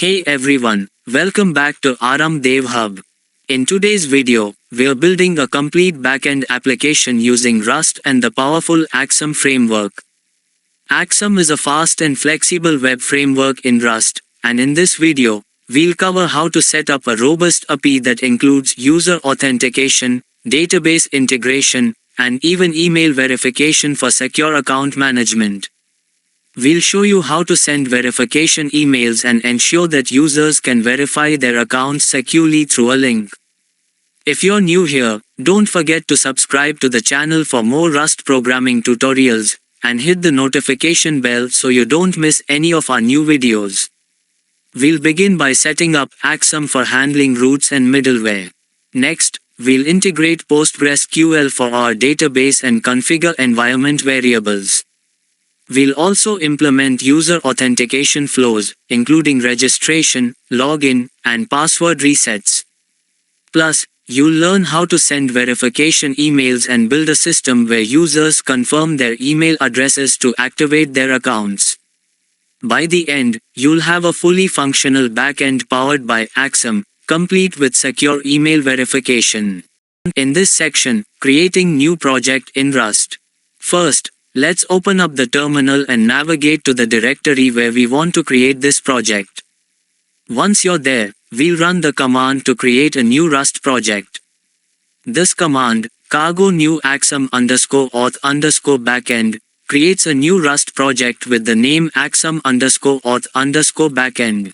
Hey everyone, welcome back to Aarambh Hub. In today's video, we're building a complete backend application using Rust and the powerful Axum framework. Axum is a fast and flexible web framework in Rust, and in this video, we'll cover how to set up a robust API that includes user authentication, database integration, and even email verification for secure account management. We'll show you how to send verification emails and ensure that users can verify their accounts securely through a link. If you're new here, don't forget to subscribe to the channel for more Rust programming tutorials, and hit the notification bell so you don't miss any of our new videos. We'll begin by setting up Axum for handling routes and middleware. Next, we'll integrate PostgreSQL for our database and configure environment variables. We'll also implement user authentication flows, including registration, login, and password resets. Plus, you'll learn how to send verification emails and build a system where users confirm their email addresses to activate their accounts. By the end, you'll have a fully functional backend powered by Axum, complete with secure email verification. In this section, creating new project in Rust. First, let's open up the terminal and navigate to the directory where we want to create this project. Once you're there, we'll run the command to create a new Rust project. This command, cargo new Axum_auth_backend, creates a new Rust project with the name Axum_auth_backend.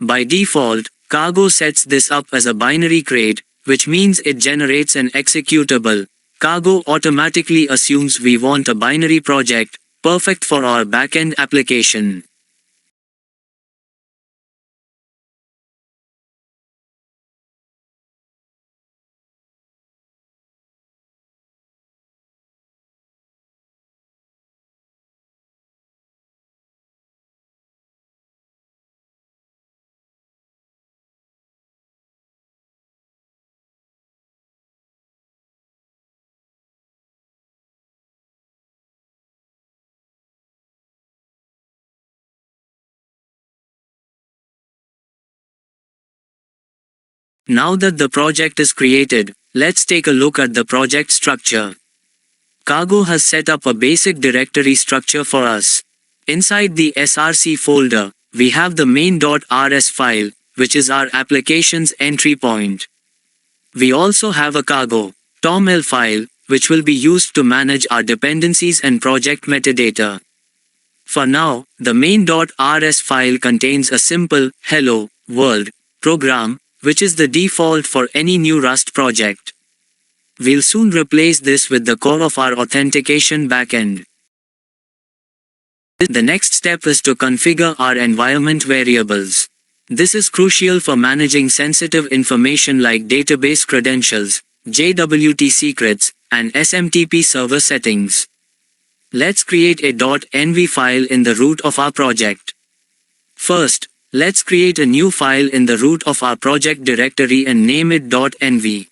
By default, cargo sets this up as a binary crate, which means it generates an executable. Cargo automatically assumes we want a binary project, perfect for our backend application. Now that the project is created, let's take a look at the project structure. Cargo has set up a basic directory structure for us. Inside the src folder, we have the main.rs file, which is our application's entry point. We also have a cargo.toml file, which will be used to manage our dependencies and project metadata. For now, the main.rs file contains a simple hello world program, which is the default for any new Rust project. We'll soon replace this with the core of our authentication backend. The next step is to configure our environment variables. This is crucial for managing sensitive information like database credentials, JWT secrets, and SMTP server settings. Let's create a .env file in the root of our project. First, let's create a new file in the root of our project directory and name it .env.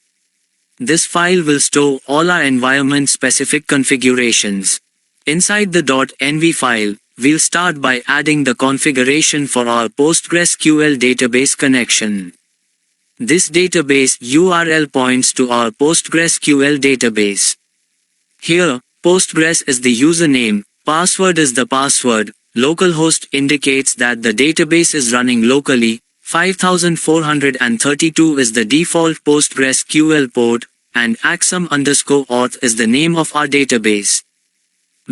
This file will store all our environment-specific configurations. Inside the .env file, we'll start by adding the configuration for our PostgreSQL database connection. This database URL points to our PostgreSQL database. Here, Postgres is the username, password is the password, localhost indicates that the database is running locally, 5432 is the default PostgreSQL port, and Axum_auth is the name of our database.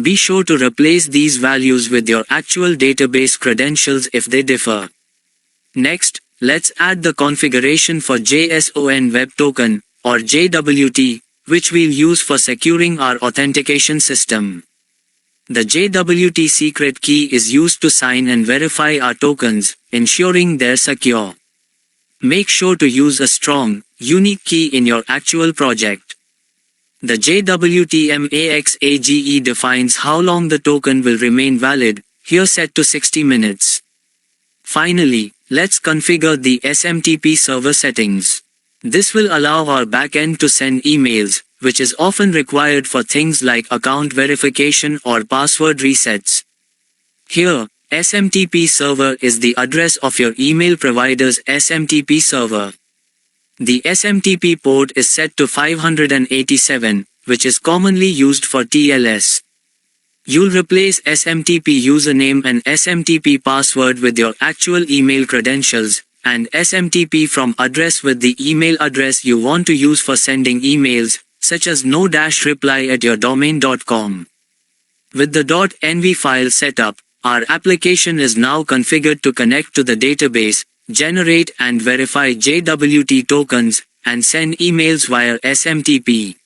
Be sure to replace these values with your actual database credentials if they differ. Next, let's add the configuration for JSON Web Token, or JWT, which we'll use for securing our authentication system. The JWT secret key is used to sign and verify our tokens, ensuring they're secure. Make sure to use a strong, unique key in your actual project. The JWT-MAXAGE defines how long the token will remain valid, here set to 60 minutes. Finally, let's configure the SMTP server settings. This will allow our backend to send emails, which is often required for things like account verification or password resets. Here, SMTP server is the address of your email provider's SMTP server. The SMTP port is set to 587, which is commonly used for TLS. You'll replace SMTP username and SMTP password with your actual email credentials, and SMTP from address with the email address you want to use for sending emails, such as no-reply@yourdomain.com. With the .env file set up, our application is now configured to connect to the database, generate and verify JWT tokens, and send emails via SMTP.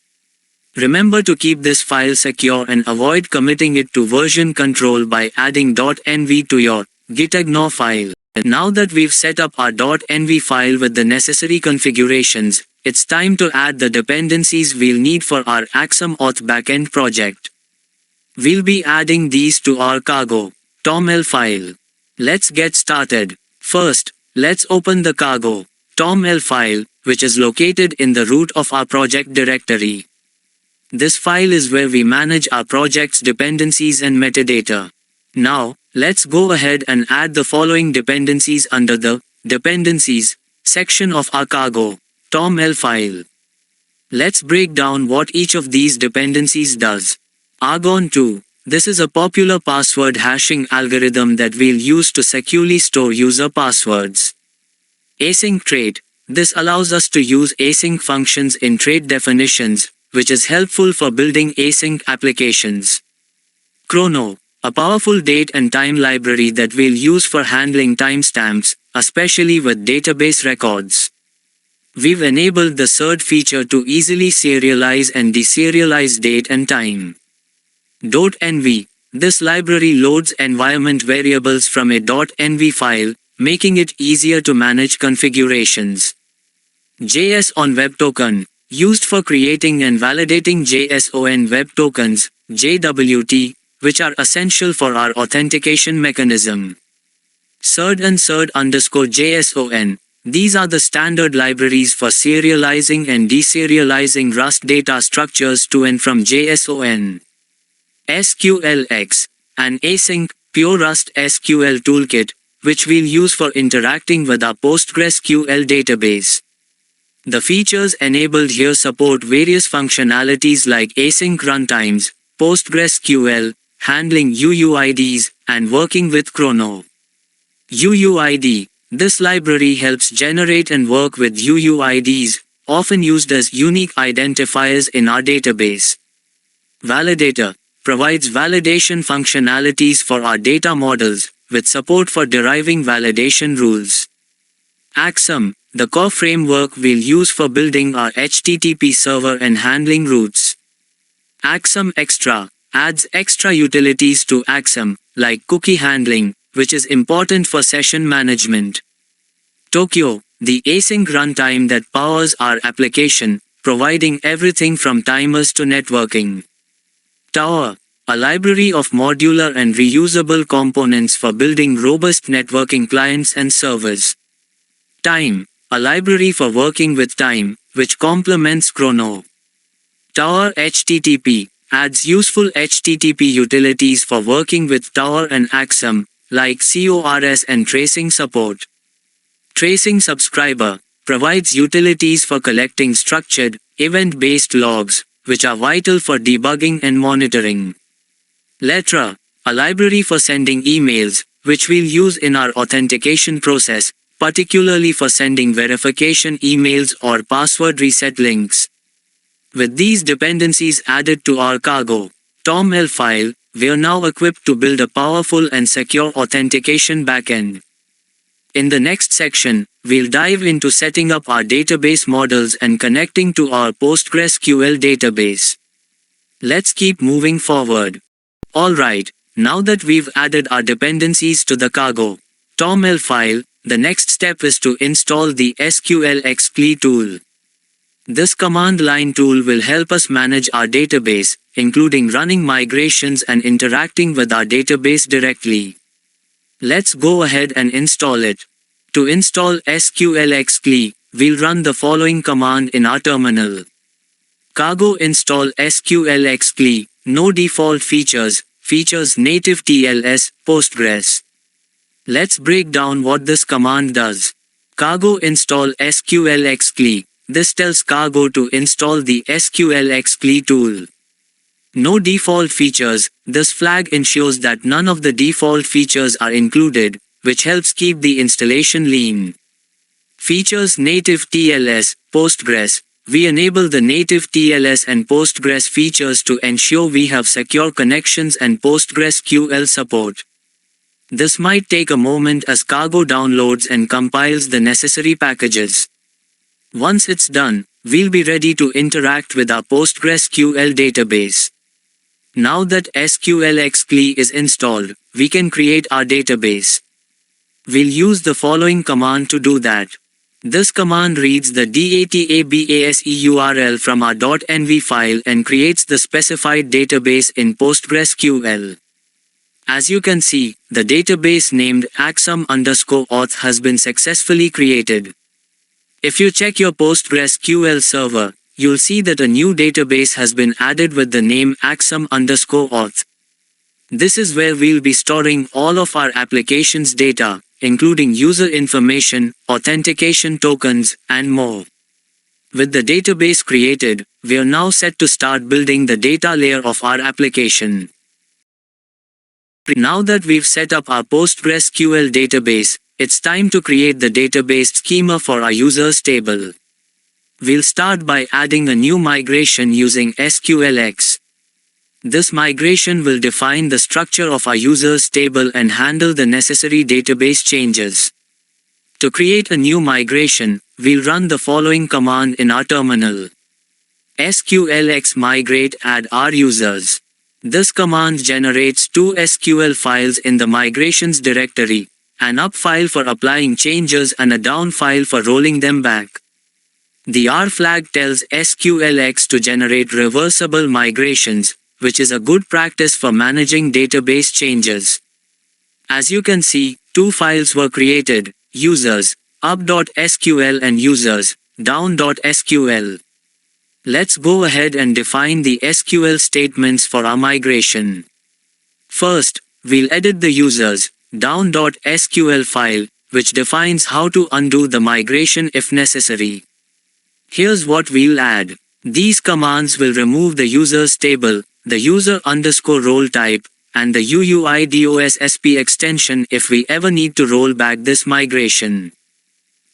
Remember to keep this file secure and avoid committing it to version control by adding .env to your gitignore file. Now that we've set up our .env file with the necessary configurations, it's time to add the dependencies we'll need for our Axum Auth backend project. We'll be adding these to our cargo .toml file. Let's get started. First, let's open the cargo .toml file, which is located in the root of our project directory. This file is where we manage our project's dependencies and metadata. Now, let's go ahead and add the following dependencies under the Dependencies section of our cargo .toml file. Let's break down what each of these dependencies does. Argon2. This is a popular password hashing algorithm that we'll use to securely store user passwords. Async trait. This allows us to use async functions in trait definitions, which is helpful for building async applications. Chrono. A powerful date and time library that we'll use for handling timestamps, especially with database records. We've enabled the SERD feature to easily serialize and deserialize date and time. .env. This library loads environment variables from a .env file, making it easier to manage configurations. JSON Web Token. Used for creating and validating JSON Web Tokens, JWT, which are essential for our authentication mechanism. SERD and SERD_JSON. These are the standard libraries for serializing and deserializing Rust data structures to and from JSON. SQLx. An async, pure Rust SQL toolkit, which we'll use for interacting with our PostgreSQL database. The features enabled here support various functionalities like async runtimes, PostgreSQL, handling UUIDs, and working with Chrono. UUID. This library helps generate and work with UUIDs, often used as unique identifiers in our database. Validator. Provides validation functionalities for our data models, with support for deriving validation rules. Axum. The core framework we'll use for building our HTTP server and handling routes. Axum Extra. Adds extra utilities to Axum, like cookie handling, which is important for session management. Tokyo. The async runtime that powers our application, providing everything from timers to networking. Tower. A library of modular and reusable components for building robust networking clients and servers. Time. A library for working with time, which complements Chrono. Tower HTTP. Adds useful HTTP utilities for working with Tower and Axum, like CORS and tracing support. Tracing Subscriber. Provides utilities for collecting structured, event-based logs, which are vital for debugging and monitoring. Letra. A library for sending emails, which we'll use in our authentication process, particularly for sending verification emails or password reset links. With these dependencies added to our cargo .toml file, we are now equipped to build a powerful and secure authentication backend. In the next section, we'll dive into setting up our database models and connecting to our PostgreSQL database. Let's keep moving forward. Alright, now that we've added our dependencies to the cargo .toml file, the next step is to install the SQLx-CLI tool. This command line tool will help us manage our database, including running migrations and interacting with our database directly. Let's go ahead and install it. To install SQLx-CLI, we'll run the following command in our terminal. Cargo install SQLx-CLI, no default features, features native TLS, Postgres. Let's break down what this command does. Cargo install SQLx-CLI. This tells Cargo to install the SQLx-CLI tool. No default features. This flag ensures that none of the default features are included, which helps keep the installation lean. Features native TLS, Postgres. We enable the native TLS and Postgres features to ensure we have secure connections and PostgreSQL support. This might take a moment as Cargo downloads and compiles the necessary packages. Once it's done, we'll be ready to interact with our PostgreSQL database. Now that SQLx-CLI is installed, we can create our database. We'll use the following command to do that. This command reads the database URL from our .env file and creates the specified database in PostgreSQL. As you can see, the database named Axum_Auth has been successfully created. If you check your PostgreSQL server, you'll see that a new database has been added with the name Axum_Auth. This is where we'll be storing all of our application's data, including user information, authentication tokens, and more. With the database created, we are now set to start building the data layer of our application. Now that we've set up our PostgreSQL database, it's time to create the database schema for our users table. We'll start by adding a new migration using SQLx. This migration will define the structure of our users table and handle the necessary database changes. To create a new migration, we'll run the following command in our terminal. SQLx migrate add our users. This command generates two SQL files in the migrations directory, an up file for applying changes and a down file for rolling them back. The R flag tells SQLx to generate reversible migrations, which is a good practice for managing database changes. As you can see, two files were created, users, up.sql and users, down.sql. Let's go ahead and define the SQL statements for our migration. First, we'll edit the users, down.sql file, which defines how to undo the migration if necessary. Here's what we'll add. These commands will remove the users table, the user_role type, and the UUIDOSSP extension if we ever need to roll back this migration.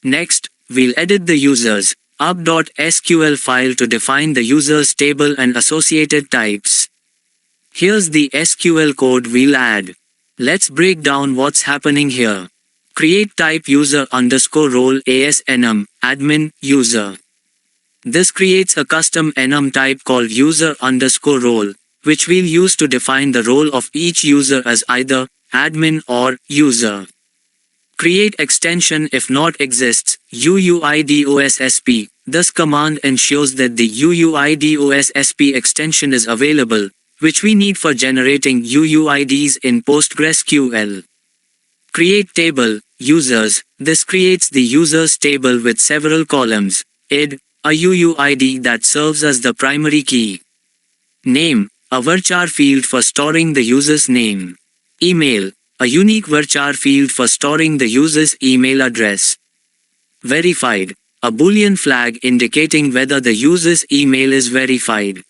Next, we'll edit the users, up.sql file to define the users table and associated types. Here's the SQL code we'll add. Let's break down what's happening here. Create type user_role as enum, admin, user. This creates a custom enum type called user_role, which we'll use to define the role of each user as either admin or user. Create extension if not exists, UUIDOSSP. This command ensures that the UUIDOSSP extension is available, which we need for generating UUIDs in PostgreSQL. Create table, users. This creates the users table with several columns. Id, a UUID that serves as the primary key. Name, a varchar field for storing the user's name. Email, a unique varchar field for storing the user's email address. Verified, a boolean flag indicating whether the user's email is verified.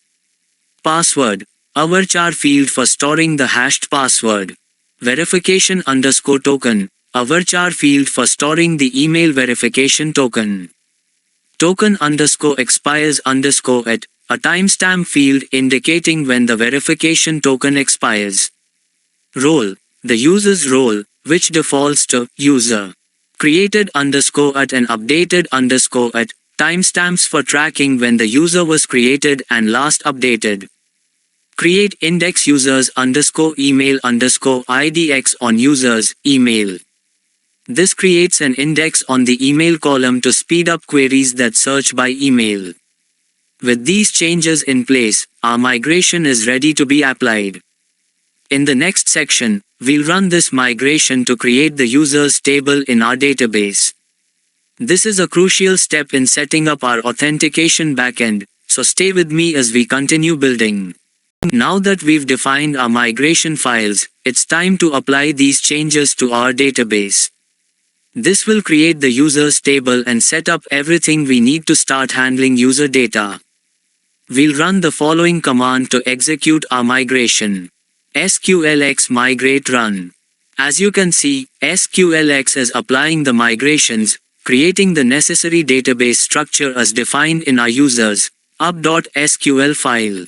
Password, a varchar field for storing the hashed password. Verification_token, a varchar field for storing the email verification token. Token_expires_at, a timestamp field indicating when the verification token expires. Role, the user's role, which defaults to user. Created_at and updated_at, timestamps for tracking when the user was created and last updated. Create index users_email_idx on users' email. This creates an index on the email column to speed up queries that search by email. With these changes in place, our migration is ready to be applied. In the next section, we'll run this migration to create the users table in our database. This is a crucial step in setting up our authentication backend, so stay with me as we continue building. Now that we've defined our migration files, it's time to apply these changes to our database. This will create the users table and set up everything we need to start handling user data. We'll run the following command to execute our migration. SQLx migrate run. As you can see, SQLx is applying the migrations, creating the necessary database structure as defined in our users up.sql file.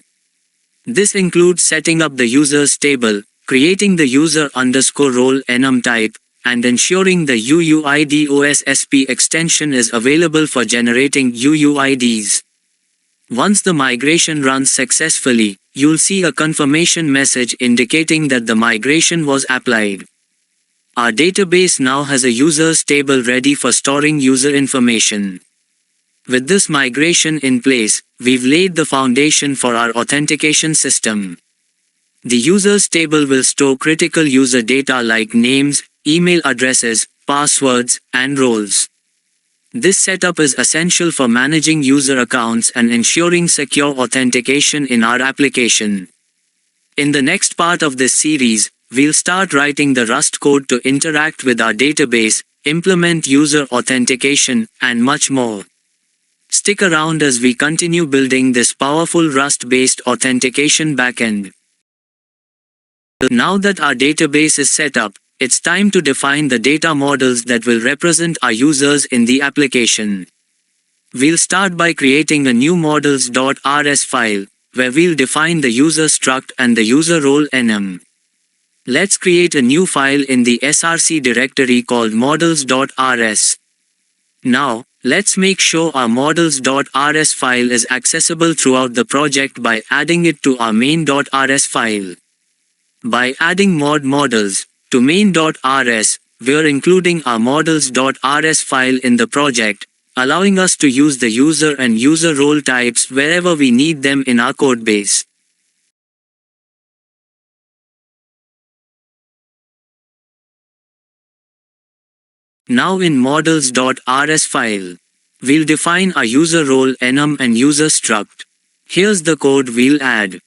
This includes setting up the users table, creating the user underscore role enum type, and ensuring the UUID extension is available for generating UUIDs. Once the migration runs successfully, you'll see a confirmation message indicating that the migration was applied. Our database now has a users table ready for storing user information. With this migration in place, we've laid the foundation for our authentication system. The users table will store critical user data like names, email addresses, passwords, and roles. This setup is essential for managing user accounts and ensuring secure authentication in our application. In the next part of this series, we'll start writing the Rust code to interact with our database, implement user authentication, and much more. Stick around as we continue building this powerful Rust-based authentication backend. Now that our database is set up, it's time to define the data models that will represent our users in the application. We'll start by creating a new models.rs file, where we'll define the user struct and the user role enum. Let's create a new file in the src directory called models.rs. Now, let's make sure our models.rs file is accessible throughout the project by adding it to our main.rs file. By adding models to main.rs, we're including our models.rs file in the project, allowing us to use the user and user role types wherever we need them in our codebase. Now in models.rs file, we'll define our user role enum and user struct. Here's the code we'll add.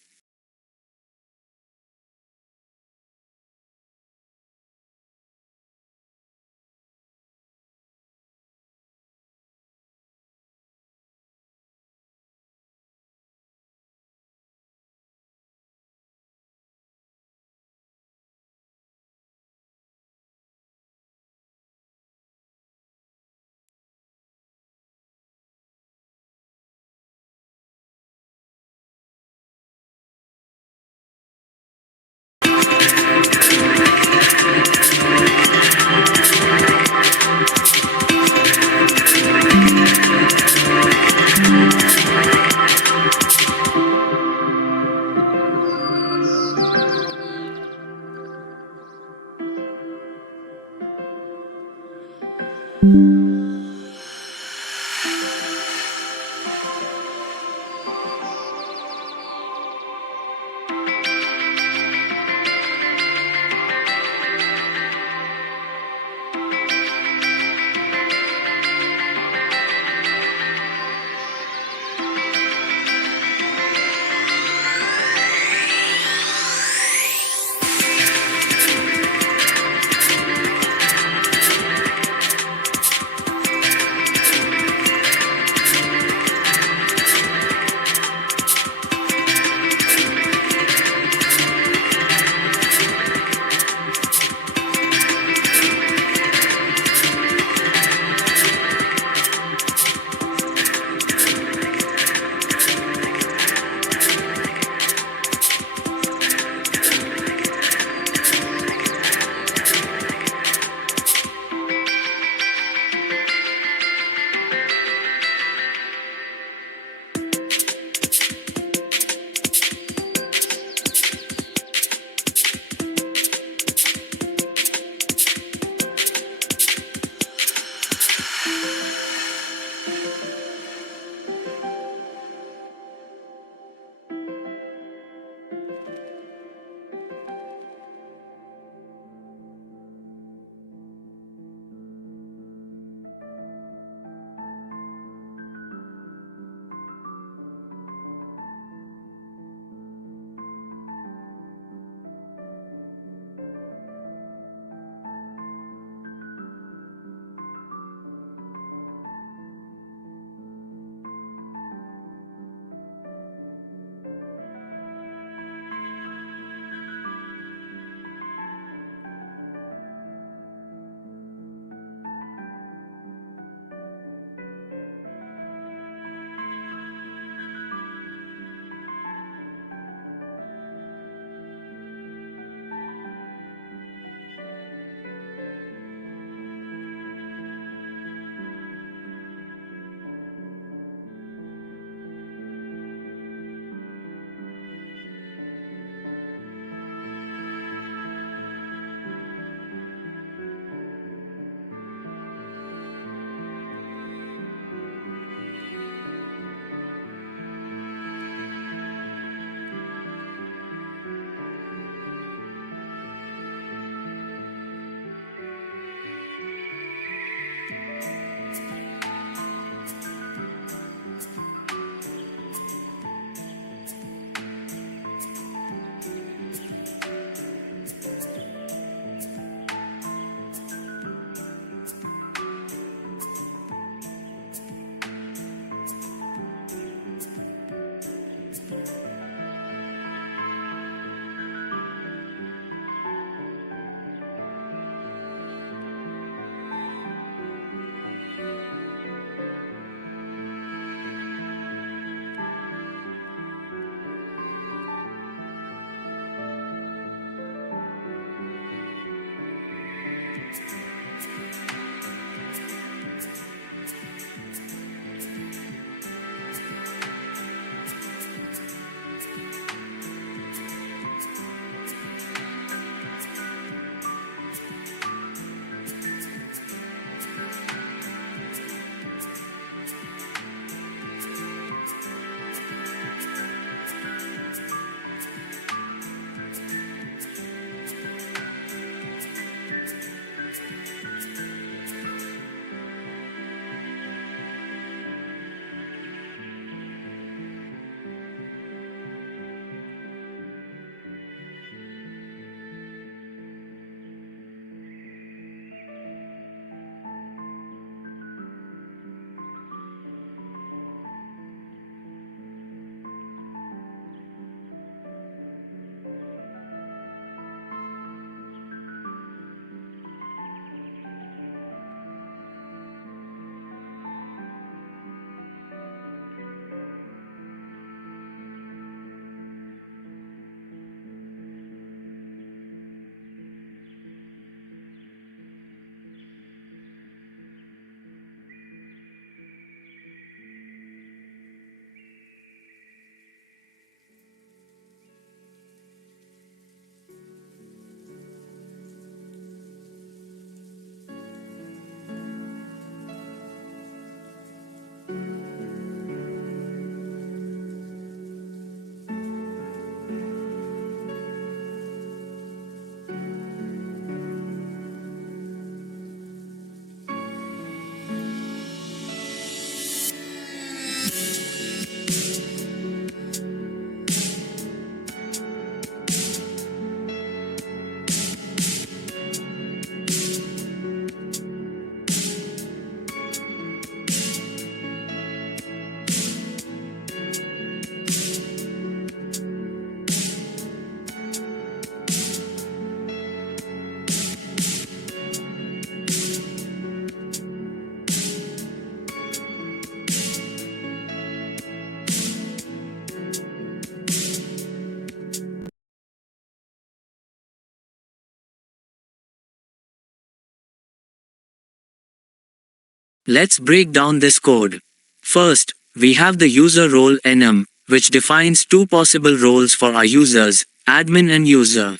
Let's break down this code. First, we have the user role enum, which defines two possible roles for our users, admin and user.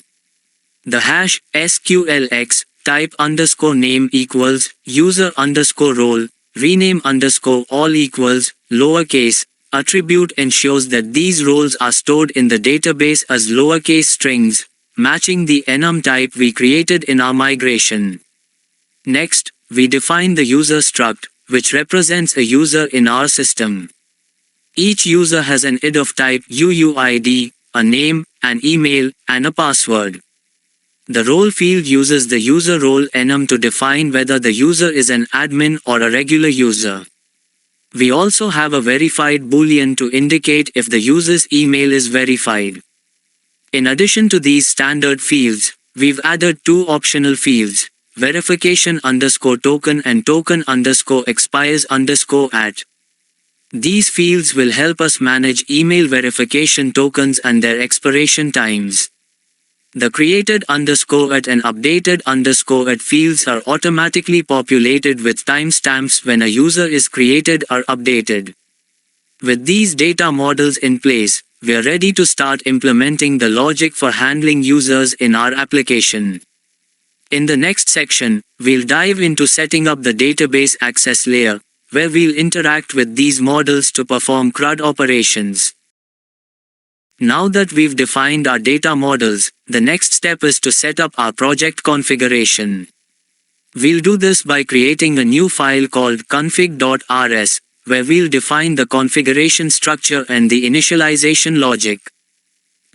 The hash SQLx type underscore name equals user underscore role, rename underscore all equals lowercase attribute ensures that these roles are stored in the database as lowercase strings, matching the enum type we created in our migration. Next, we define the user struct, which represents a user in our system. Each user has an id of type UUID, a name, an email, and a password. The role field uses the user role enum to define whether the user is an admin or a regular user. We also have a verified boolean to indicate if the user's email is verified. In addition to these standard fields, we've added two optional fields, verification underscore token and token underscore expires underscore at. These fields will help us manage email verification tokens and their expiration times. The created underscore at and updated underscore at fields are automatically populated with timestamps when a user is created or updated. With these data models in place, we are ready to start implementing the logic for handling users in our application. In the next section, we'll dive into setting up the database access layer, where we'll interact with these models to perform CRUD operations. Now that we've defined our data models, the next step is to set up our project configuration. We'll do this by creating a new file called config.rs, where we'll define the configuration structure and the initialization logic.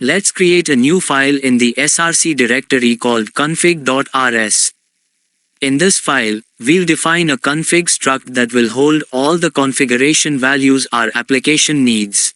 Let's create a new file in the src directory called config.rs. In this file, we'll define a config struct that will hold all the configuration values our application needs.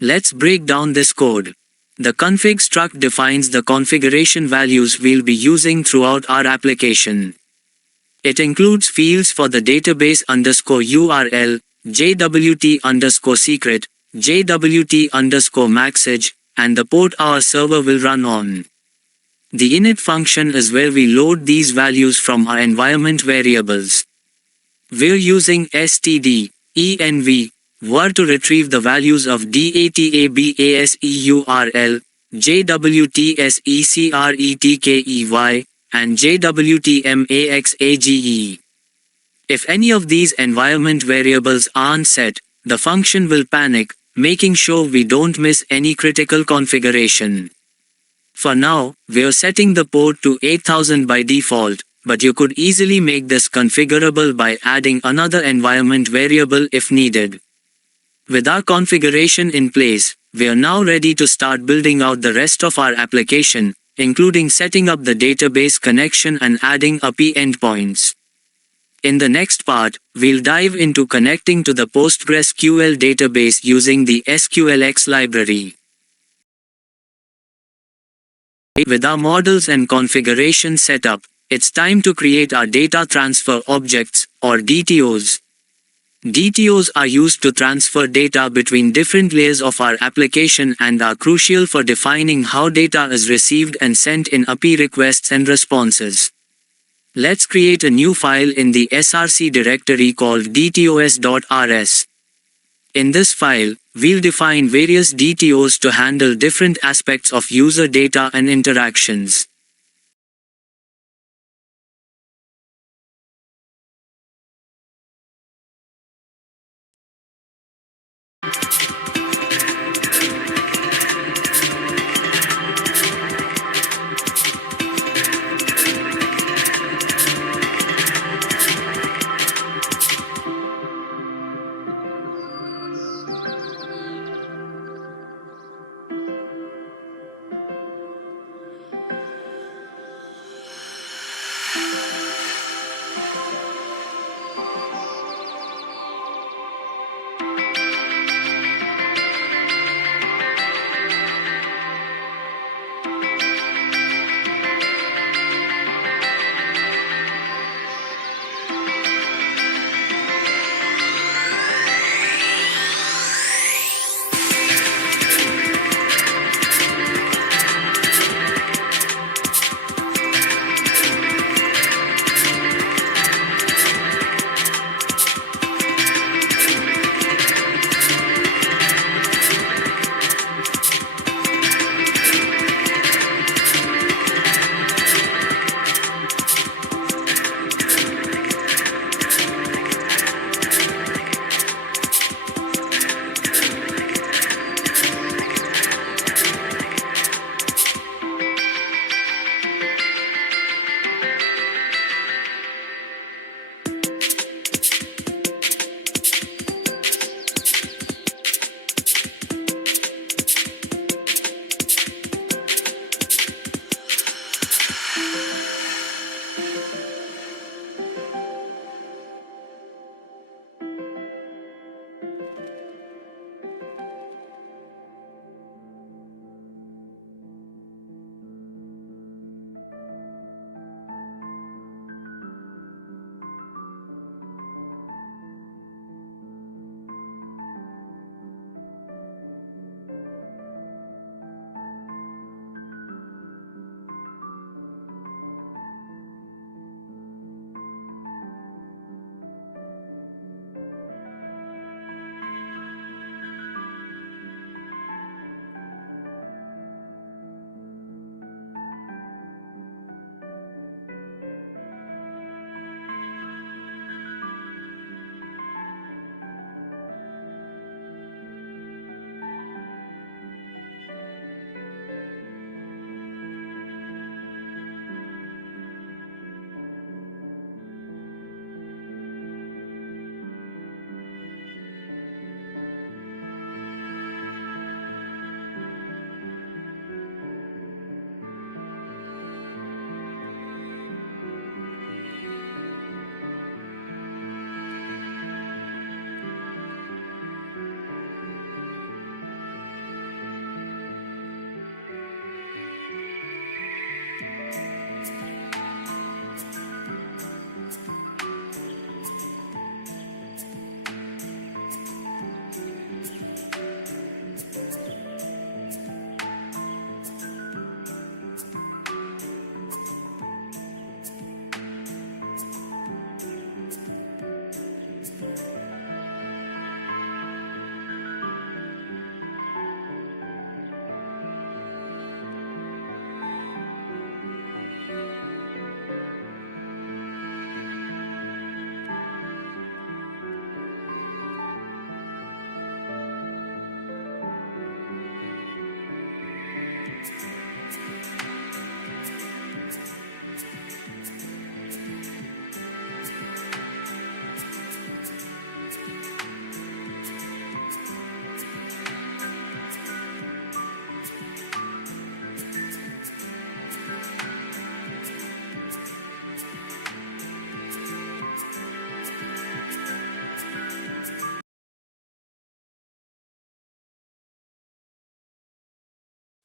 Let's break down this code. The config struct defines the configuration values we'll be using throughout our application. It includes fields for the database underscore URL, JWT underscore secret, JWT underscore message, and the port our server will run on. The init function is where we load these values from our environment variables. We're using std, env, var to retrieve the values of databaseurl, jwtsecretkey, and jwtmaxage. If any of these environment variables aren't set, the function will panic, making sure we don't miss any critical configuration. For now, we're setting the port to 8000 by default, but you could easily make this configurable by adding another environment variable if needed. With our configuration in place, we are now ready to start building out the rest of our application, including setting up the database connection and adding API endpoints. In the next part, we'll dive into connecting to the PostgreSQL database using the SQLx library. With our models and configuration set up, it's time to create our data transfer objects, or DTOs. DTOs are used to transfer data between different layers of our application and are crucial for defining how data is received and sent in API requests and responses. Let's create a new file in the src directory called dtos.rs. In this file, we'll define various DTOs to handle different aspects of user data and interactions.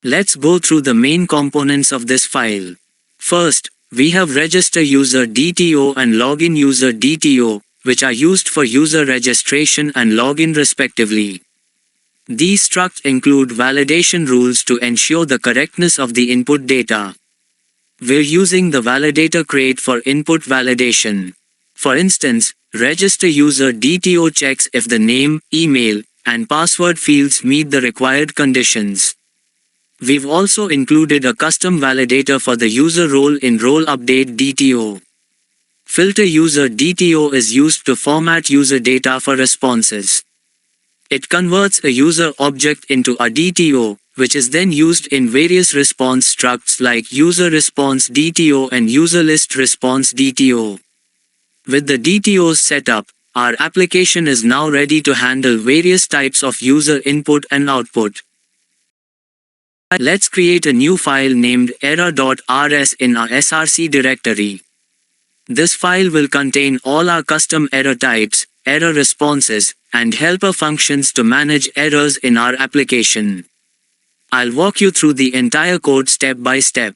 Let's go through the main components of this file. First, we have register user DTO and login user DTO, which are used for user registration and login respectively. These structs include validation rules to ensure the correctness of the input data. We're using the validator crate for input validation. For instance, register user DTO checks if the name, email, and password fields meet the required conditions. We've also included a custom validator for the user role in role update DTO. Filter user DTO is used to format user data for responses. It converts a user object into a DTO, which is then used in various response structs like user response DTO and user list response DTO. With the DTOs set up, our application is now ready to handle various types of user input and output. Let's create a new file named error.rs in our src directory. This file will contain all our custom error types, error responses, and helper functions to manage errors in our application. I'll walk you through the entire code step by step.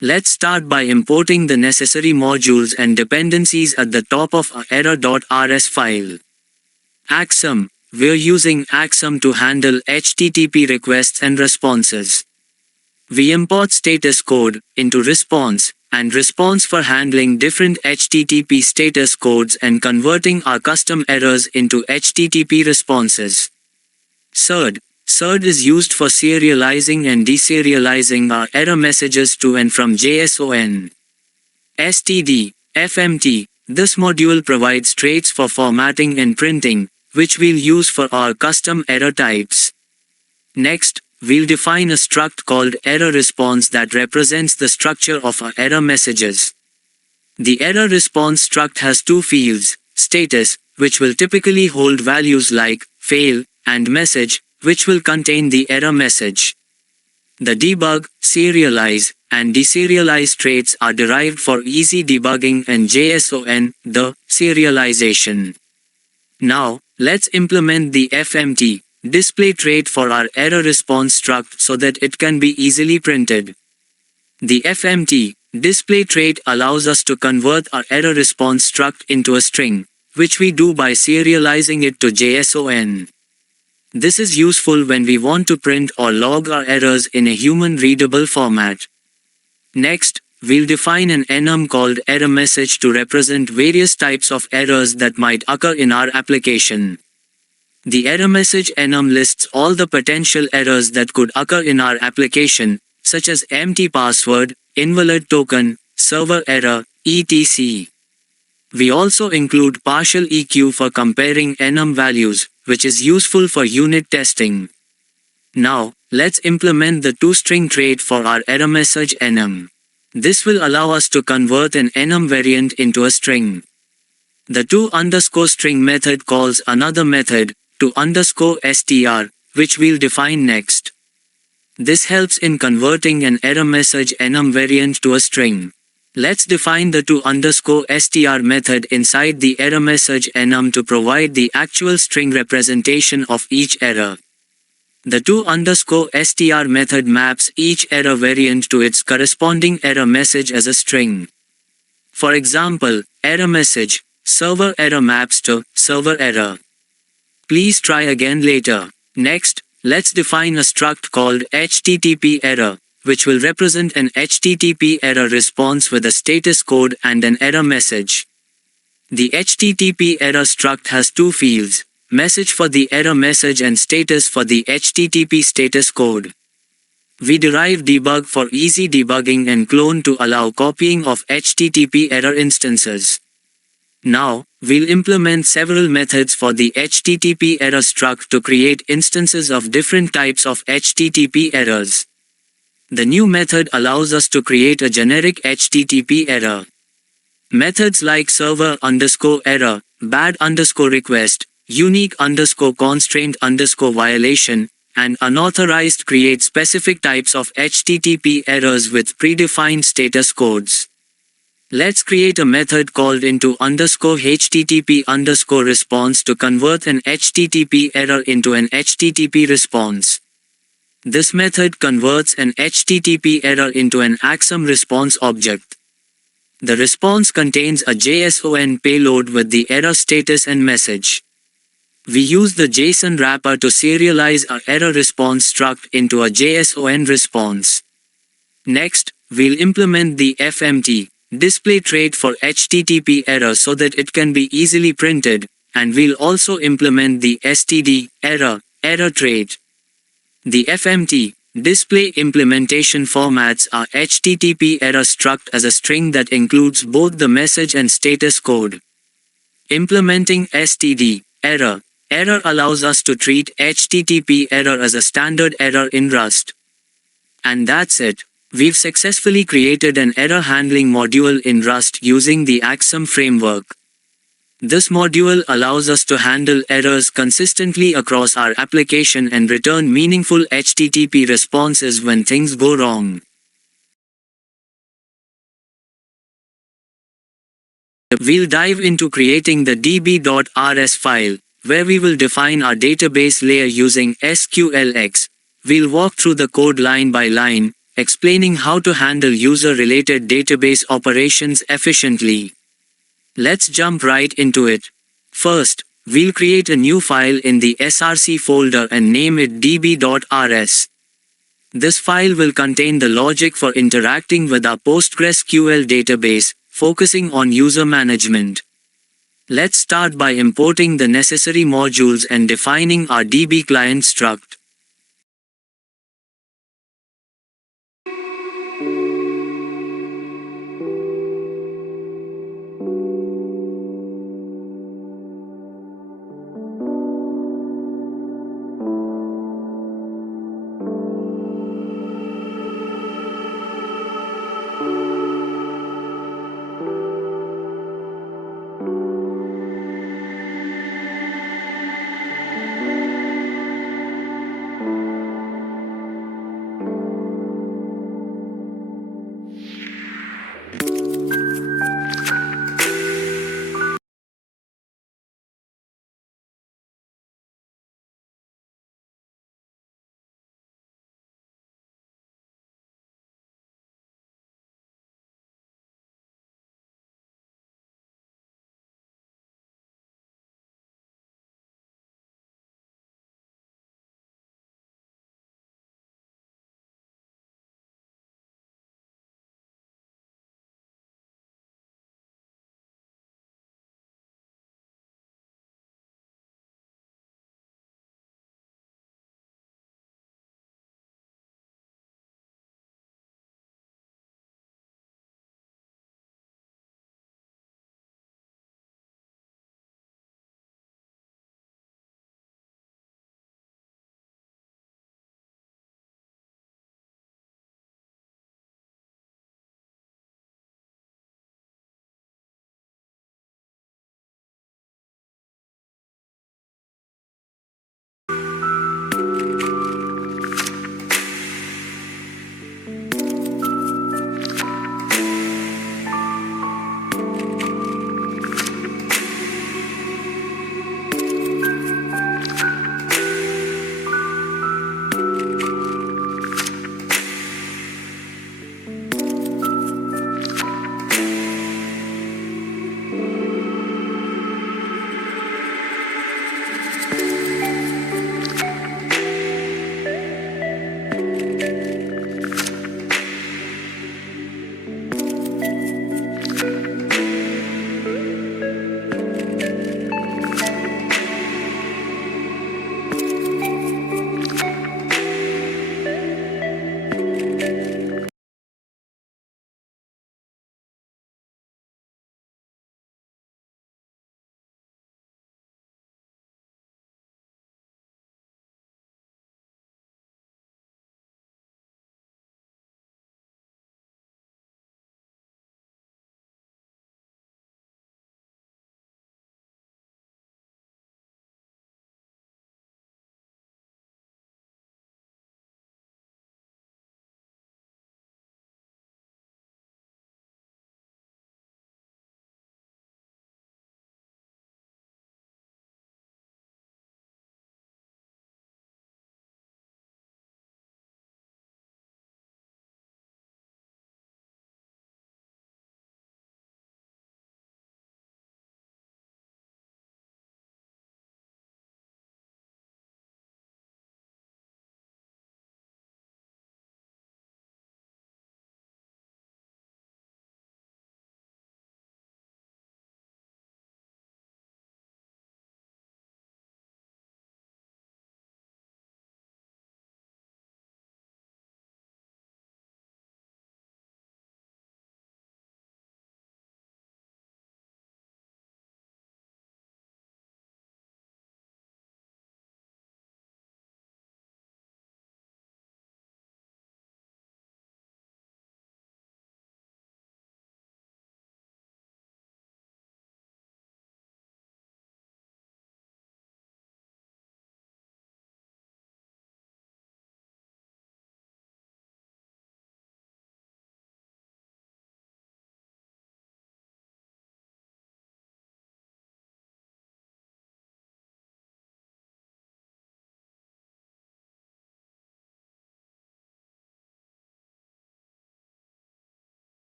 Let's start by importing the necessary modules and dependencies at the top of our error.rs file. Axum. We're using Axum to handle HTTP requests and responses. We import status code into response, and response for handling different HTTP status codes and converting our custom errors into HTTP responses. Serd. Serd is used for serializing and deserializing our error messages to and from JSON. std. fmt. This module provides traits for formatting and printing, which we'll use for our custom error types. Next, we'll define a struct called error response that represents the structure of our error messages. The error response struct has two fields, status, which will typically hold values like fail, and message, which will contain the error message. The debug, serialize, and deserialize traits are derived for easy debugging and JSON, the serialization. Now, let's implement the fmt display trait for our error response struct so that it can be easily printed. The fmt display trait allows us to convert our error response struct into a string, which we do by serializing it to JSON. This is useful when we want to print or log our errors in a human-readable format. Next, we'll define an enum called error message to represent various types of errors that might occur in our application. The error message enum lists all the potential errors that could occur in our application, such as empty password, invalid token, server error, etc. We also include partial EQ for comparing enum values, which is useful for unit testing. Now, let's implement the toString trait for our error message enum. This will allow us to convert an enum variant into a string. The to_string method calls another method, to_str, which we'll define next. This helps in converting an error message enum variant to a string. Let's define the to_str method inside the error message enum to provide the actual string representation of each error. The to_str method maps each error variant to its corresponding error message as a string. For example, error message, server error maps to server error. Please try again later. Next, let's define a struct called HTTP error, which will represent an HTTP error response with a status code and an error message. The HTTP error struct has two fields, message for the error message and status for the HTTP status code. We derive debug for easy debugging and clone to allow copying of HTTP error instances. Now, we'll implement several methods for the HTTP error struct to create instances of different types of HTTP errors. The new method allows us to create a generic HTTP error. Methods like server_error, bad_request, unique_constraint_violation, and unauthorized create specific types of HTTP errors with predefined status codes. Let's create a method called into_HTTP_response to convert an HTTP error into an HTTP response. This method converts an HTTP error into an Axum response object. The response contains a JSON payload with the error status and message. We use the JSON wrapper to serialize our error response struct into a JSON response. Next, we'll implement the fmt display trait for HTTP error so that it can be easily printed, and we'll also implement the std error trait. The fmt display implementation formats our HTTP error struct as a string that includes both the message and status code. Implementing std error allows us to treat HTTP error as a standard error in Rust. And that's it. We've successfully created an error handling module in Rust using the Axum framework. This module allows us to handle errors consistently across our application and return meaningful HTTP responses when things go wrong. We'll dive into creating the db.rs file, where we will define our database layer using SQLx. We'll walk through the code line by line, explaining how to handle user-related database operations efficiently. Let's jump right into it. First, we'll create a new file in the src folder and name it db.rs. This file will contain the logic for interacting with our PostgreSQL database, focusing on user management. Let's start by importing the necessary modules and defining our DB client struct.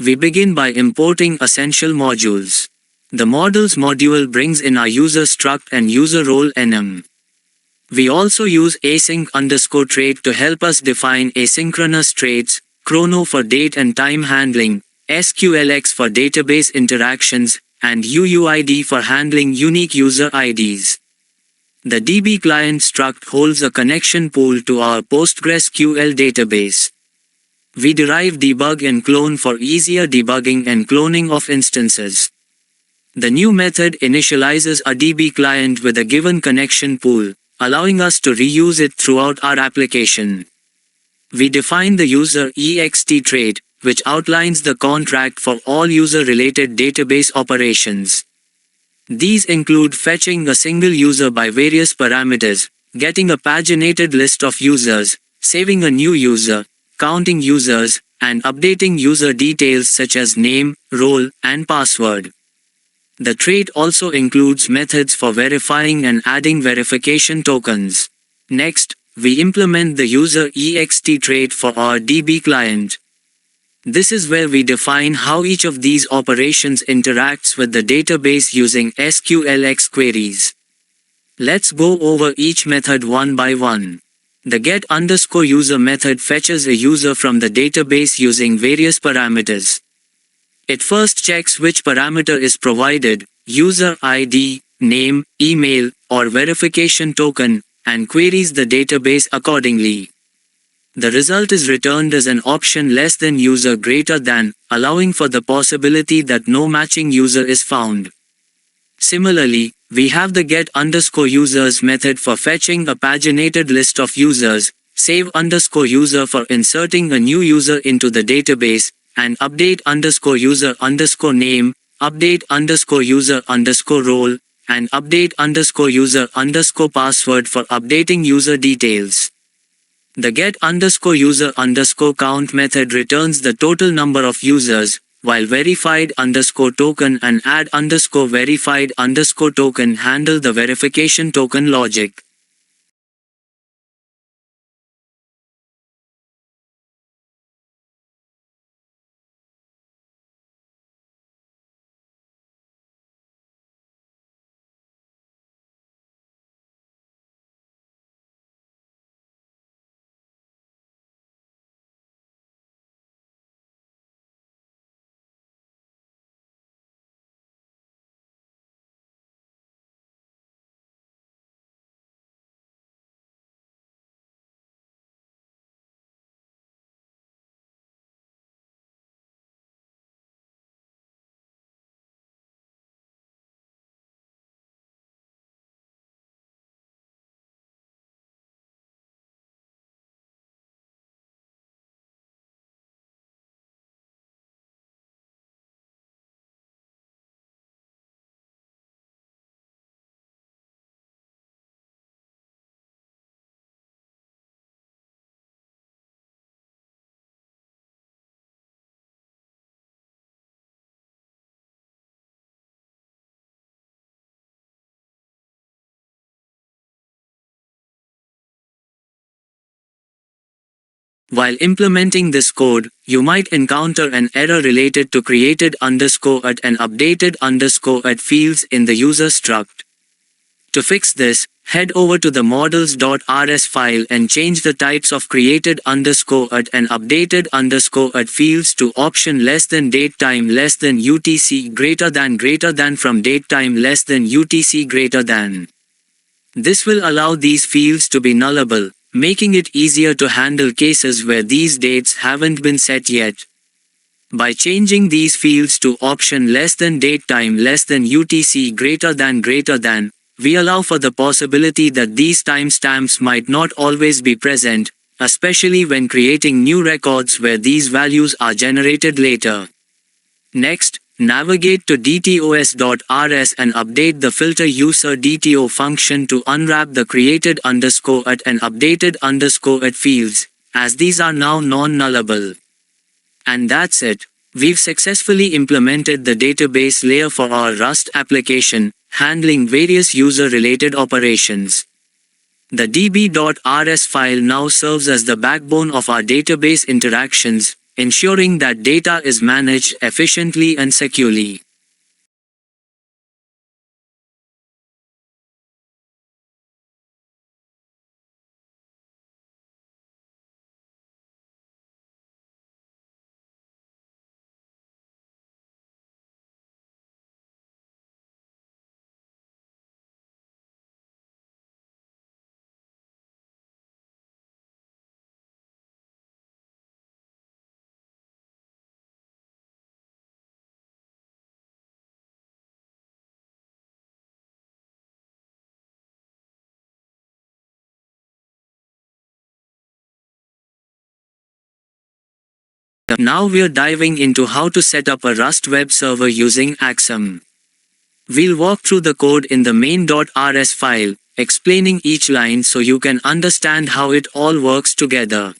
We begin by importing essential modules. The models module brings in our user struct and user role enum. We also use async_trait to help us define asynchronous traits, chrono for date and time handling, SQLx for database interactions, and UUID for handling unique user IDs. The DB client struct holds a connection pool to our PostgreSQL database. We derive debug and clone for easier debugging and cloning of instances. The new method initializes a DB client with a given connection pool, allowing us to reuse it throughout our application. We define the user ext trait, which outlines the contract for all user-related database operations. These include fetching a single user by various parameters, getting a paginated list of users, saving a new user, counting users, and updating user details such as name, role, and password. The trait also includes methods for verifying and adding verification tokens. Next, we implement the user ext trait for our DB client. This is where we define how each of these operations interacts with the database using SQLx queries. Let's go over each method one by one. The get_user method fetches a user from the database using various parameters. It first checks which parameter is provided, user ID, name, email, or verification token, and queries the database accordingly. The result is returned as an option less than user greater than, allowing for the possibility that no matching user is found. Similarly, we have the get_users method for fetching a paginated list of users, save_user for inserting a new user into the database, and update_user_name, update_user_role, and update_user_password for updating user details. The get_user_count method returns the total number of users, while verified_token and add_verified_token handle the verification token logic. While implementing this code, you might encounter an error related to created_at and updated_at fields in the user struct. To fix this, head over to the models.rs file and change the types of created_at and updated_at fields to option less than datetime less than UTC greater than from datetime less than UTC greater than. This will allow these fields to be nullable, making it easier to handle cases where these dates haven't been set yet. By changing these fields to option less than datetime less than UTC greater than, we allow for the possibility that these timestamps might not always be present, especially when creating new records where these values are generated later. Next, navigate to DTOs.rs and update the filter user DTO function to unwrap the created_at and updated_at fields, as these are now non-nullable. And that's it. We've successfully implemented the database layer for our Rust application, handling various user-related operations. The db.rs file now serves as the backbone of our database interactions, ensuring that data is managed efficiently and securely. Now we're diving into how to set up a Rust web server using Axum. We'll walk through the code in the main.rs file, explaining each line so you can understand how it all works together.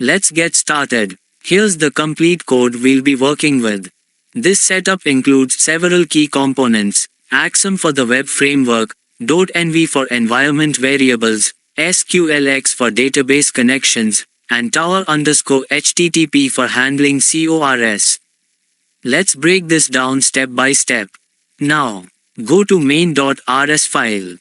Let's get started. Here's the complete code we'll be working with. This setup includes several key components: Axum for the web framework, .env for environment variables, SQLx for database connections, and tower_HTTP for handling CORS. Let's break this down step by step. Now, go to main.rs file.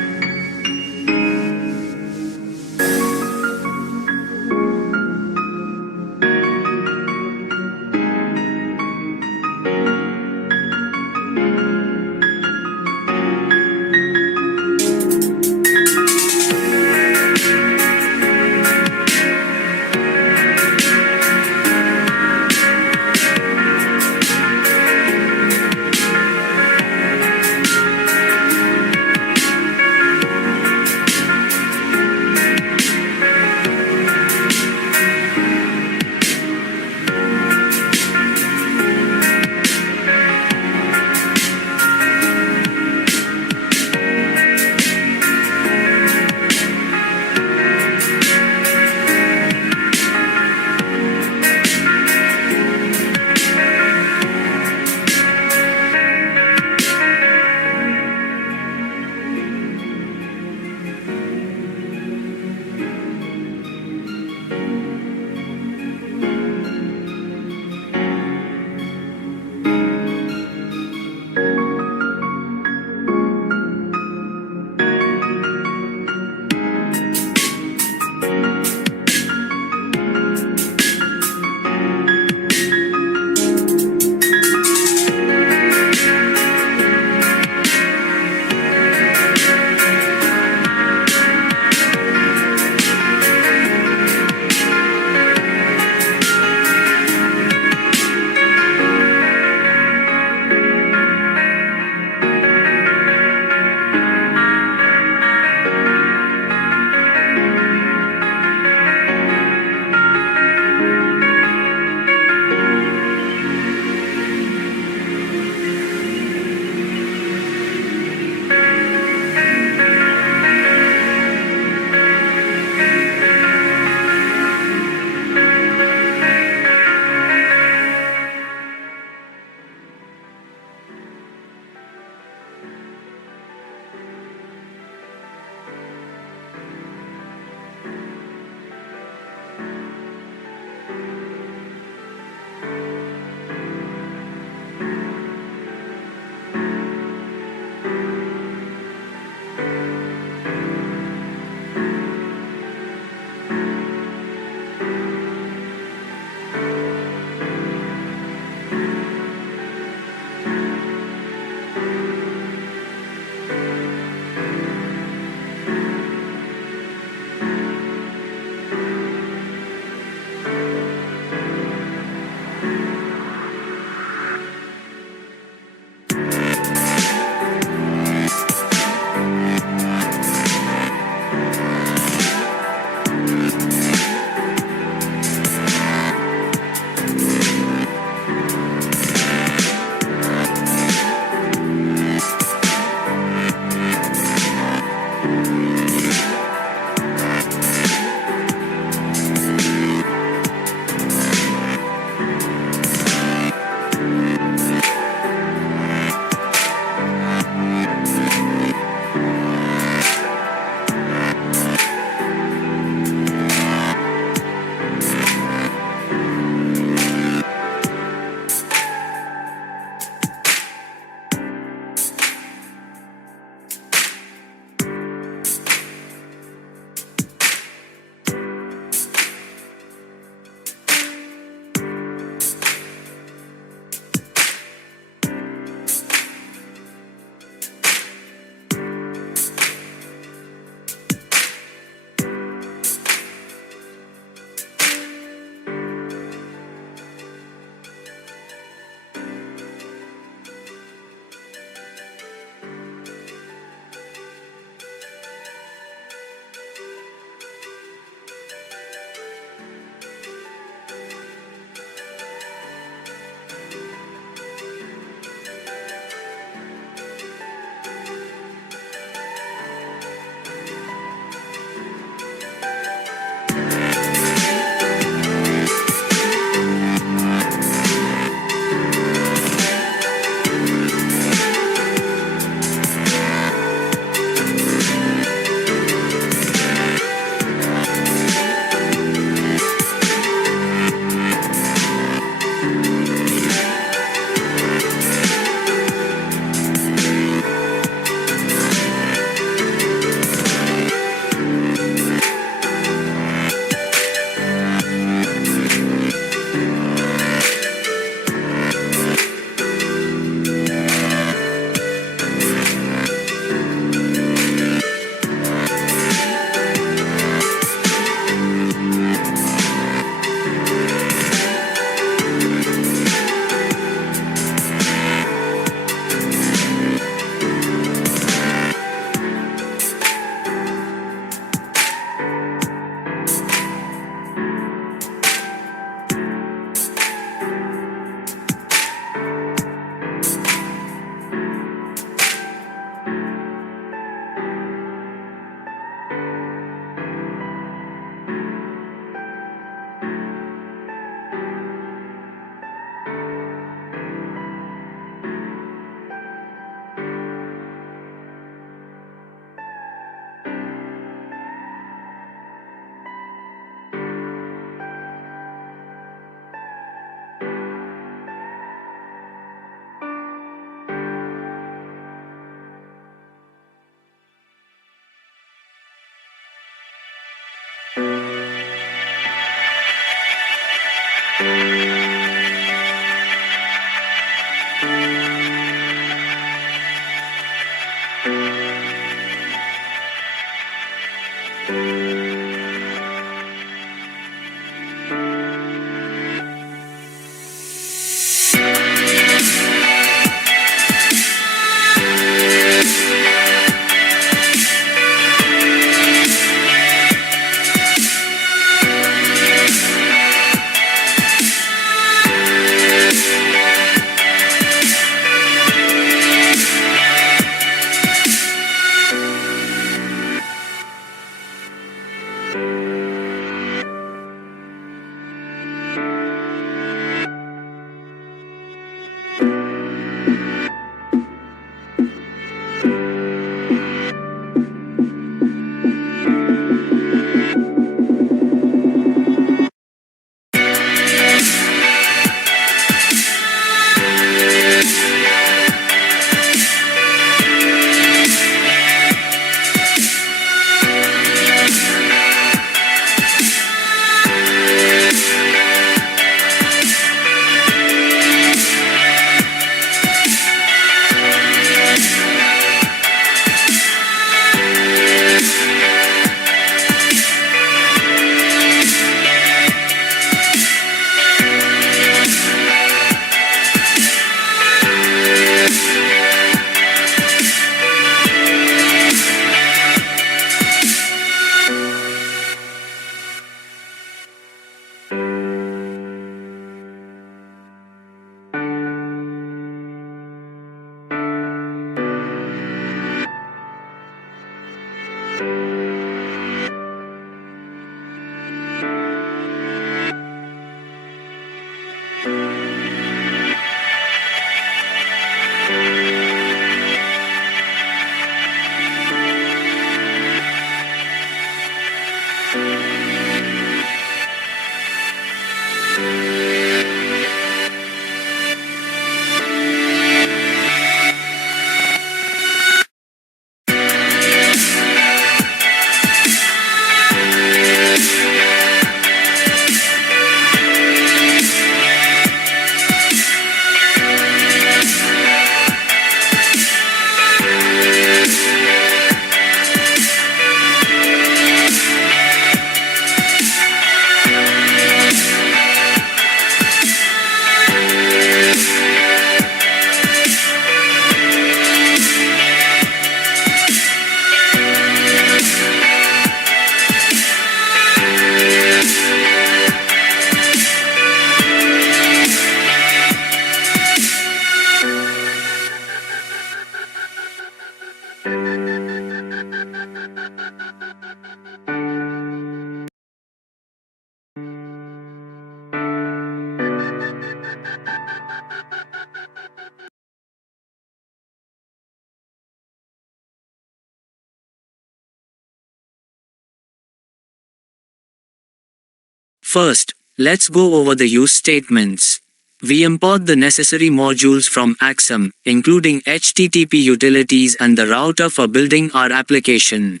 First, let's go over the use statements. We import the necessary modules from Axum, including HTTP utilities and the router for building our application.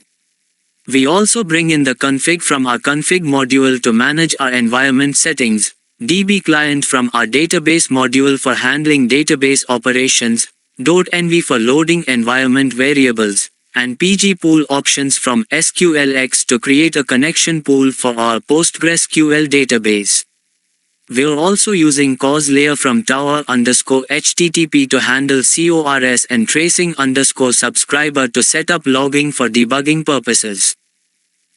We also bring in the config from our config module to manage our environment settings, DB client from our database module for handling database operations, .env for loading environment variables, and PG pool options from SQLx to create a connection pool for our PostgreSQL database. We're also using CORS layer from tower_http to handle CORS and tracing_subscriber to set up logging for debugging purposes.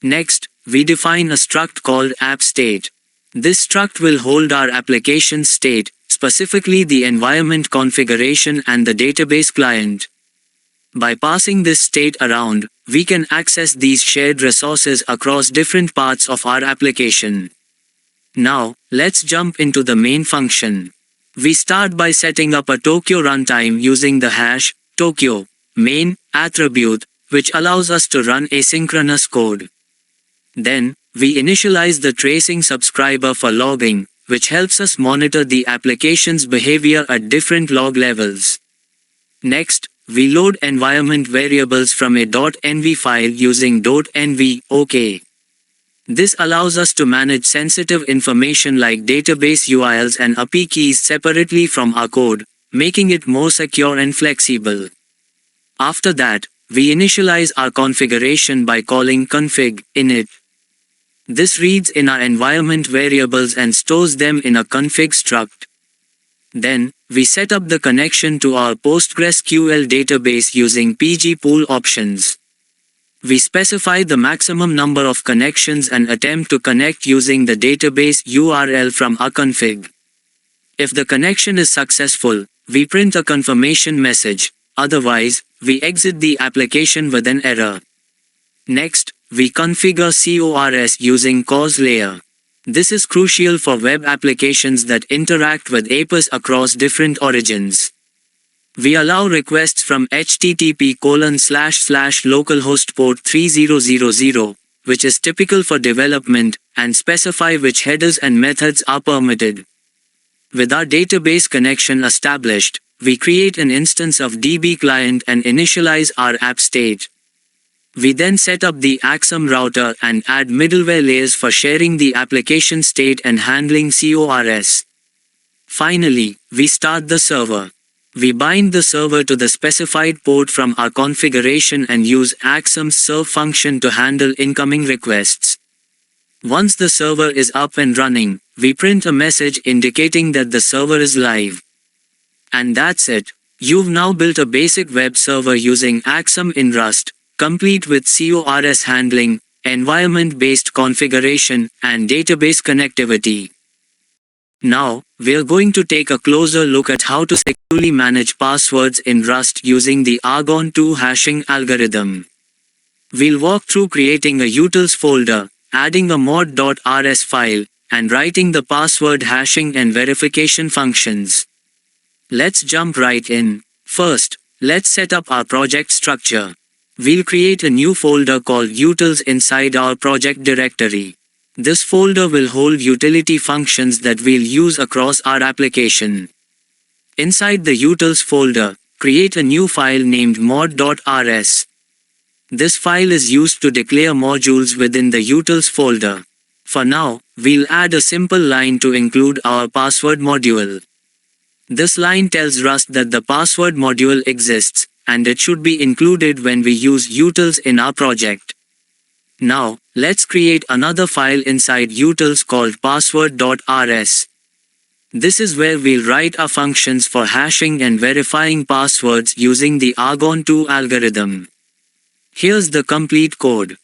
Next, we define a struct called appState. This struct will hold our application state, specifically the environment configuration and the database client. By passing this state around, we can access these shared resources across different parts of our application. Now, let's jump into the main function. We start by setting up a Tokyo runtime using the hash Tokyo main attribute, which allows us to run asynchronous code. Then, we initialize the tracing subscriber for logging, which helps us monitor the application's behavior at different log levels. Next, we load environment variables from a .env file using .env OK. This allows us to manage sensitive information like database URLs and API keys separately from our code, making it more secure and flexible. After that, we initialize our configuration by calling config init. This reads in our environment variables and stores them in a config struct. Then, we set up the connection to our PostgreSQL database using PG pool options. We specify the maximum number of connections and attempt to connect using the database URL from our config. If the connection is successful, we print a confirmation message. Otherwise, we exit the application with an error. Next, we configure CORS using CORS layer. This is crucial for web applications that interact with APIs across different origins. We allow requests from http://localhost port 3000, which is typical for development, and specify which headers and methods are permitted. With our database connection established, we create an instance of DB client and initialize our app state. We then set up the Axum router and add middleware layers for sharing the application state and handling CORS. Finally, we start the server. We bind the server to the specified port from our configuration and use Axum's serve function to handle incoming requests. Once the server is up and running, we print a message indicating that the server is live. And that's it. You've now built a basic web server using Axum in Rust, complete with CORS handling, environment-based configuration, and database connectivity. Now, we're going to take a closer look at how to securely manage passwords in Rust using the Argon2 hashing algorithm. We'll walk through creating a utils folder, adding a mod.rs file, and writing the password hashing and verification functions. Let's jump right in. First, let's set up our project structure. We'll create a new folder called utils inside our project directory. This folder will hold utility functions that we'll use across our application. Inside the utils folder, create a new file named mod.rs. This file is used to declare modules within the utils folder. For now, we'll add a simple line to include our password module. This line tells Rust that the password module exists, and it should be included when we use utils in our project. Now, let's create another file inside utils called password.rs. This is where we'll write our functions for hashing and verifying passwords using the Argon2 algorithm. Here's the complete code.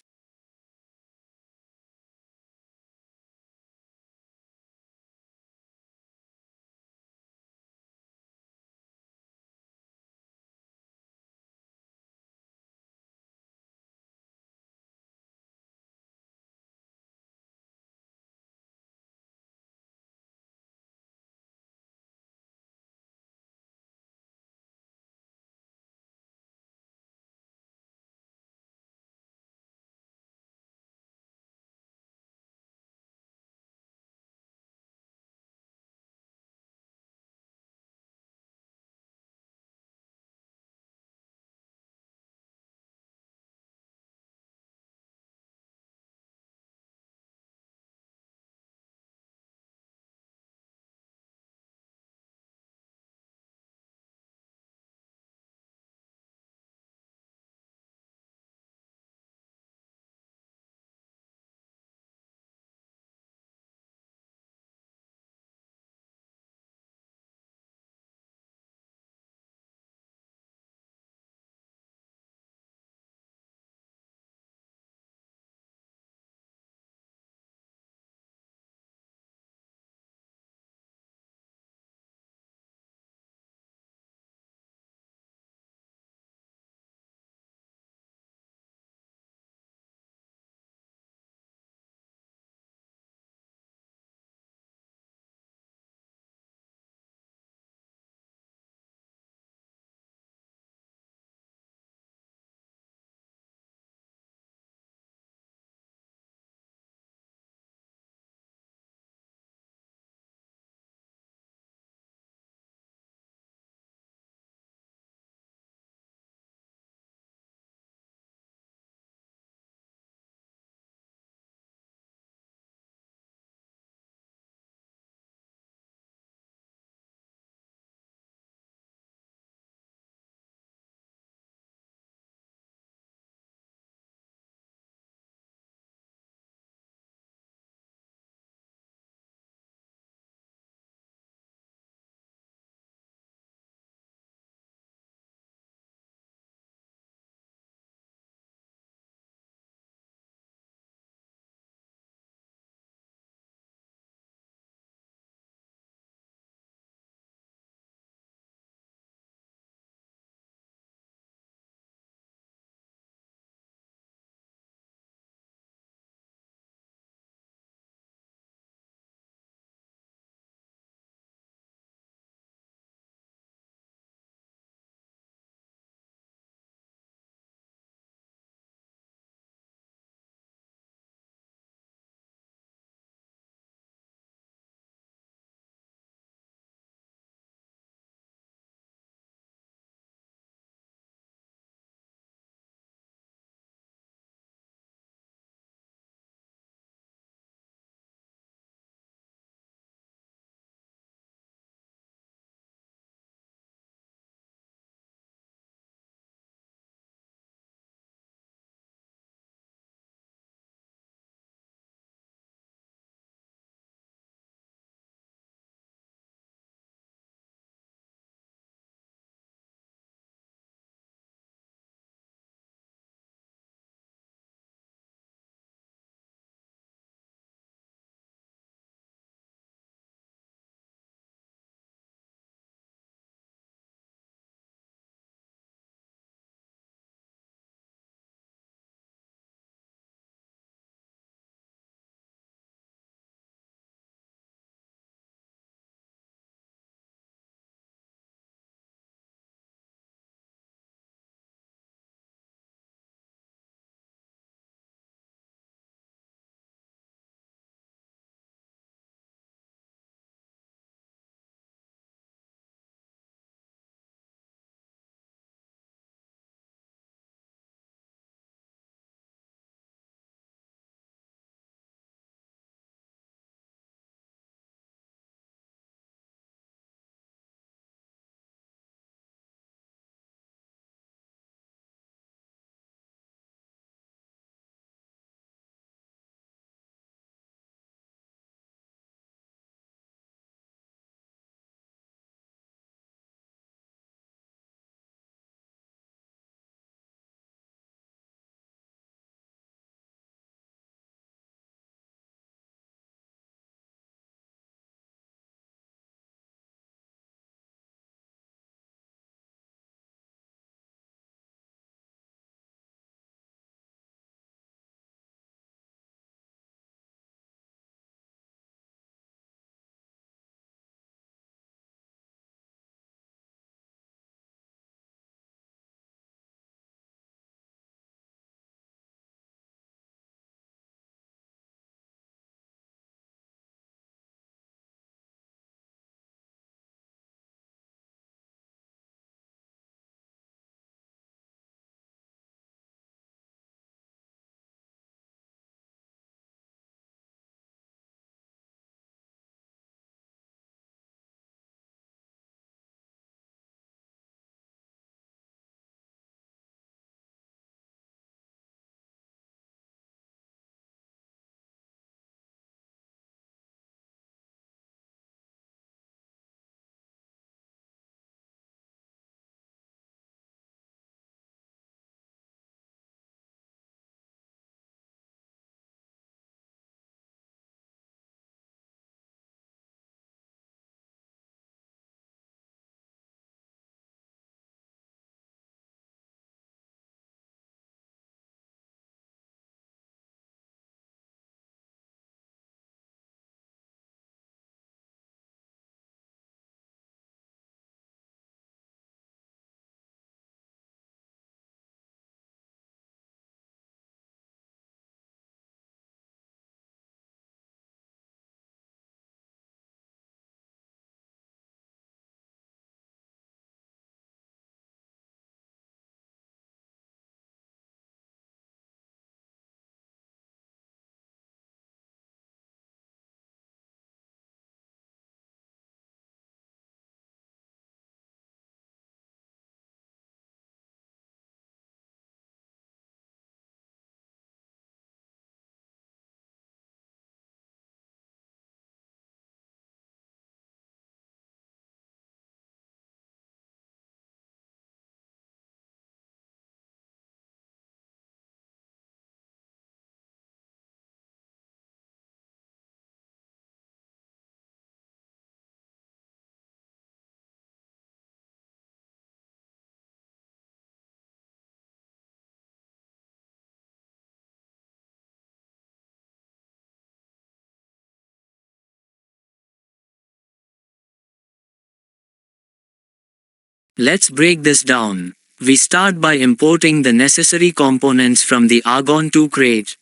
Let's break this down. We start by importing the necessary components from the Argon2 crate.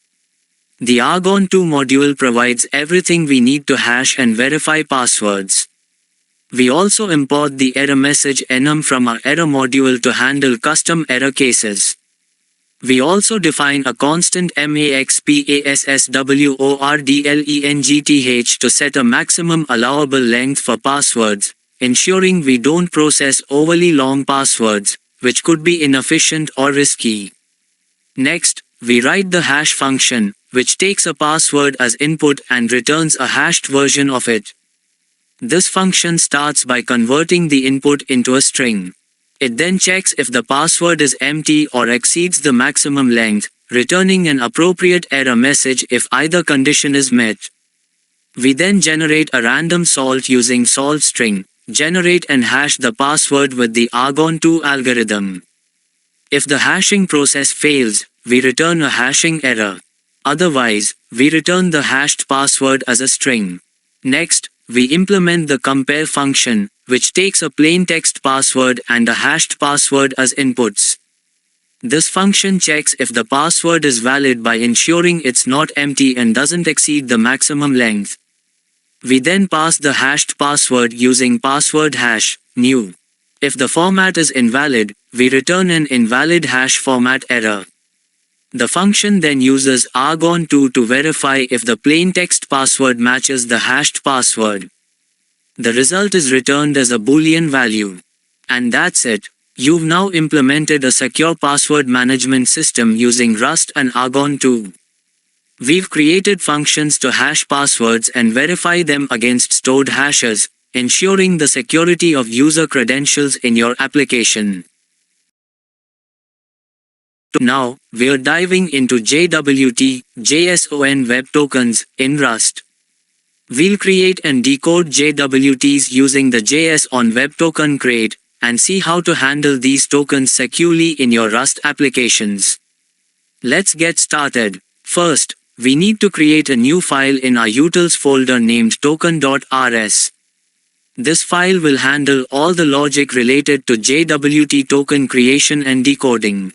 The Argon2 module provides everything we need to hash and verify passwords. We also import the error message enum from our error module to handle custom error cases. We also define a constant maxpasswordlength to set a maximum allowable length for passwords, ensuring we don't process overly long passwords, which could be inefficient or risky. Next, we write the hash function, which takes a password as input and returns a hashed version of it. This function starts by converting the input into a string. It then checks if the password is empty or exceeds the maximum length, returning an appropriate error message if either condition is met. We then generate a random salt using salt string, generate and hash the password with the Argon2 algorithm. If the hashing process fails, we return a hashing error. Otherwise, we return the hashed password as a string. Next, we implement the compare function, which takes a plain text password and a hashed password as inputs. This function checks if the password is valid by ensuring it's not empty and doesn't exceed the maximum length. We then pass the hashed password using password hash, new. If the format is invalid, we return an invalid hash format error. The function then uses Argon2 to verify if the plain text password matches the hashed password. The result is returned as a Boolean value. And that's it. You've now implemented a secure password management system using Rust and Argon2. We've created functions to hash passwords and verify them against stored hashes, ensuring the security of user credentials in your application. Now, we're diving into JWT, JSON Web Tokens, in Rust. We'll create and decode JWTs using the JSON Web Token crate, and see how to handle these tokens securely in your Rust applications. Let's get started. First, we need to create a new file in our utils folder named token.rs. This file will handle all the logic related to JWT token creation and decoding.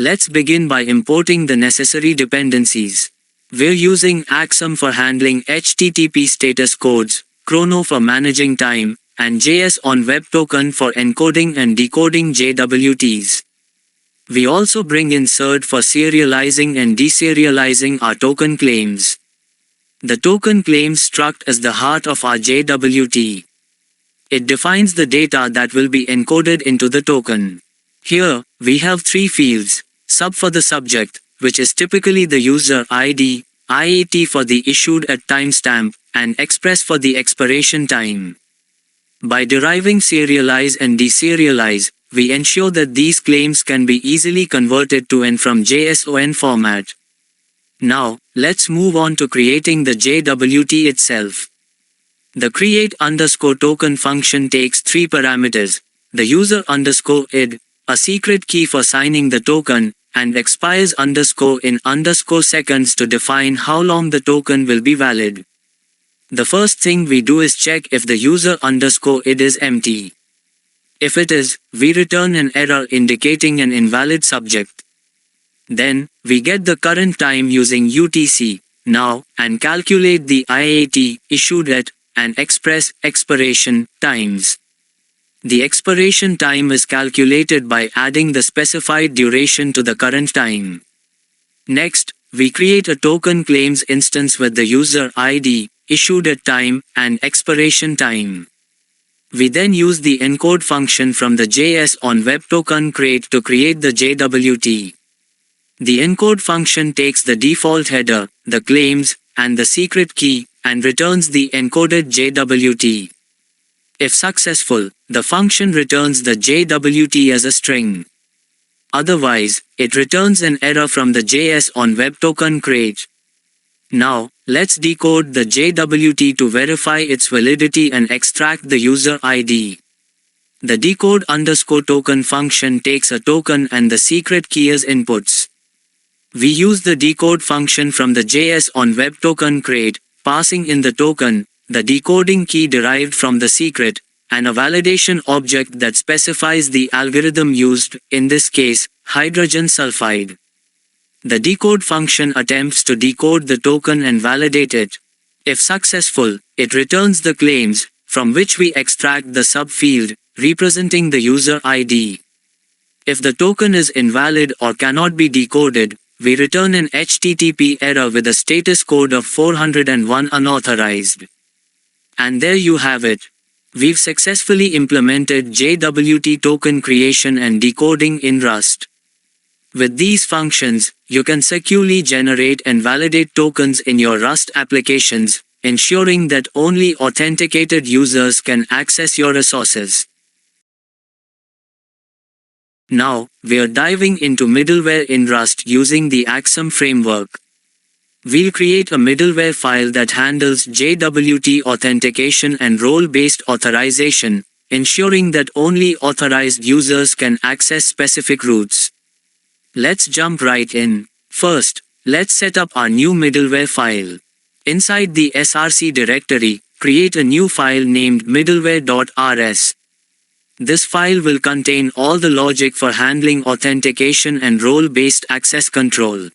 Let's begin by importing the necessary dependencies. We're using Axum for handling HTTP status codes, Chrono for managing time, and JS on Web Token for encoding and decoding JWTs. We also bring in CERD for serializing and deserializing our token claims. The token claims struct is the heart of our JWT. It defines the data that will be encoded into the token. Here, we have three fields: sub for the subject, which is typically the user ID, IAT for the issued at timestamp, and express for the expiration time. By deriving serialize and deserialize, we ensure that these claims can be easily converted to and from JSON format. Now, let's move on to creating the JWT itself. The create_token function takes three parameters: the user_id, a secret key for signing the token, and expires_in_seconds to define how long the token will be valid. The first thing we do is check if the user_id is empty. If it is, we return an error indicating an invalid subject. Then, we get the current time using UTC, now, and calculate the IAT, issued at, and express, expiration, times. The expiration time is calculated by adding the specified duration to the current time. Next, we create a token claims instance with the user ID, issued at time, and expiration time. We then use the encode function from the JS on Web Token crate to create the JWT. The encode function takes the default header, the claims, and the secret key, and returns the encoded JWT. If successful, the function returns the JWT as a string. Otherwise, it returns an error from the JS on Web Token crate. Now, let's decode the JWT to verify its validity and extract the user ID. The decode_token function takes a token and the secret key as inputs. We use the decode function from the JS on Web Token crate, passing in the token, the decoding key derived from the secret, and a validation object that specifies the algorithm used, in this case, hydrogen sulfide. The decode function attempts to decode the token and validate it. If successful, it returns the claims, from which we extract the subfield, representing the user ID. If the token is invalid or cannot be decoded, we return an HTTP error with a status code of 401 unauthorized. And there you have it. We've successfully implemented JWT token creation and decoding in Rust. With these functions, you can securely generate and validate tokens in your Rust applications, ensuring that only authenticated users can access your resources. Now, we're diving into middleware in Rust using the Axum framework. We'll create a middleware file that handles JWT authentication and role-based authorization, ensuring that only authorized users can access specific routes. Let's jump right in. First, let's set up our new middleware file. Inside the src directory, create a new file named middleware.rs. This file will contain all the logic for handling authentication and role-based access control.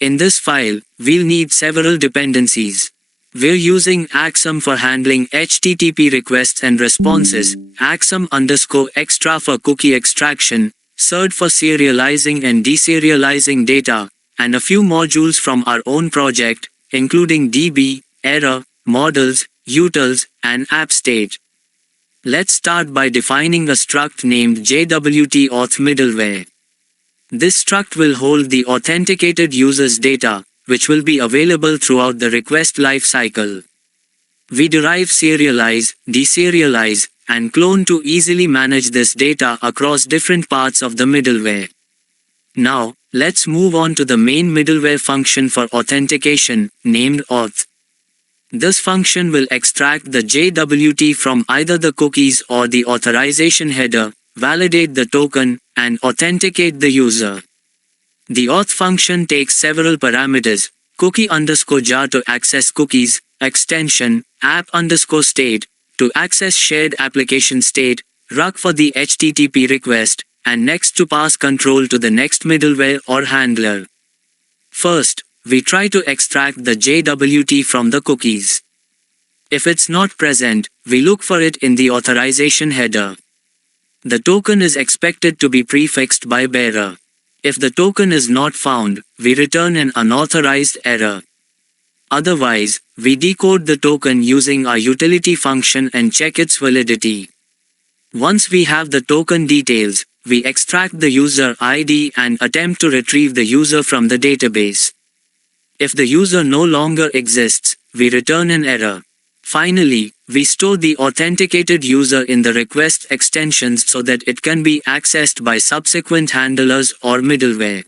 In this file, we'll need several dependencies. We're using Axum for handling HTTP requests and responses, Axum_extra for cookie extraction, CERD for serializing and deserializing data, and a few modules from our own project, including DB, error, models, utils, and app state. Let's start by defining a struct named JWT Auth middleware. This struct will hold the authenticated user's data, which will be available throughout the request lifecycle. We derive serialize, deserialize, and clone to easily manage this data across different parts of the middleware. Now, let's move on to the main middleware function for authentication, named Auth. This function will extract the JWT from either the cookies or the authorization header, validate the token, and authenticate the user. The auth function takes several parameters: cookie_jar to access cookies, extension, app_state, to access shared application state, RUC for the HTTP request, and next to pass control to the next middleware or handler. First, we try to extract the JWT from the cookies. If it's not present, we look for it in the authorization header. The token is expected to be prefixed by bearer. If the token is not found, we return an unauthorized error. Otherwise, we decode the token using our utility function and check its validity. Once we have the token details, we extract the user ID and attempt to retrieve the user from the database. If the user no longer exists, we return an error. Finally, we store the authenticated user in the request extensions so that it can be accessed by subsequent handlers or middleware.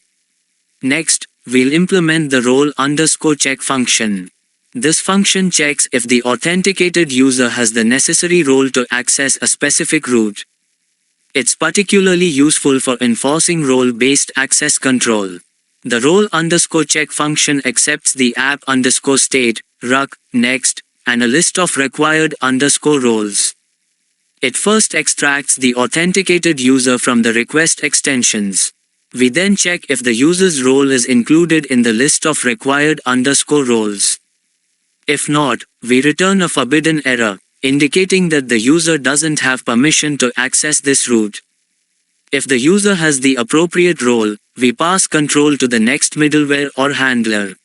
Next, we'll implement the role_check function. This function checks if the authenticated user has the necessary role to access a specific route. It's particularly useful for enforcing role-based access control. The role_check function accepts the app_state, RUC, next, and a list of required _roles. It first extracts the authenticated user from the request extensions. We then check if the user's role is included in the list of required _roles. If not, we return a forbidden error, indicating that the user doesn't have permission to access this route. If the user has the appropriate role, we pass control to the next middleware or handler.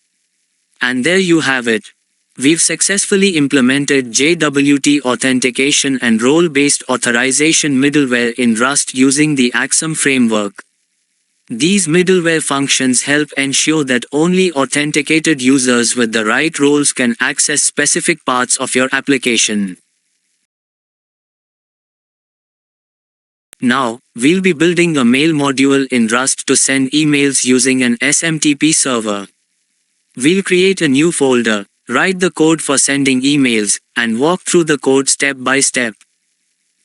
And there you have it. We've successfully implemented JWT authentication and role-based authorization middleware in Rust using the Axum framework. These middleware functions help ensure that only authenticated users with the right roles can access specific parts of your application. Now, we'll be building a mail module in Rust to send emails using an SMTP server. We'll create a new folder, write the code for sending emails, and walk through the code step by step.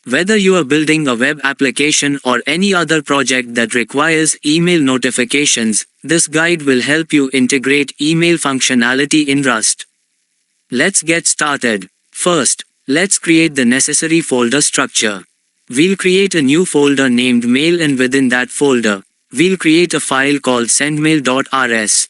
Whether you are building a web application or any other project that requires email notifications, this guide will help you integrate email functionality in Rust. Let's get started. First, let's create the necessary folder structure. We'll create a new folder named mail, and within that folder, we'll create a file called sendmail.rs.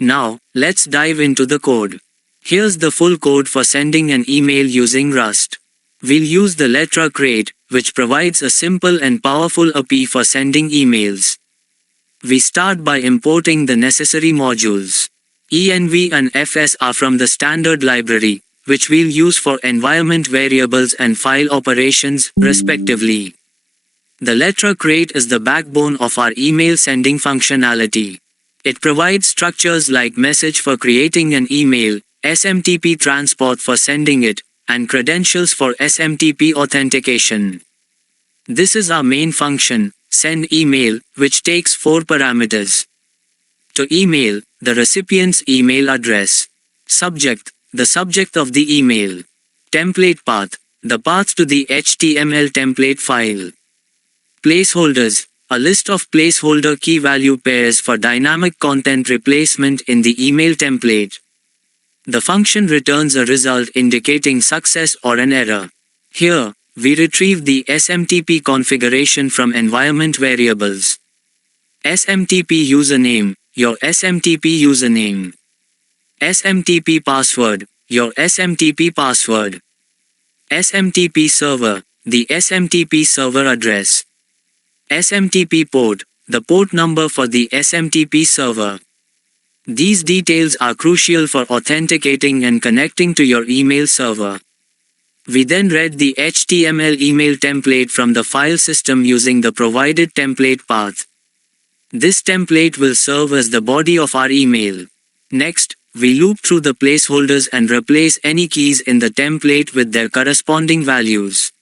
Now, let's dive into the code. Here's the full code for sending an email using Rust. We'll use the letter crate, which provides a simple and powerful API for sending emails. We start by importing the necessary modules. env and fs are from the standard library, which we'll use for environment variables and file operations, respectively. The letter crate is the backbone of our email sending functionality. It provides structures like message for creating an email, SMTP transport for sending it, and credentials for SMTP authentication. This is our main function, send email, which takes 4 parameters. To email, the recipient's email address. Subject, the subject of the email. Template path, the path to the HTML template file. Placeholders, a list of placeholder key-value pairs for dynamic content replacement in the email template. The function returns a result indicating success or an error. Here, we retrieve the SMTP configuration from environment variables. SMTP username, your SMTP username. SMTP password, your SMTP password. SMTP server, the SMTP server address. SMTP port, the port number for the SMTP server. These details are crucial for authenticating and connecting to your email server. We then read the HTML email template from the file system using the provided template path. This template will serve as the body of our email. Next, we loop through the placeholders and replace any keys in the template with their corresponding values.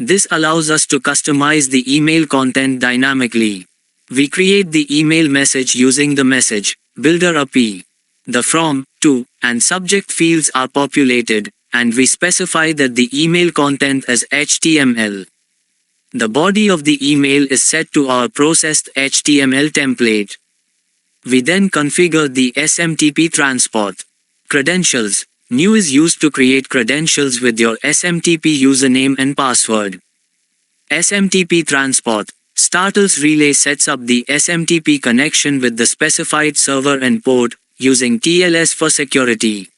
This allows us to customize the email content dynamically. We create the email message using the message builder API. The from, to, and subject fields are populated, and we specify that the email content is HTML. The body of the email is set to our processed HTML template. We then configure the SMTP transport. Credentials. New is used to create credentials with your SMTP username and password. SMTP transport. Startles relay sets up the SMTP connection with the specified server and port, using TLS for security.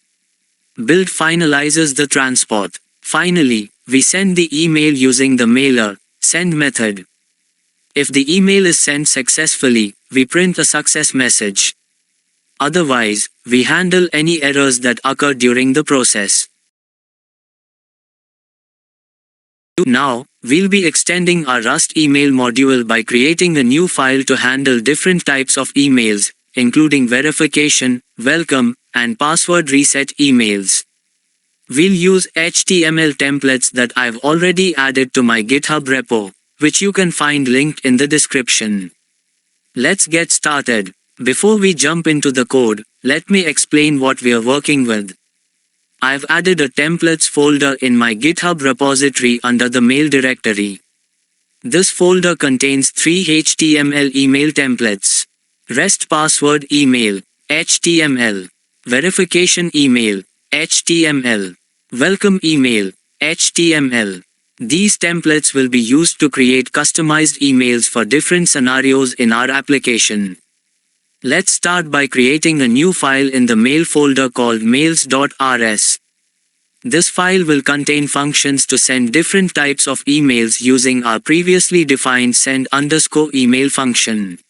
Build finalizes the transport. Finally, we send the email using the mailer send method. If the email is sent successfully, we print a success message. Otherwise, we handle any errors that occur during the process. Now, we'll be extending our Rust email module by creating a new file to handle different types of emails, including verification, welcome, and password reset emails. We'll use HTML templates that I've already added to my GitHub repo, which you can find linked in the description. Let's get started. Before we jump into the code, let me explain what we are working with. I've added a templates folder in my GitHub repository under the mail directory. This folder contains 3 HTML email templates: REST password email, HTML; verification email, HTML; welcome email, HTML. These templates will be used to create customized emails for different scenarios in our application. Let's start by creating a new file in the mail folder called mails.rs. This file will contain functions to send different types of emails using our previously defined send_email function.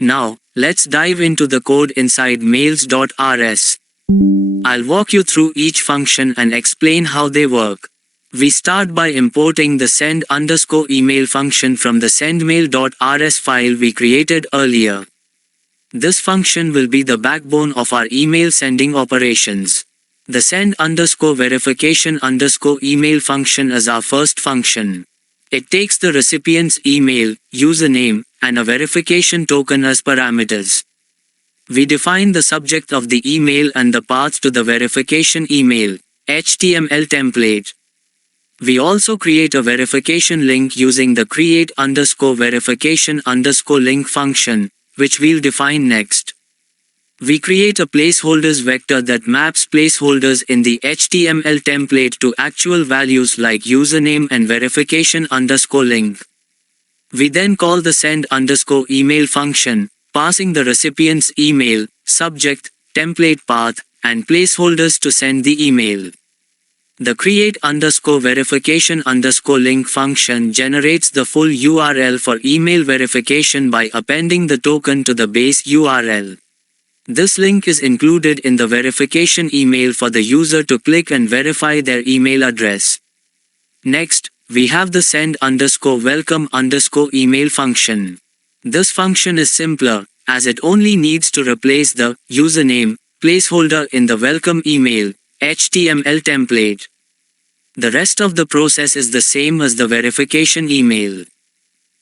Now, let's dive into the code inside mails.rs. I'll walk you through each function and explain how they work. We start by importing the send_email function from the sendmail.rs file we created earlier. This function will be the backbone of our email sending operations. The send_verification_email function is our first function. It takes the recipient's email, username, and a verification token as parameters. We define the subject of the email and the path to the verification email, HTML template. We also create a verification link using the create_verification_link function, which we'll define next. We create a placeholders vector that maps placeholders in the HTML template to actual values like username and verification_link. We then call the send_email function, passing the recipient's email, subject, template path, and placeholders to send the email. The create_verification_link function generates the full URL for email verification by appending the token to the base URL. This link is included in the verification email for the user to click and verify their email address. Next, we have the send_welcome_email function. This function is simpler, as it only needs to replace the username placeholder in the welcome email HTML template. The rest of the process is the same as the verification email.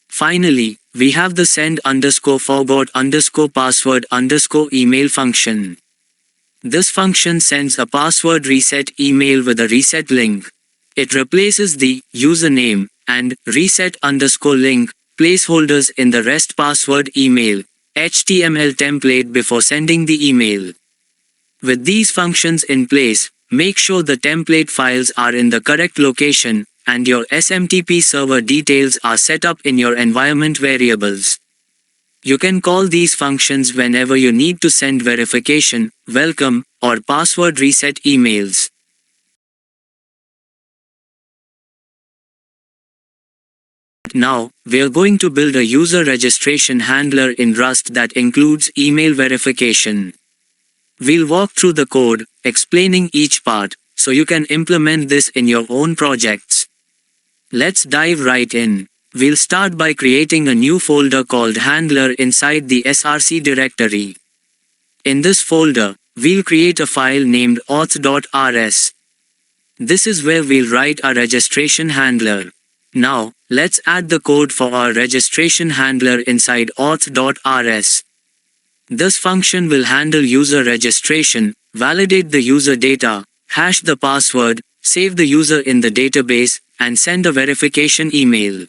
Finally, we have the send_forgot_password_email function. This function sends a password reset email with a reset link. It replaces the username and reset_link placeholders in the REST password email HTML template before sending the email. With these functions in place, make sure the template files are in the correct location, and your SMTP server details are set up in your environment variables. You can call these functions whenever you need to send verification, welcome, or password reset emails. Now, we're going to build a user registration handler in Rust that includes email verification. We'll walk through the code, explaining each part, so you can implement this in your own projects. Let's dive right in. We'll start by creating a new folder called Handler inside the src directory. In this folder, we'll create a file named auth.rs. This is where we'll write our registration handler. Now, let's add the code for our registration handler inside auth.rs. This function will handle user registration, validate the user data, hash the password, save the user in the database, and send a verification email.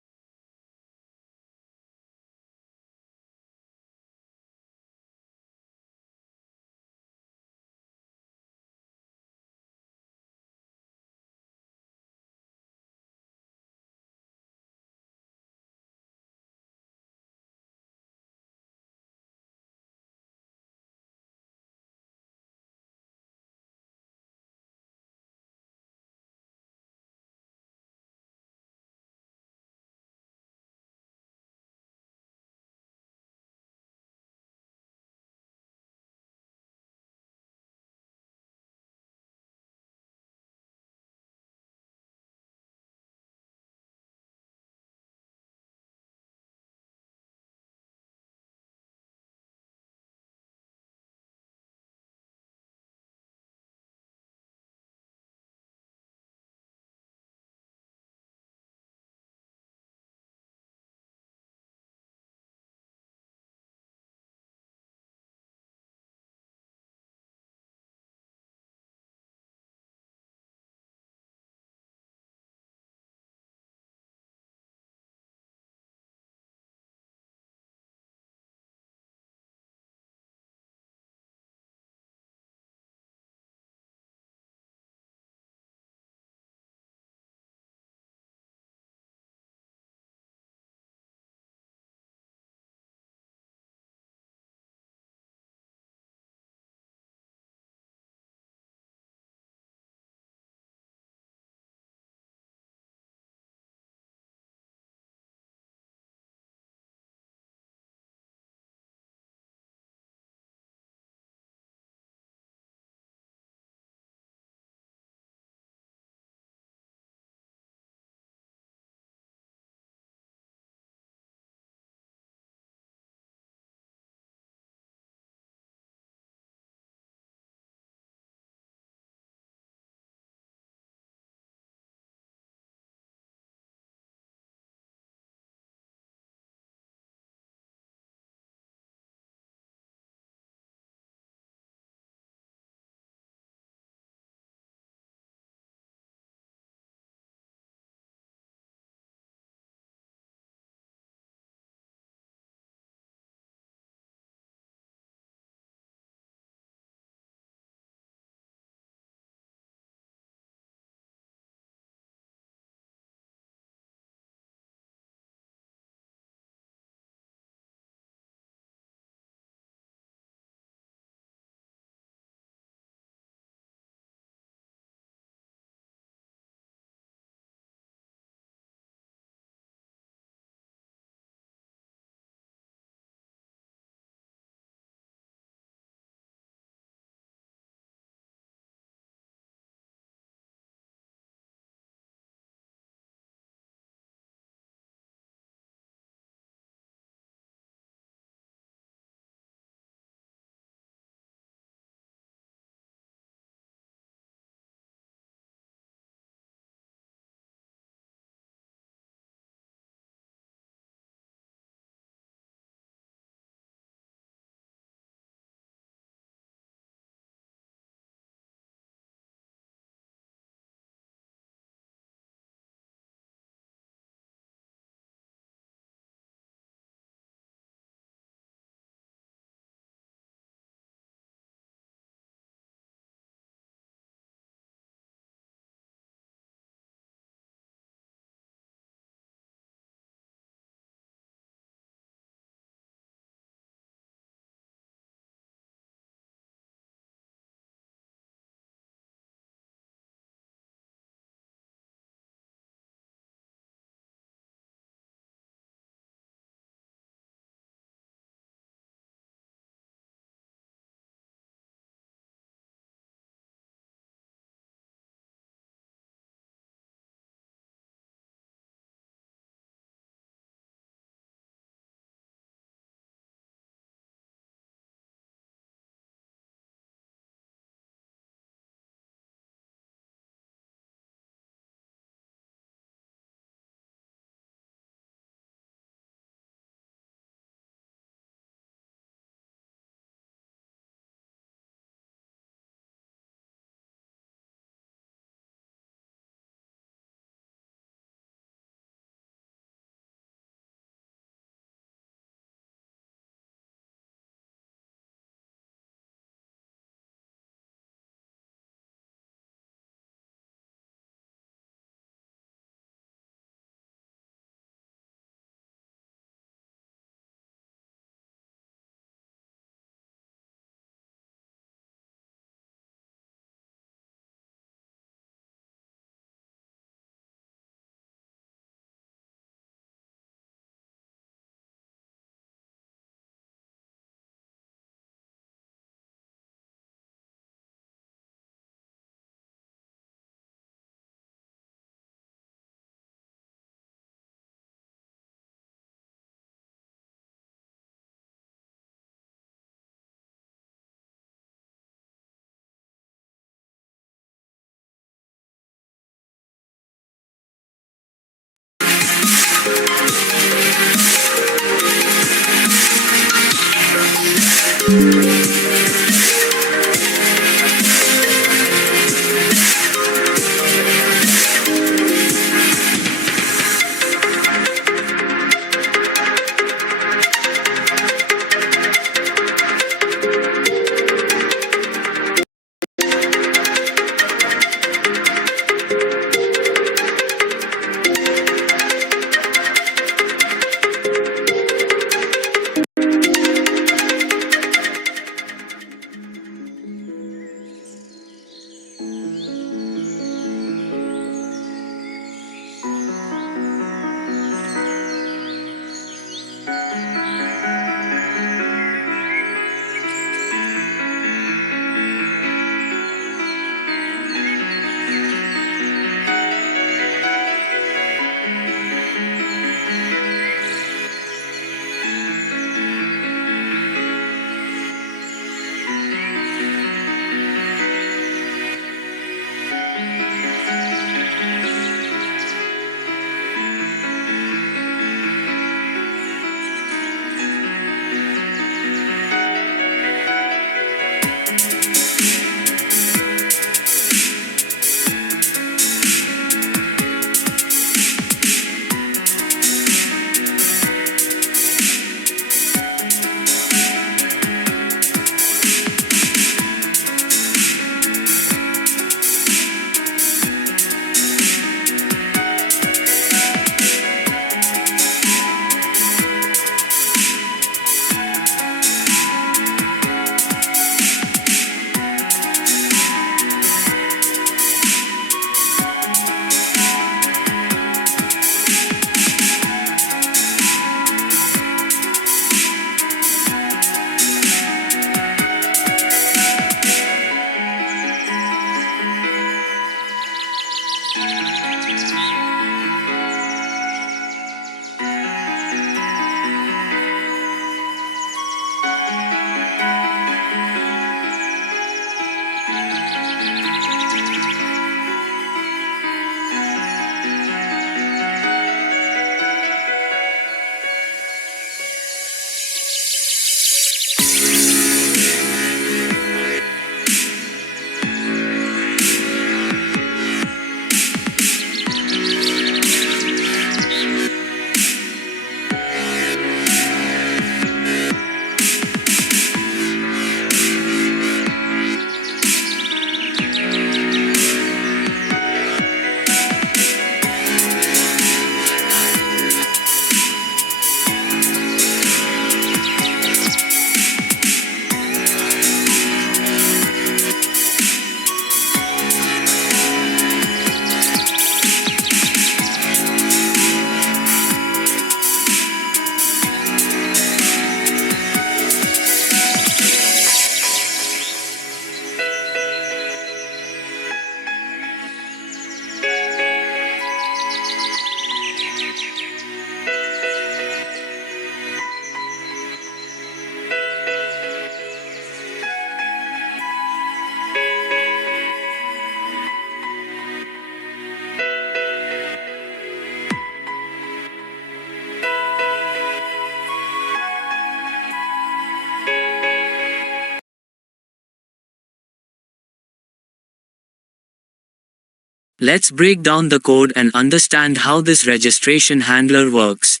Let's break down the code and understand how this registration handler works.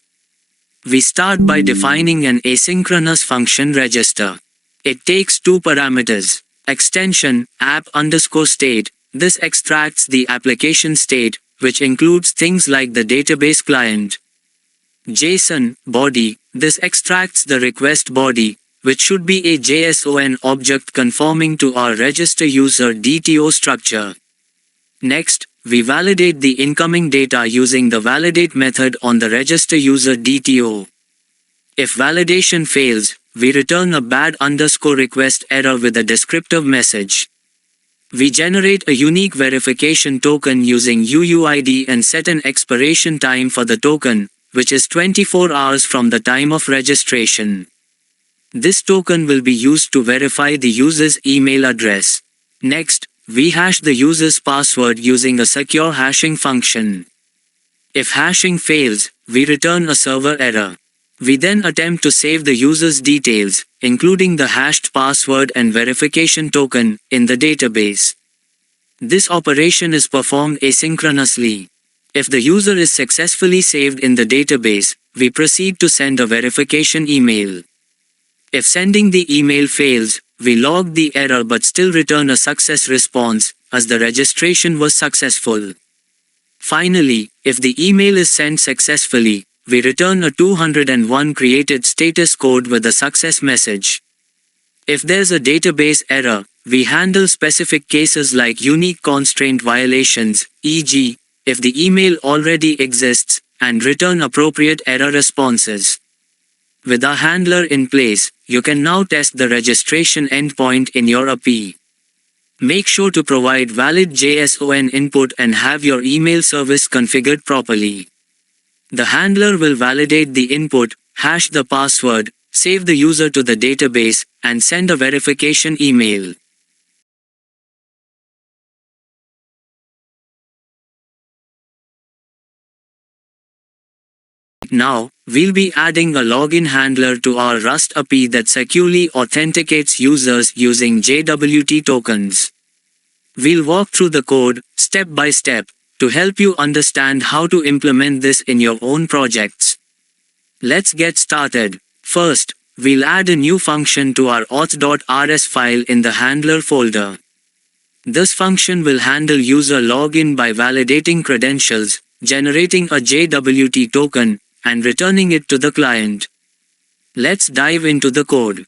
We start by defining an asynchronous function register. It takes two parameters. Extension, app_state. This extracts the application state, which includes things like the database client. JSON, body. This extracts the request body, which should be a JSON object conforming to our register user DTO structure. Next, we validate the incoming data using the validate method on the register user DTO. If validation fails, we return a bad_request error with a descriptive message. We generate a unique verification token using UUID and set an expiration time for the token, which is 24 hours from the time of registration. This token will be used to verify the user's email address. Next, we hash the user's password using a secure hashing function. If hashing fails, we return a server error. We then attempt to save the user's details, including the hashed password and verification token, in the database. This operation is performed asynchronously. If the user is successfully saved in the database, we proceed to send a verification email. If sending the email fails, we log the error but still return a success response, as the registration was successful. Finally, if the email is sent successfully, we return a 201 created status code with a success message. If there's a database error, we handle specific cases like unique constraint violations, e.g., if the email already exists, and return appropriate error responses. With our handler in place, you can now test the registration endpoint in your API. Make sure to provide valid JSON input and have your email service configured properly. The handler will validate the input, hash the password, save the user to the database, and send a verification email. Now, we'll be adding a login handler to our Rust API that securely authenticates users using JWT tokens. We'll walk through the code, step by step, to help you understand how to implement this in your own projects. Let's get started. First, we'll add a new function to our auth.rs file in the handler folder. This function will handle user login by validating credentials, generating a JWT token, and returning it to the client. Let's dive into the code.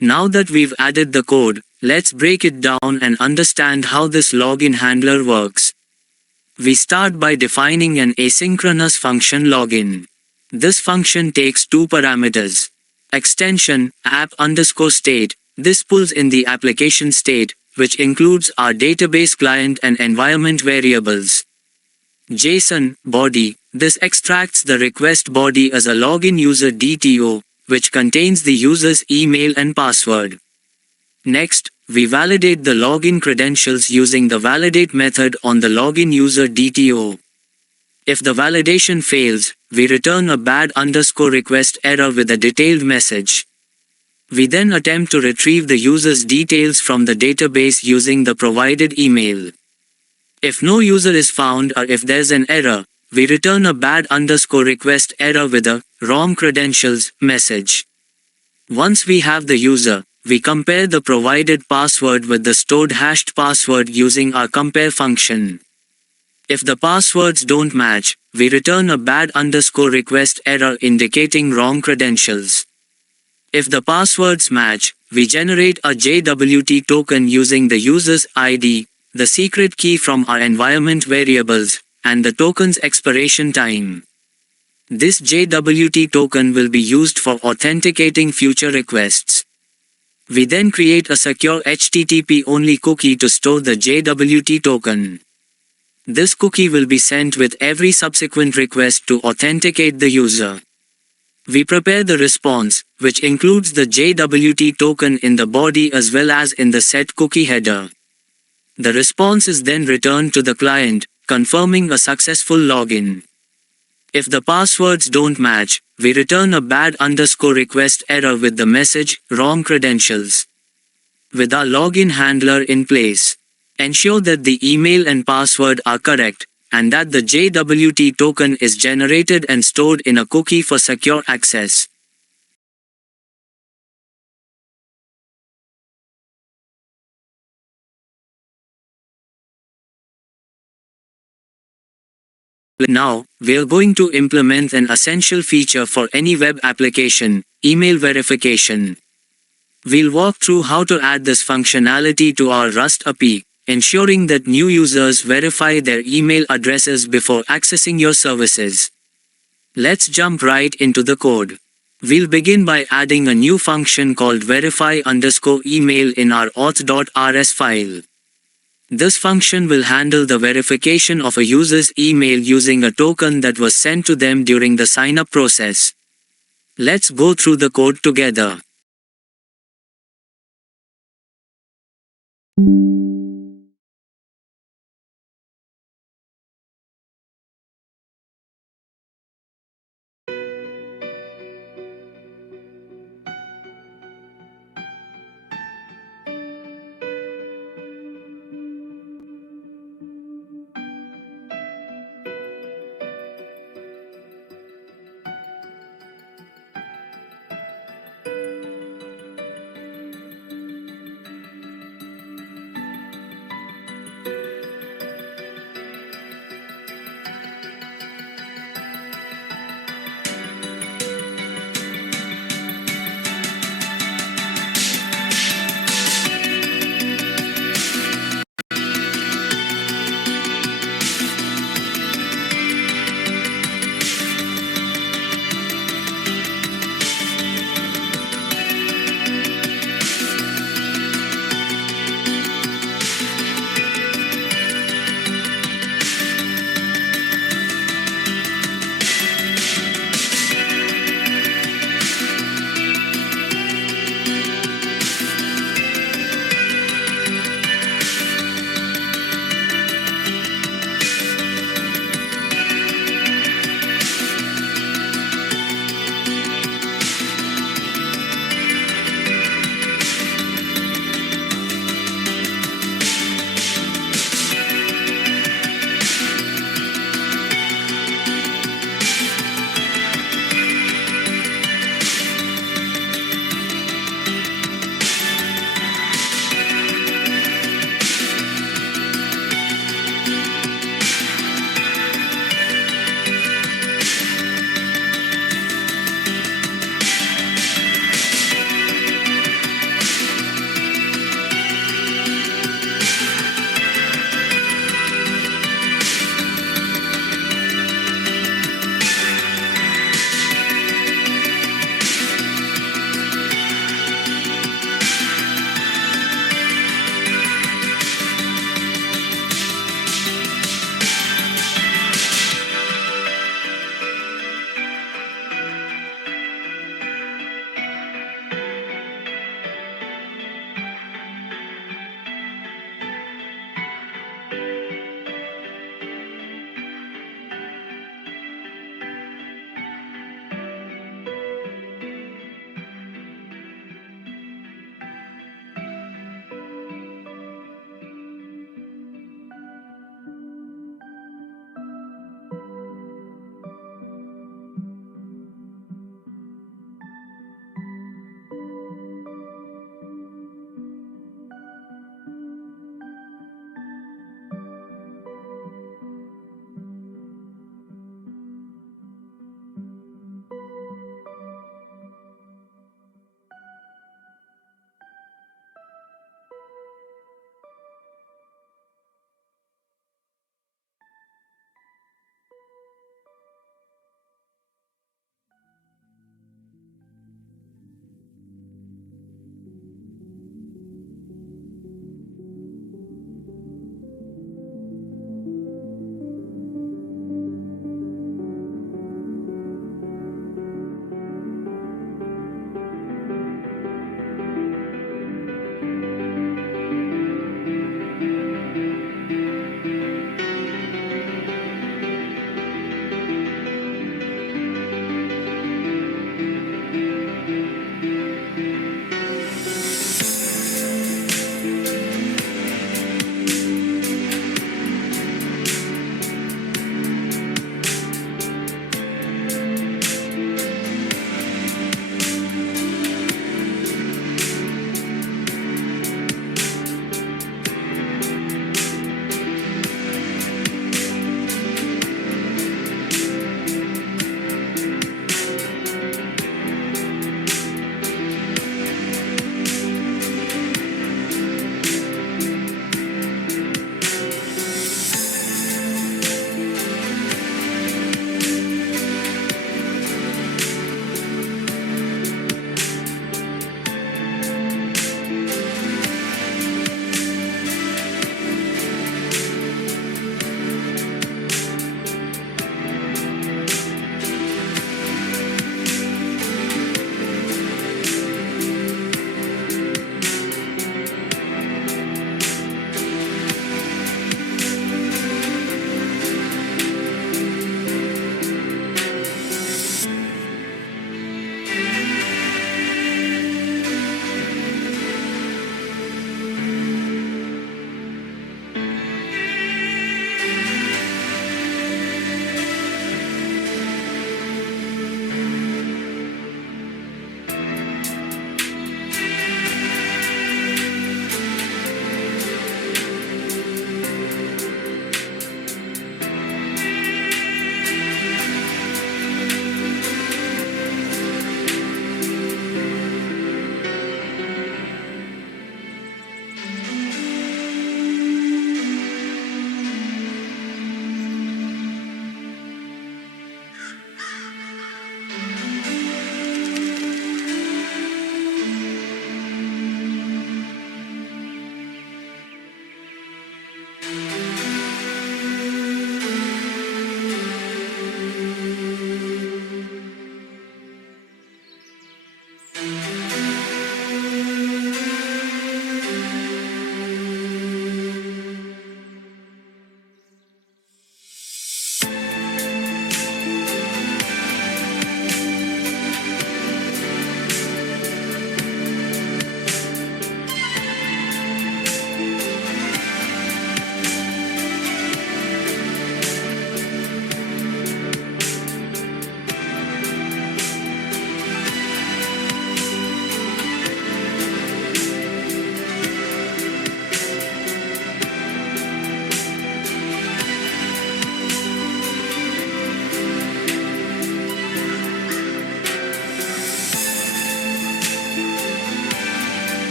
Now that we've added the code, let's break it down and understand how this login handler works. We start by defining an asynchronous function login. This function takes two parameters. Extension, app_state, this pulls in the application state, which includes our database client and environment variables. JSON, body, this extracts the request body as a login user DTO, which contains the user's email and password. Next, we validate the login credentials using the validate method on the login user DTO. If the validation fails, we return a bad_request error with a detailed message. We then attempt to retrieve the user's details from the database using the provided email. If no user is found or if there's an error, we return a bad_request error with a wrong credentials message. Once we have the user, we compare the provided password with the stored hashed password using our compare function. If the passwords don't match, we return a bad_request error indicating wrong credentials. If the passwords match, we generate a JWT token using the user's ID, the secret key from our environment variables, and the token's expiration time. This JWT token will be used for authenticating future requests. We then create a secure HTTP-only cookie to store the JWT token. This cookie will be sent with every subsequent request to authenticate the user. We prepare the response, which includes the JWT token in the body as well as in the set cookie header. The response is then returned to the client, confirming a successful login. If the passwords don't match, we return a bad_request error with the message, wrong credentials. With our login handler in place, ensure that the email and password are correct, and that the JWT token is generated and stored in a cookie for secure access. Now, we're going to implement an essential feature for any web application, email verification. We'll walk through how to add this functionality to our Rust API, ensuring that new users verify their email addresses before accessing your services. Let's jump right into the code. We'll begin by adding a new function called verify_email in our auth.rs file. This function will handle the verification of a user's email using a token that was sent to them during the sign-up process. Let's go through the code together.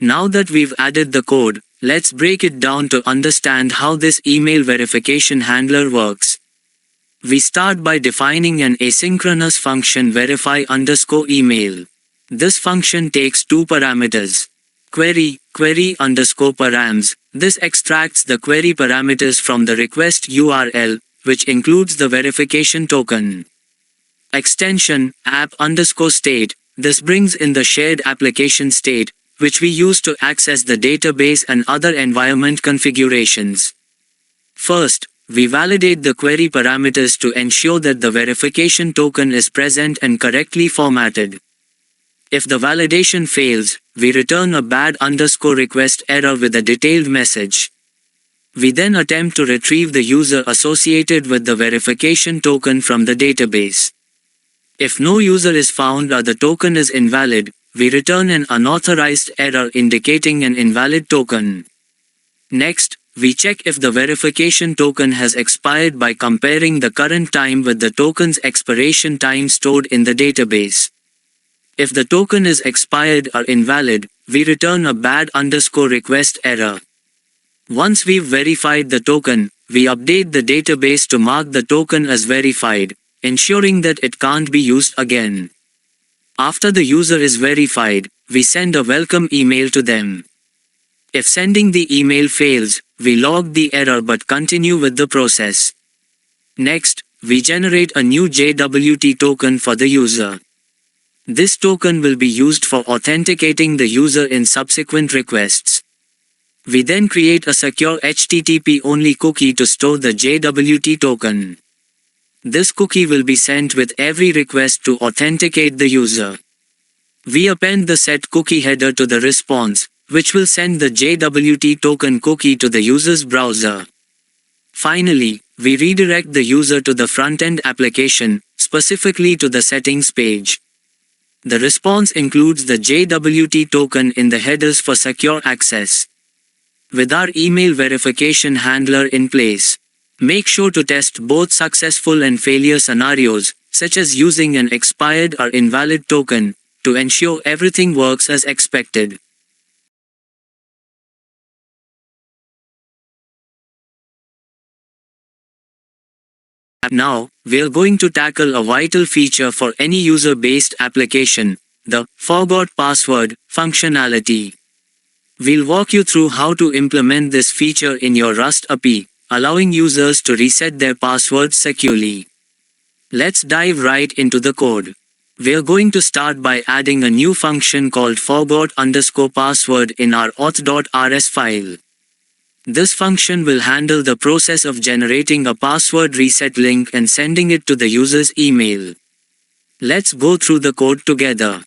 Now that we've added the code, let's break it down to understand how this email verification handler works. We start by defining an asynchronous function verify_email. This function takes two parameters. Query underscore params. This extracts the query parameters from the request URL, which includes the verification token. Extension, app underscore state. This brings in the shared application state, which we use to access the database and other environment configurations. First, we validate the query parameters to ensure that the verification token is present and correctly formatted. If the validation fails, we return a bad_request error with a detailed message. We then attempt to retrieve the user associated with the verification token from the database. If no user is found or the token is invalid, we return an unauthorized error indicating an invalid token. Next, we check if the verification token has expired by comparing the current time with the token's expiration time stored in the database. If the token is expired or invalid, we return a bad_request error. Once we've verified the token, we update the database to mark the token as verified, ensuring that it can't be used again. After the user is verified, we send a welcome email to them. If sending the email fails, we log the error but continue with the process. Next, we generate a new JWT token for the user. This token will be used for authenticating the user in subsequent requests. We then create a secure HTTP-only cookie to store the JWT token. This cookie will be sent with every request to authenticate the user. We append the set cookie header to the response, which will send the JWT token cookie to the user's browser. Finally, we redirect the user to the front-end application, specifically to the settings page. The response includes the JWT token in the headers for secure access. With our email verification handler in place, make sure to test both successful and failure scenarios, such as using an expired or invalid token, to ensure everything works as expected. Now, we're going to tackle a vital feature for any user-based application, the forgot password functionality. We'll walk you through how to implement this feature in your Rust API, allowing users to reset their passwords securely. Let's dive right into the code. We're going to start by adding a new function called forgot_password in our auth.rs file. This function will handle the process of generating a password reset link and sending it to the user's email. Let's go through the code together.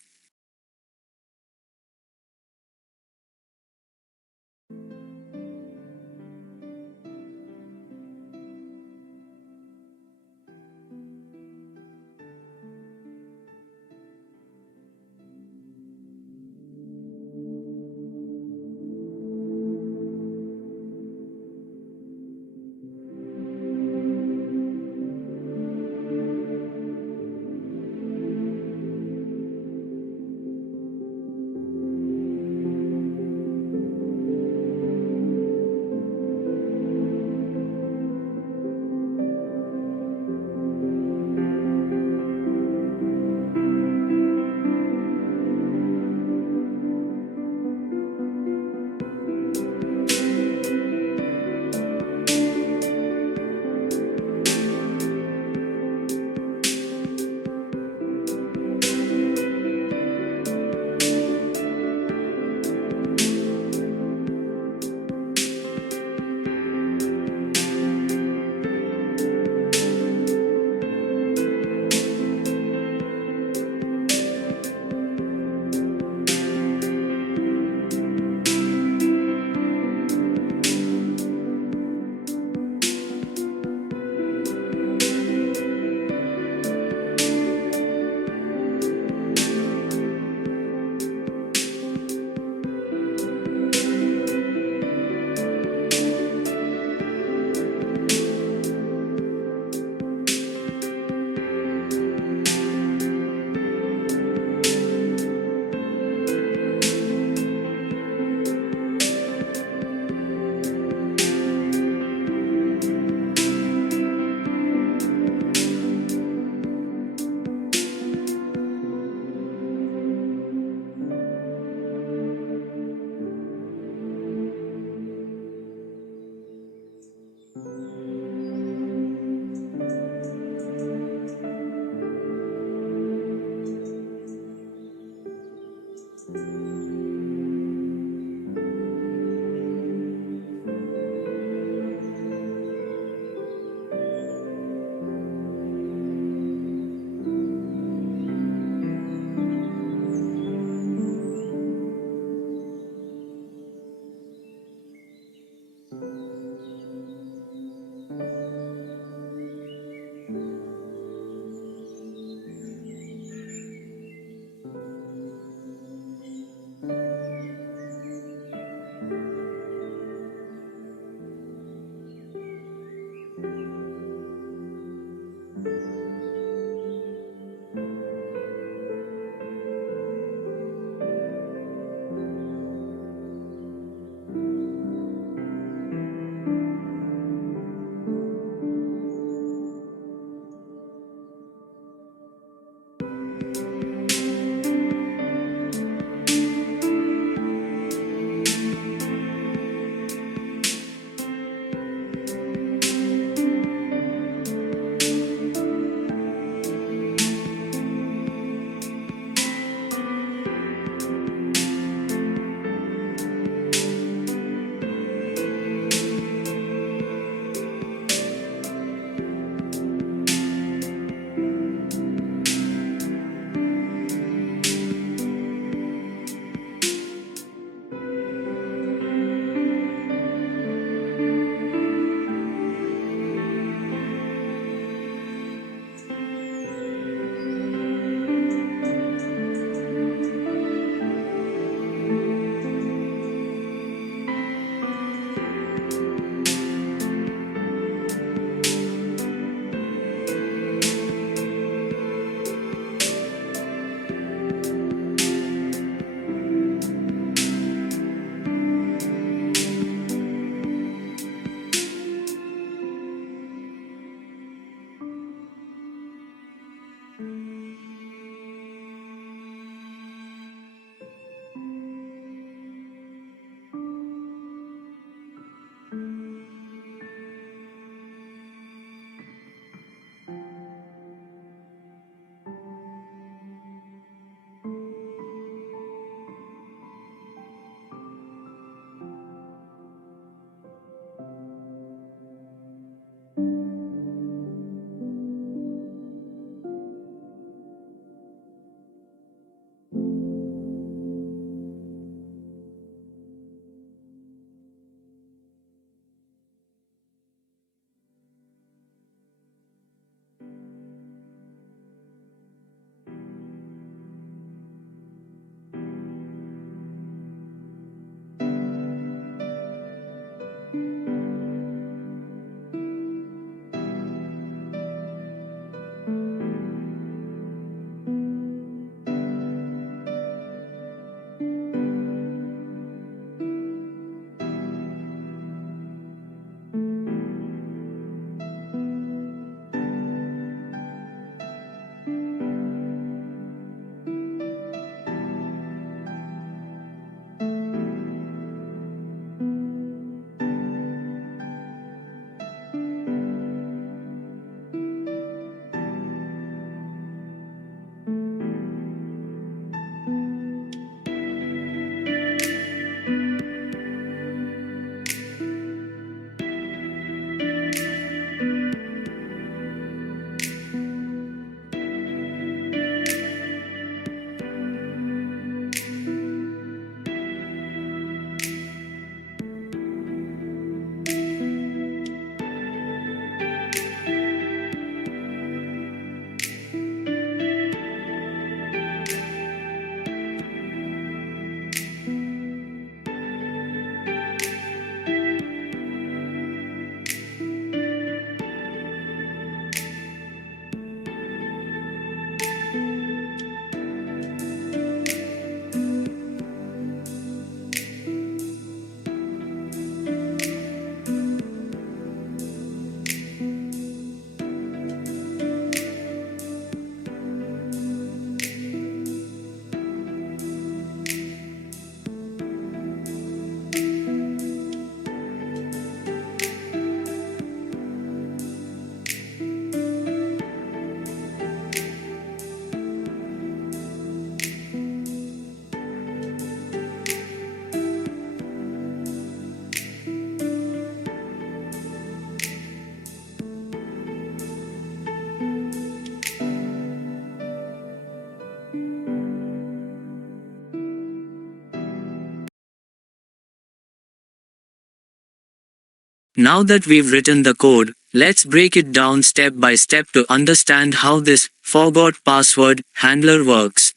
Now that we've written the code, let's break it down step by step to understand how this forgot password handler works.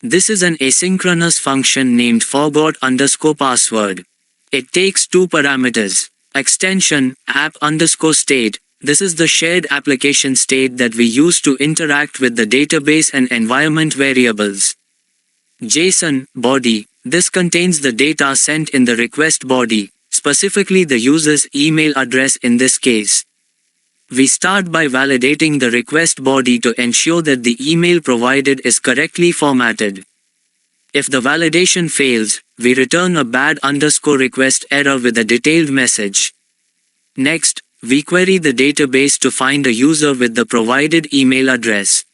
This is an asynchronous function named forgot_password. It takes two parameters. Extension, app_state. This is the shared application state that we use to interact with the database and environment variables. JSON, body. This contains the data sent in the request body, specifically the user's email address in this case. We start by validating the request body to ensure that the email provided is correctly formatted. If the validation fails, we return a bad_request error with a detailed message. Next, we query the database to find a user with the provided email address.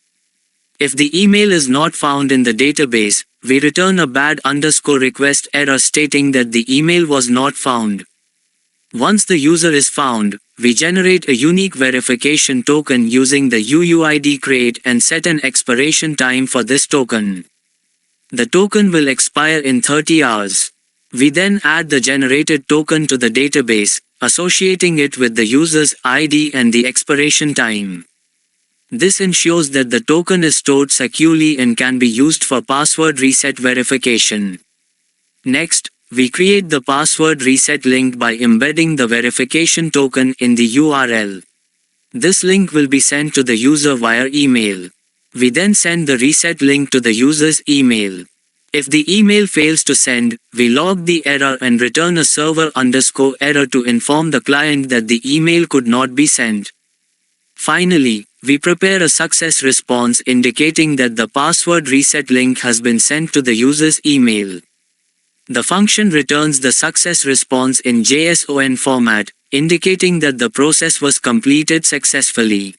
If the email is not found in the database, we return a bad_request error stating that the email was not found. Once the user is found, we generate a unique verification token using the UUID create and set an expiration time for this token. The token will expire in 30 hours. We then add the generated token to the database, associating it with the user's ID and the expiration time. This ensures that the token is stored securely and can be used for password reset verification. Next, we create the password reset link by embedding the verification token in the URL. This link will be sent to the user via email. We then send the reset link to the user's email. If the email fails to send, we log the error and return a server_error to inform the client that the email could not be sent. Finally, we prepare a success response indicating that the password reset link has been sent to the user's email. The function returns the success response in JSON format, indicating that the process was completed successfully.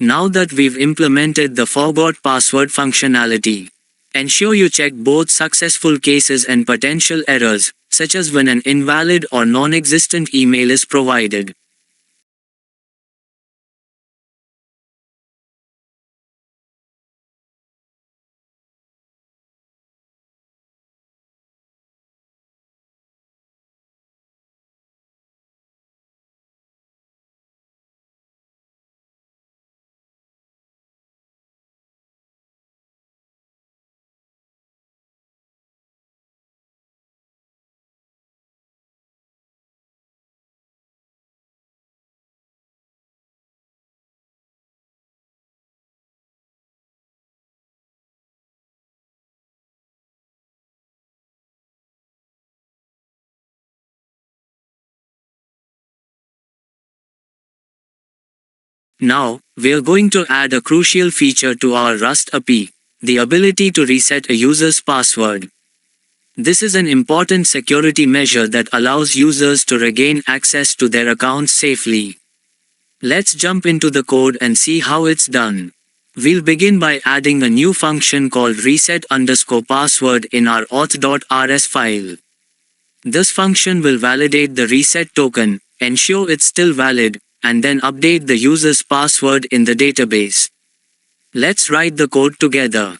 Now that we've implemented the forgot password functionality, ensure you check both successful cases and potential errors, such as when an invalid or non-existent email is provided. Now, we're going to add a crucial feature to our Rust API, the ability to reset a user's password. This is an important security measure that allows users to regain access to their accounts safely. Let's jump into the code and see how it's done. We'll begin by adding a new function called reset_password in our auth.rs file. This function will validate the reset token, ensure it's still valid, and then update the user's password in the database. Let's write the code together.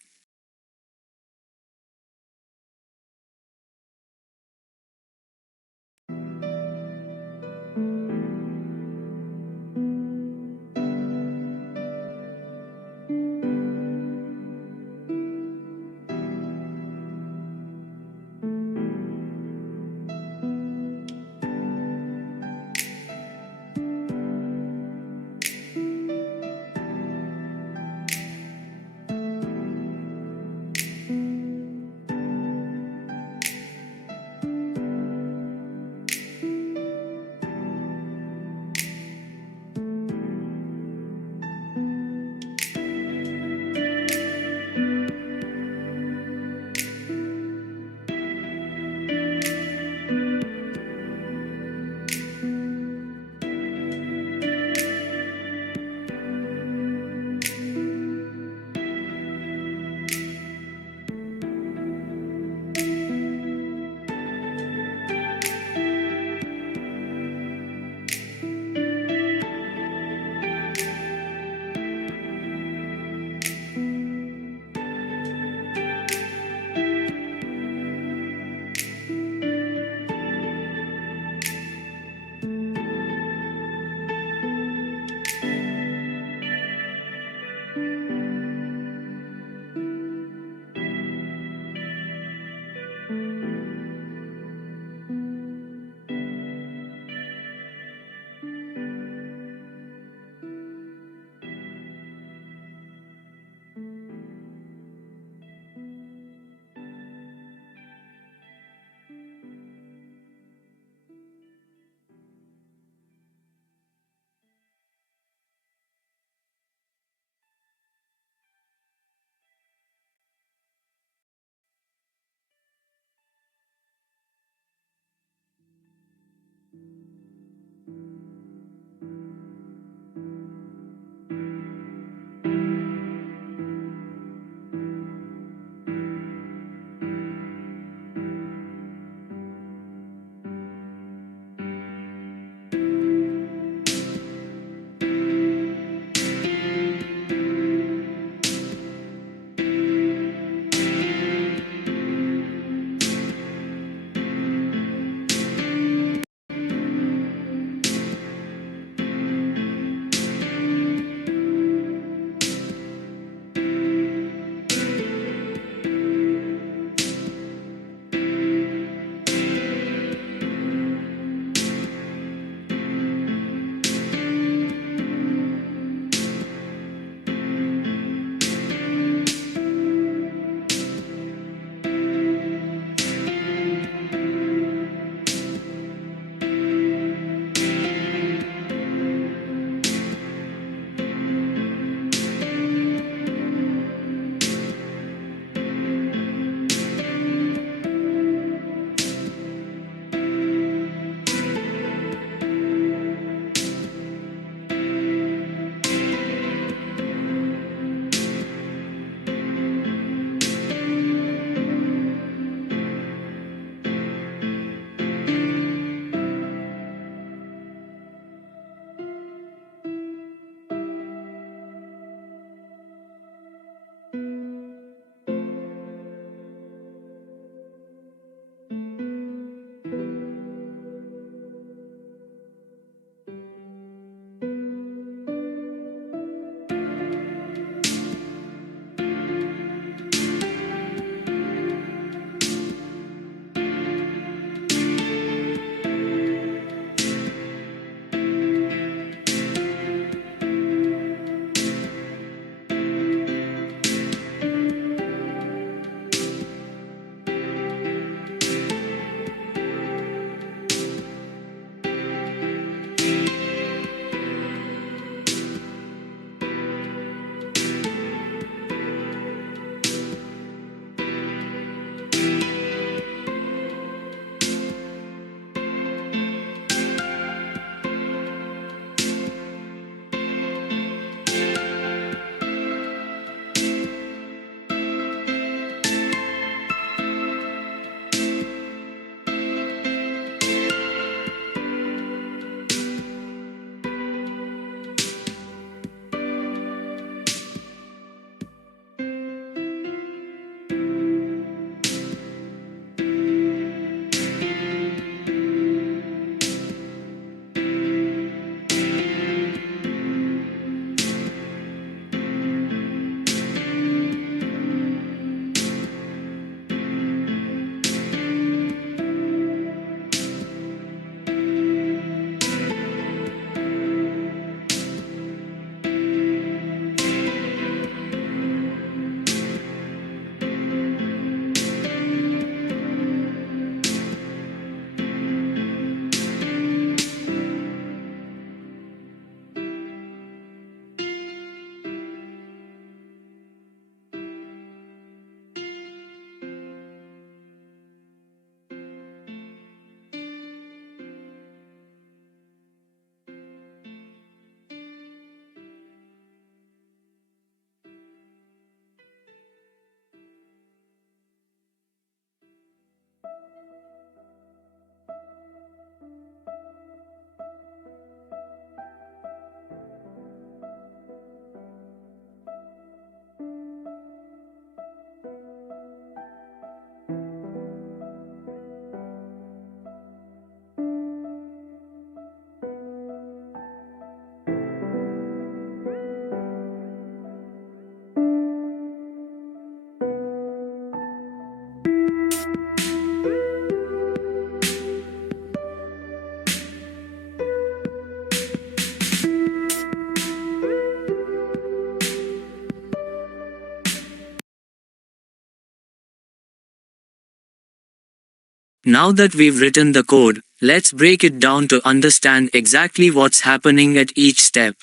Now that we've written the code, let's break it down to understand exactly what's happening at each step.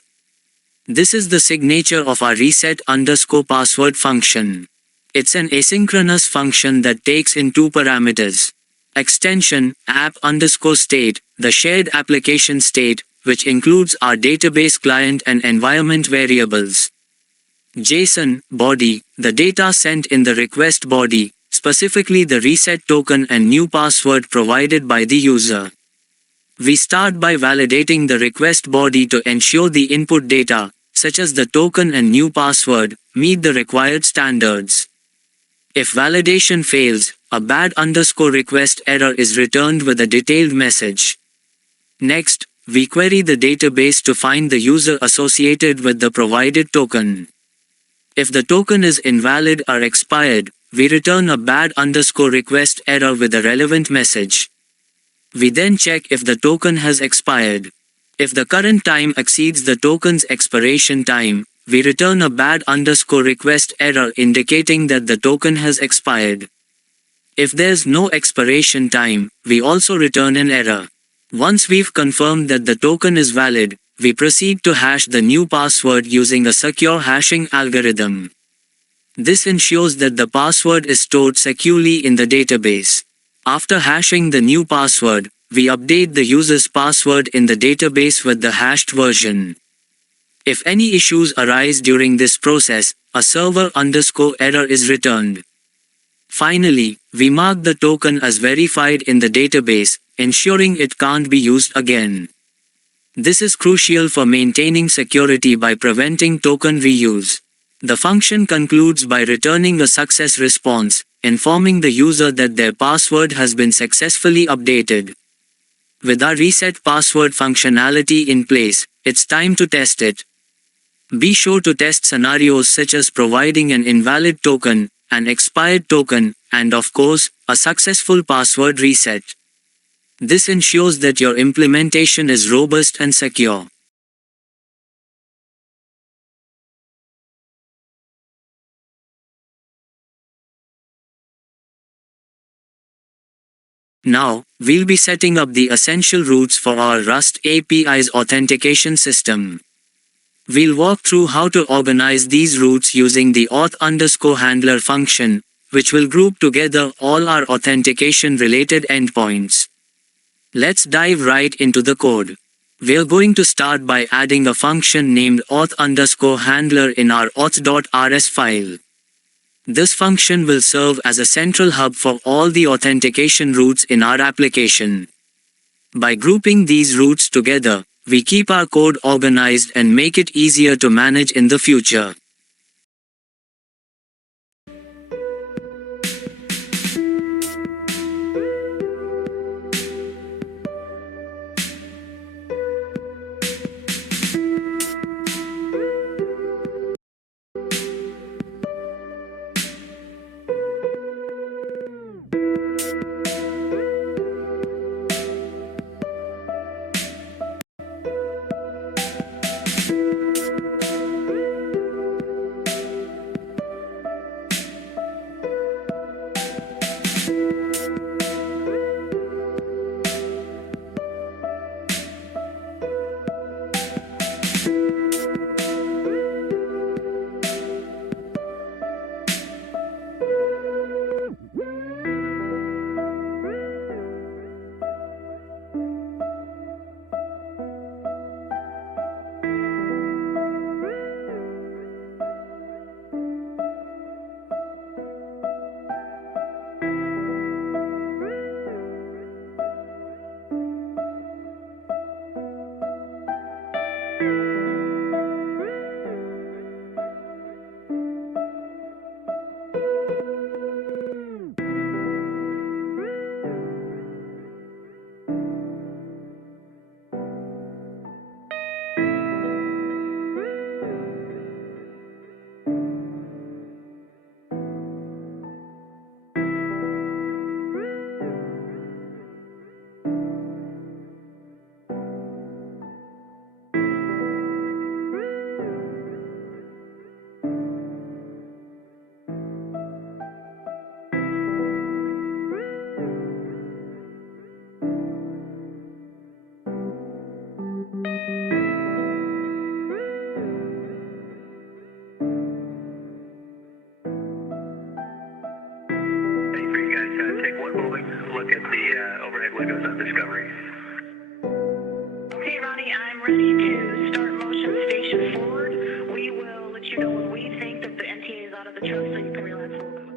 This is the signature of our reset_password function. It's an asynchronous function that takes in two parameters. Extension, app_state, the shared application state, which includes our database client and environment variables. JSON, body, the data sent in the request body, specifically the reset token and new password provided by the user. We start by validating the request body to ensure the input data, such as the token and new password, meet the required standards. If validation fails, a bad_request error is returned with a detailed message. Next, we query the database to find the user associated with the provided token. If the token is invalid or expired, we return a bad_request error with a relevant message. We then check if the token has expired. If the current time exceeds the token's expiration time, we return a bad_request error indicating that the token has expired. If there's no expiration time, we also return an error. Once we've confirmed that the token is valid, we proceed to hash the new password using a secure hashing algorithm. This ensures that the password is stored securely in the database. After hashing the new password, we update the user's password in the database with the hashed version. If any issues arise during this process, a server_error is returned. Finally, we mark the token as verified in the database, ensuring it can't be used again. This is crucial for maintaining security by preventing token reuse. The function concludes by returning a success response, informing the user that their password has been successfully updated. With our reset password functionality in place, it's time to test it. Be sure to test scenarios such as providing an invalid token, an expired token, and of course, a successful password reset. This ensures that your implementation is robust and secure. Now, we'll be setting up the essential routes for our Rust API's authentication system. We'll walk through how to organize these routes using the auth_handler function, which will group together all our authentication-related endpoints. Let's dive right into the code. We're going to start by adding a function named auth_handler in our auth.rs file. This function will serve as a central hub for all the authentication routes in our application. By grouping these routes together, we keep our code organized and make it easier to manage in the future. ready to start motion station forward. We will let you know when we think that the NTA is out of the truck so you can relax a little bit.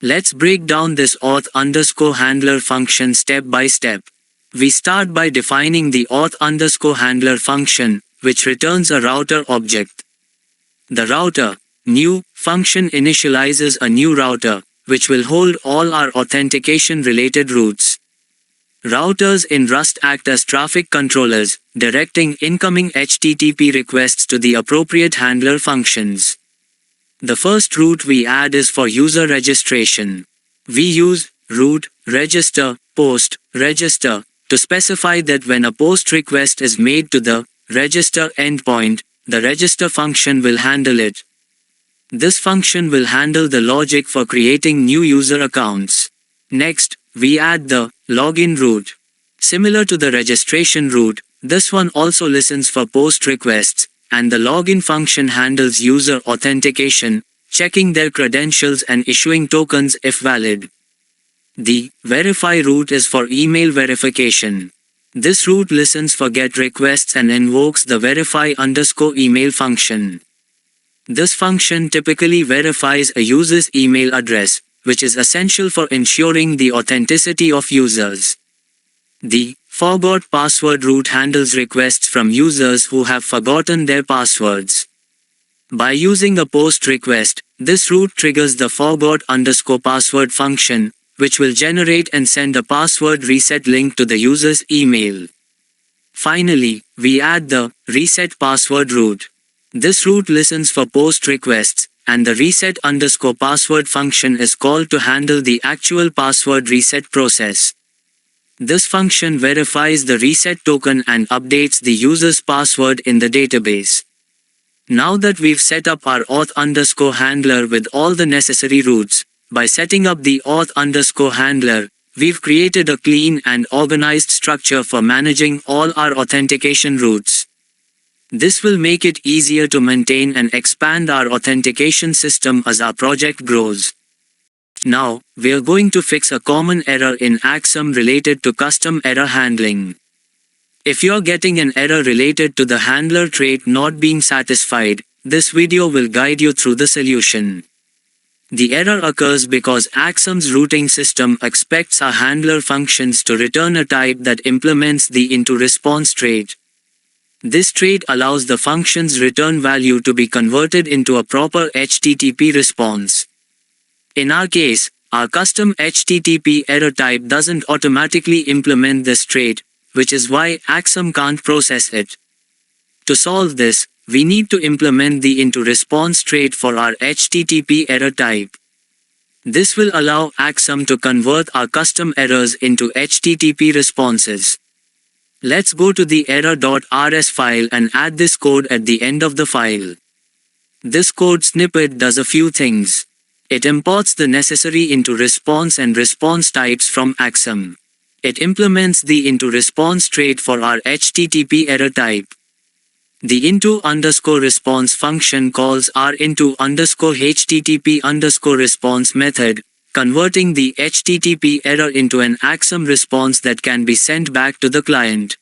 Let's break down this auth_handler function step by step. We start by defining the auth_handler function, which returns a router object. The router new function initializes a new router, which will hold all our authentication-related routes. Routers in Rust act as traffic controllers, directing incoming HTTP requests to the appropriate handler functions. The first route we add is for user registration. We use root, register, post, register to specify that when a post request is made to the register endpoint, the register function will handle it. This function will handle the logic for creating new user accounts. Next, we add the login route. Similar to the registration route, this one also listens for post requests, and the login function handles user authentication, checking their credentials and issuing tokens if valid. The verify route is for email verification. This route listens for GET requests and invokes the verify_email function. This function typically verifies a user's email address, which is essential for ensuring the authenticity of users. The forgot password route handles requests from users who have forgotten their passwords. By using a post request, this route triggers the forgot_password function, which will generate and send a password reset link to the user's email. Finally, we add the reset password route. This route listens for post requests, and the reset_password function is called to handle the actual password reset process. This function verifies the reset token and updates the user's password in the database. Now that we've set up our auth_handler with all the necessary routes, by setting up the auth_handler, we've created a clean and organized structure for managing all our authentication routes. This will make it easier to maintain and expand our authentication system as our project grows. Now, we're going to fix a common error in Axum related to custom error handling. If you're getting an error related to the handler trait not being satisfied, this video will guide you through the solution. The error occurs because Axum's routing system expects our handler functions to return a type that implements the into_response trait. This trait allows the function's return value to be converted into a proper HTTP response. In our case, our custom HTTP error type doesn't automatically implement this trait, which is why Axum can't process it. To solve this, we need to implement the into_response trait for our HTTP error type. This will allow Axum to convert our custom errors into HTTP responses. Let's go to the error.rs file and add this code at the end of the file. This code snippet does a few things. It imports the necessary into_response and response types from Axum. It implements the into_response trait for our HTTP error type. The into_response function calls our into_HTTP_response method, converting the HTTP error into an Axum response that can be sent back to the client.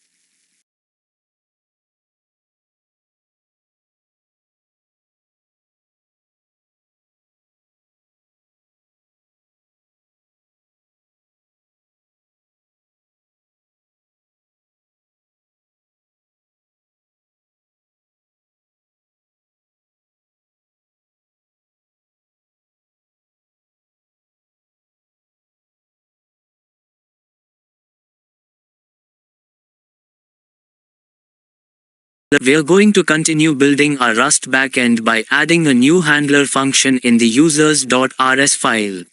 We're going to continue building our Rust backend by adding a new handler function in the users.rs file.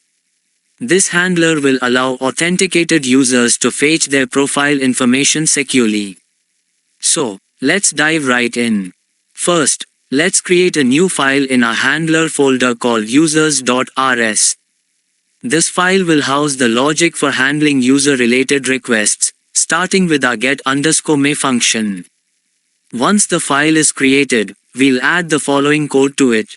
This handler will allow authenticated users to fetch their profile information securely. So, let's dive right in. First, let's create a new file in our handler folder called users.rs. This file will house the logic for handling user-related requests, starting with our get_may function. Once the file is created, we'll add the following code to it.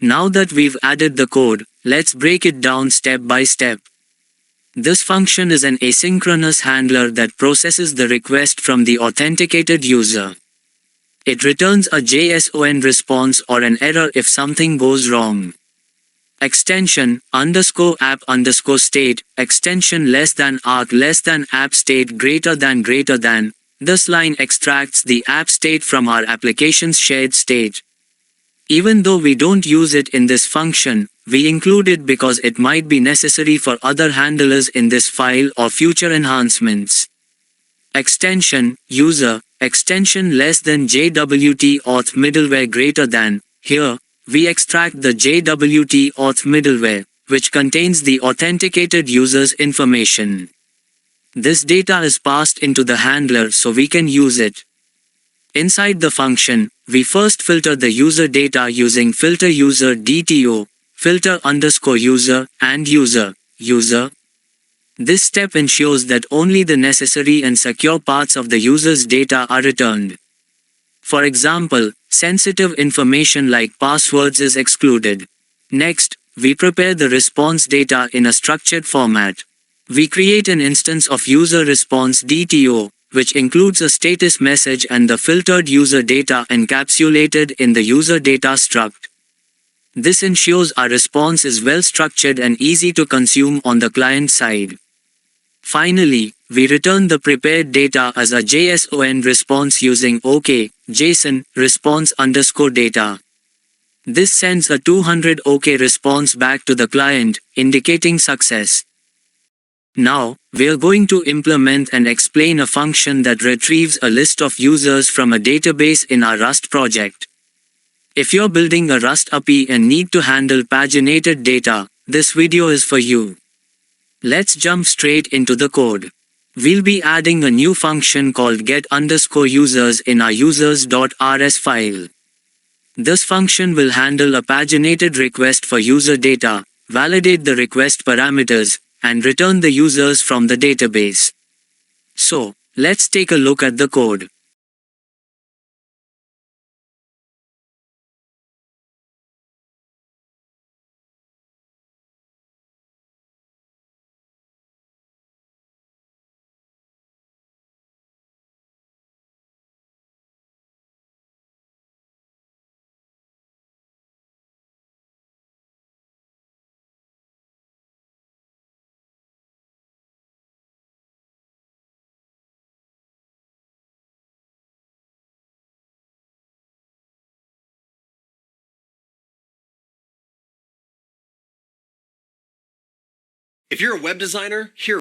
Now that we've added the code, let's break it down step by step. This function is an asynchronous handler that processes the request from the authenticated user. It returns a JSON response or an error if something goes wrong. Extension _app_state, extension >arg app state >. This line extracts the app state from our application's shared state. Even though we don't use it in this function, we include it because it might be necessary for other handlers in this file or future enhancements. Extension user, extension JWT auth middleware . Here, we extract the JWT auth middleware, which contains the authenticated user's information. This data is passed into the handler so we can use it. Inside the function, we first filter the user data using filter user DTO, filter_user, and user. This step ensures that only the necessary and secure parts of the user's data are returned. For example, sensitive information like passwords is excluded. Next, we prepare the response data in a structured format. We create an instance of user response DTO, which includes a status message and the filtered user data encapsulated in the user data struct. This ensures our response is well structured and easy to consume on the client side. Finally, we return the prepared data as a JSON response using OK, JSON, response_data. This sends a 200 OK response back to the client, indicating success. Now, we're going to implement and explain a function that retrieves a list of users from a database in our Rust project. If you're building a Rust API and need to handle paginated data, this video is for you. Let's jump straight into the code. We'll be adding a new function called get_users in our users.rs file. This function will handle a paginated request for user data, validate the request parameters, and return the users from the database. So, let's take a look at the code. If you're a web designer, here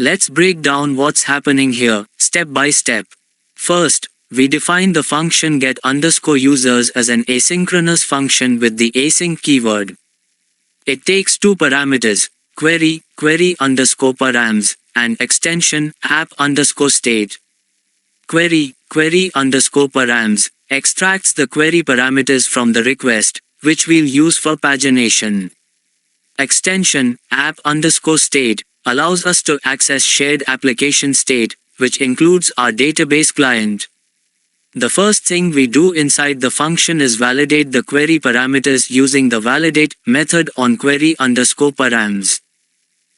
Let's break down what's happening here, step by step. First, we define the function get_users as an asynchronous function with the async keyword. It takes two parameters, query_params, and extension, app_state. Query_params, extracts the query parameters from the request, which we'll use for pagination. Extension, app_state, allows us to access shared application state, which includes our database client. The first thing we do inside the function is validate the query parameters using the validate method on query_params.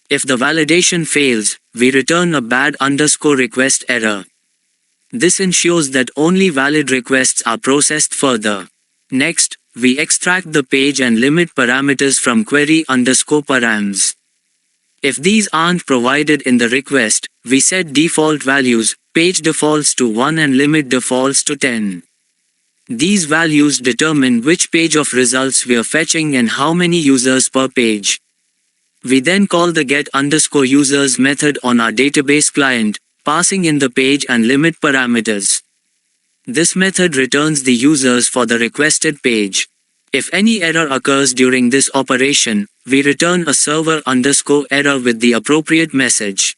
If the validation fails, we return a bad_request error. This ensures that only valid requests are processed further. Next, we extract the page and limit parameters from query_params. If these aren't provided in the request, we set default values, page defaults to 1 and limit defaults to 10. These values determine which page of results we are fetching and how many users per page. We then call the get_users method on our database client, passing in the page and limit parameters. This method returns the users for the requested page. If any error occurs during this operation, we return a server_error with the appropriate message.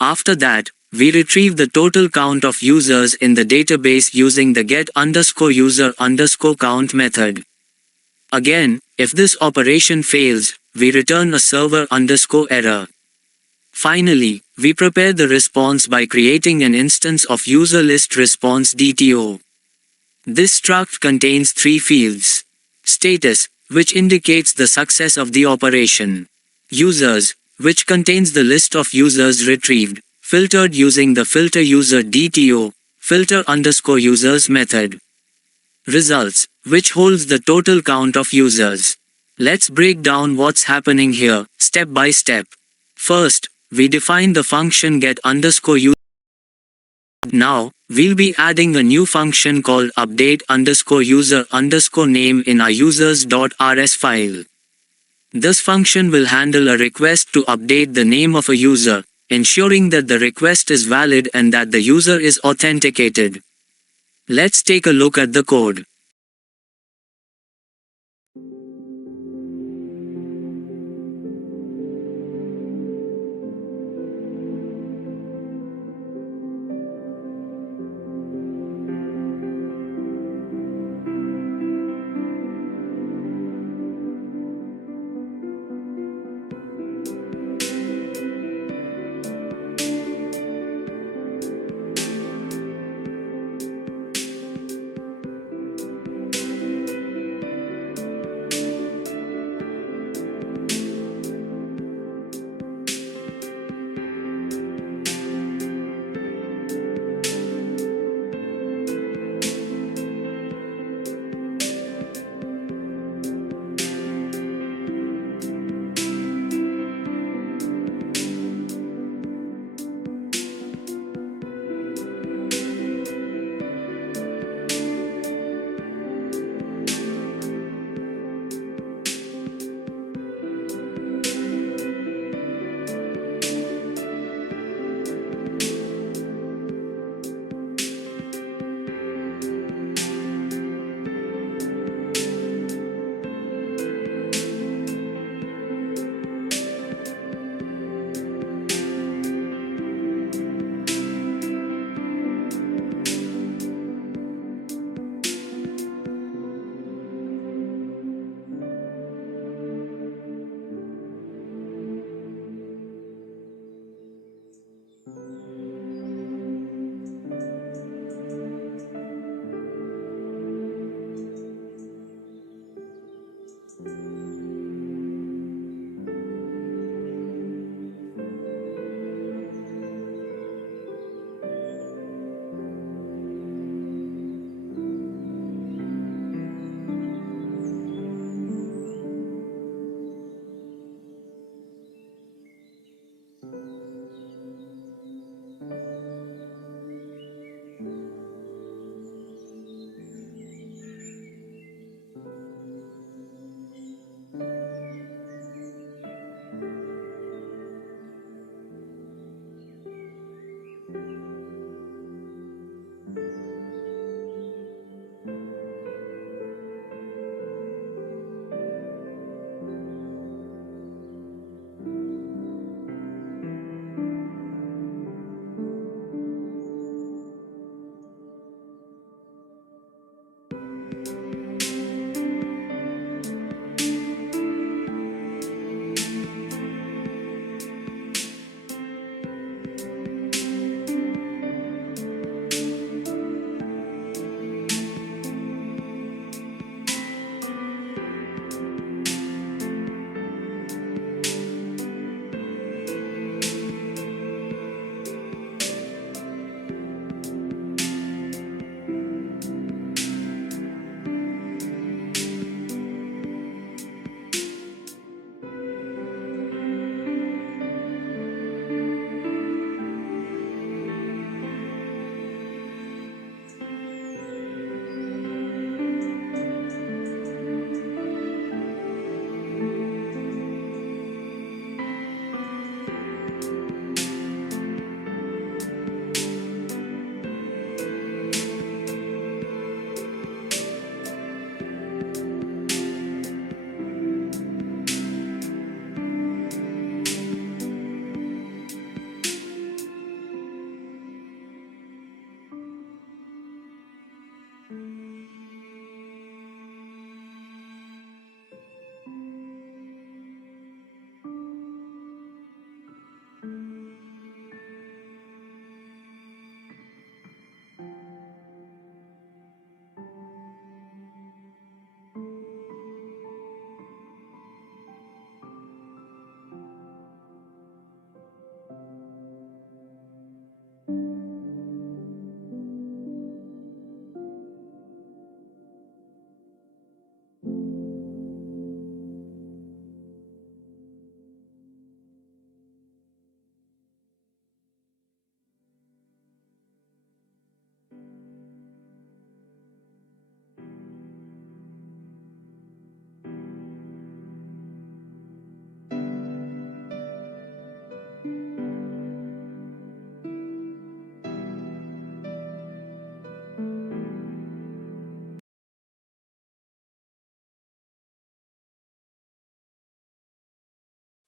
After that, we retrieve the total count of users in the database using the get_user_count method. Again, if this operation fails, we return a server_error. Finally, we prepare the response by creating an instance of user_list_response DTO. This struct contains three fields. Status, which indicates the success of the operation. Users, which contains the list of users retrieved, filtered using the filter_user DTO, filter_users method. Results, which holds the total count of users. Let's break down what's happening here, step by step. First, we define the function get_user. Now, we'll be adding a new function called update_user_name in our users.rs file. This function will handle a request to update the name of a user, ensuring that the request is valid and that the user is authenticated. Let's take a look at the code.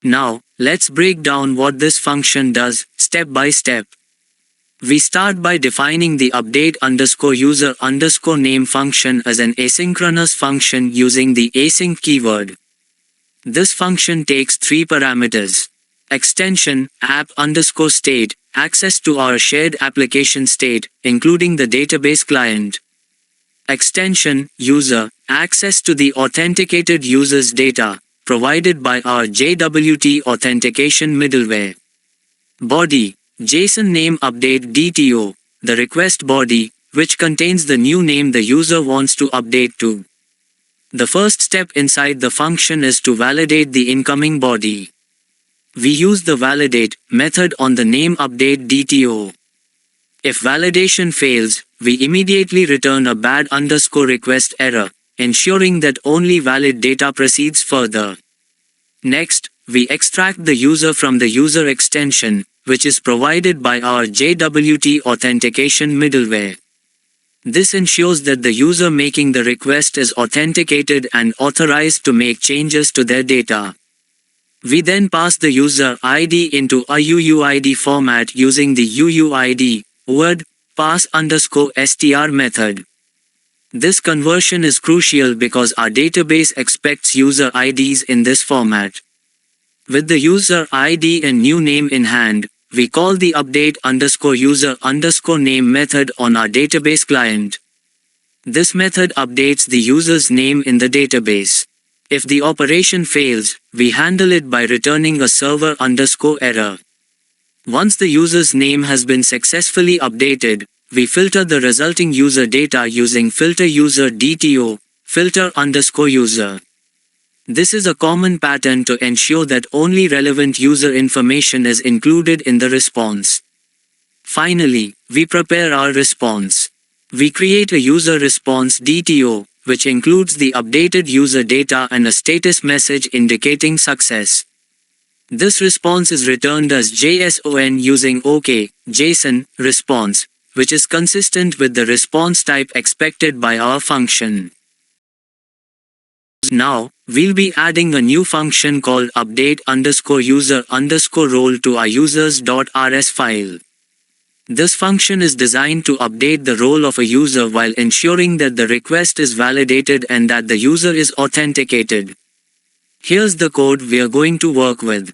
Now, let's break down what this function does, step by step. We start by defining the update_user_name function as an asynchronous function using the async keyword. This function takes three parameters: extension, app_state, access to our shared application state, including the database client. Extension, user, access to the authenticated user's data, provided by our JWT authentication middleware. Body, JSON name update DTO, the request body, which contains the new name the user wants to update to. The first step inside the function is to validate the incoming body. We use the validate method on the name update DTO. If validation fails, we immediately return a bad_request error, ensuring that only valid data proceeds further. Next, we extract the user from the user extension, which is provided by our JWT authentication middleware. This ensures that the user making the request is authenticated and authorized to make changes to their data. We then pass the user ID into a UUID format using the UUID word pass_str method. This conversion is crucial because our database expects user IDs in this format. With the user ID and new name in hand, we call the update_user_name method on our database client. This method updates the user's name in the database. If the operation fails, we handle it by returning a server_error. Once the user's name has been successfully updated, we filter the resulting user data using filter user DTO, filter_user. This is a common pattern to ensure that only relevant user information is included in the response. Finally, we prepare our response. We create a user response DTO, which includes the updated user data and a status message indicating success. This response is returned as JSON using OK, JSON, response, which is consistent with the response type expected by our function. Now, we'll be adding a new function called update_user_role to our users.rs file. This function is designed to update the role of a user while ensuring that the request is validated and that the user is authenticated. Here's the code we are going to work with.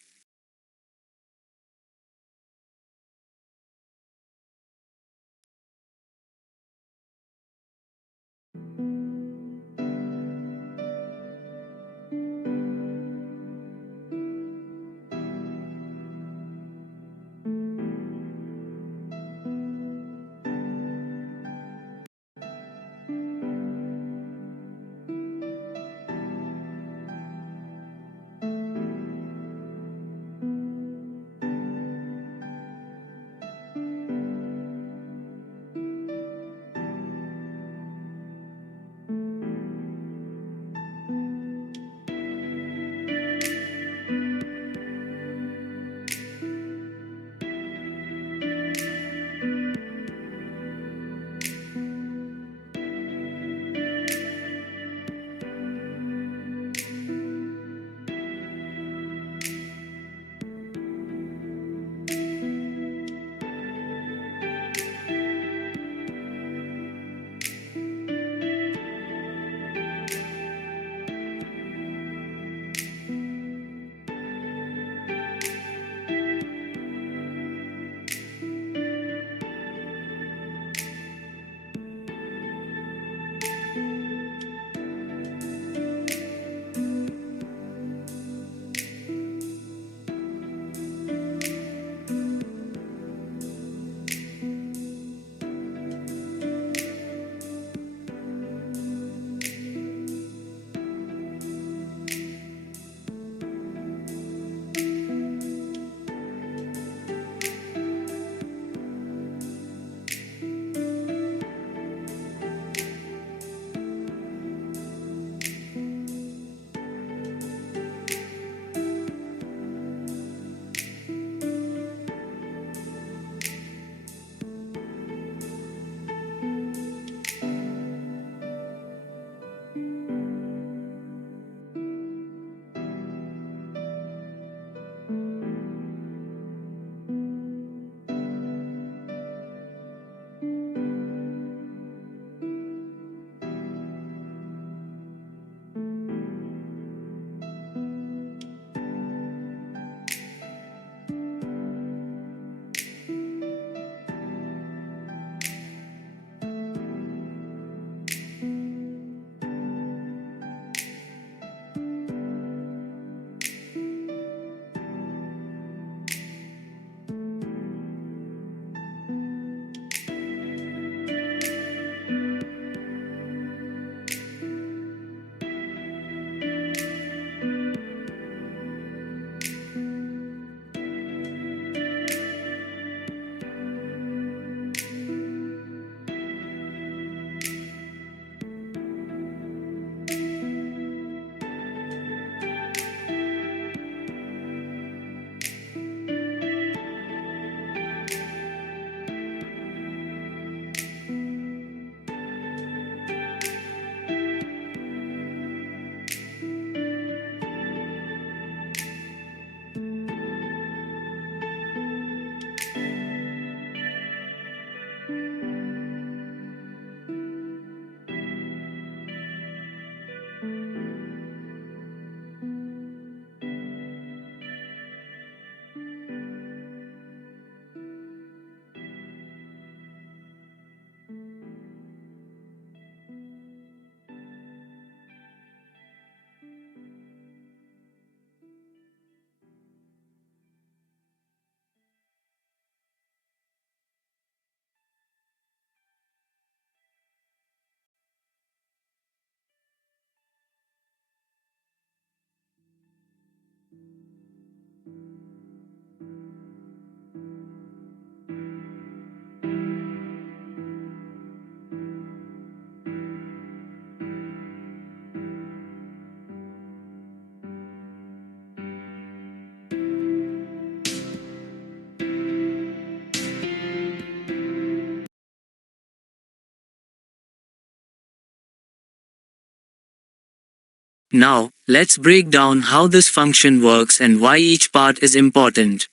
Now, let's break down how this function works and why each part is important.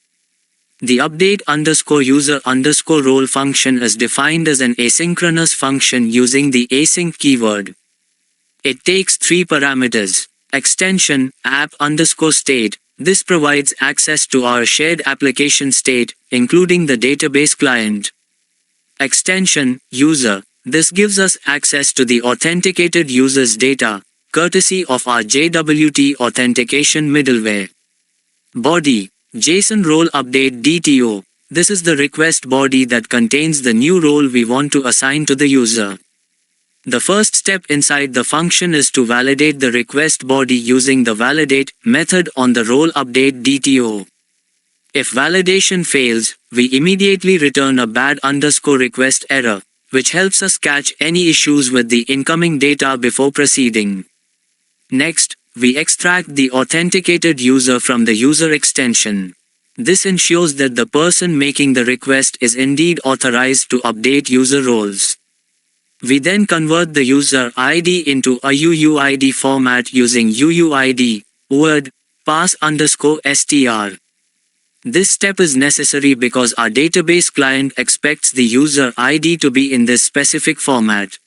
The update_user_role function is defined as an asynchronous function using the async keyword. It takes three parameters. Extension, app_state. This provides access to our shared application state, including the database client. Extension, user. This gives us access to the authenticated user's data, courtesy of our JWT authentication middleware. Body, JSON role update DTO. This is the request body that contains the new role we want to assign to the user. The first step inside the function is to validate the request body using the validate method on the role update DTO. If validation fails, we immediately return a bad_request error, which helps us catch any issues with the incoming data before proceeding. Next, we extract the authenticated user from the user extension. This ensures that the person making the request is indeed authorized to update user roles. We then convert the user ID into a UUID format using UUID, word, pass_str. This step is necessary because our database client expects the user ID to be in this specific format.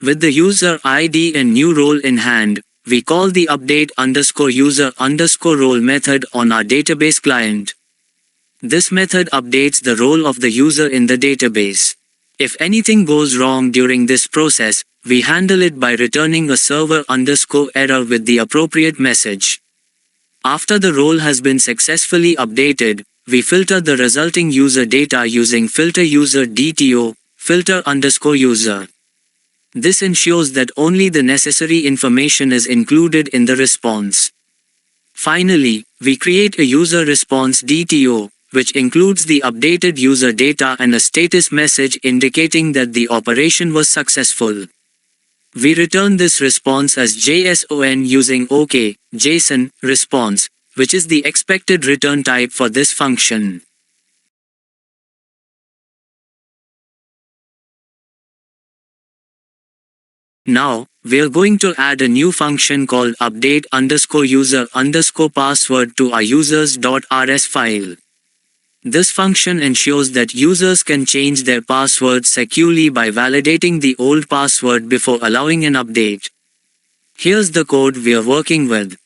With the user ID and new role in hand, we call the update_user_role method on our database client. This method updates the role of the user in the database. If anything goes wrong during this process, we handle it by returning a server_error with the appropriate message. After the role has been successfully updated, we filter the resulting user data using filter user DTO, filter_user. This ensures that only the necessary information is included in the response. Finally, we create a user response DTO, which includes the updated user data and a status message indicating that the operation was successful. We return this response as JSON using OK, JSON, response, which is the expected return type for this function. Now, we're going to add a new function called update_user_password to our users.rs file. This function ensures that users can change their password securely by validating the old password before allowing an update. Here's the code we're working with.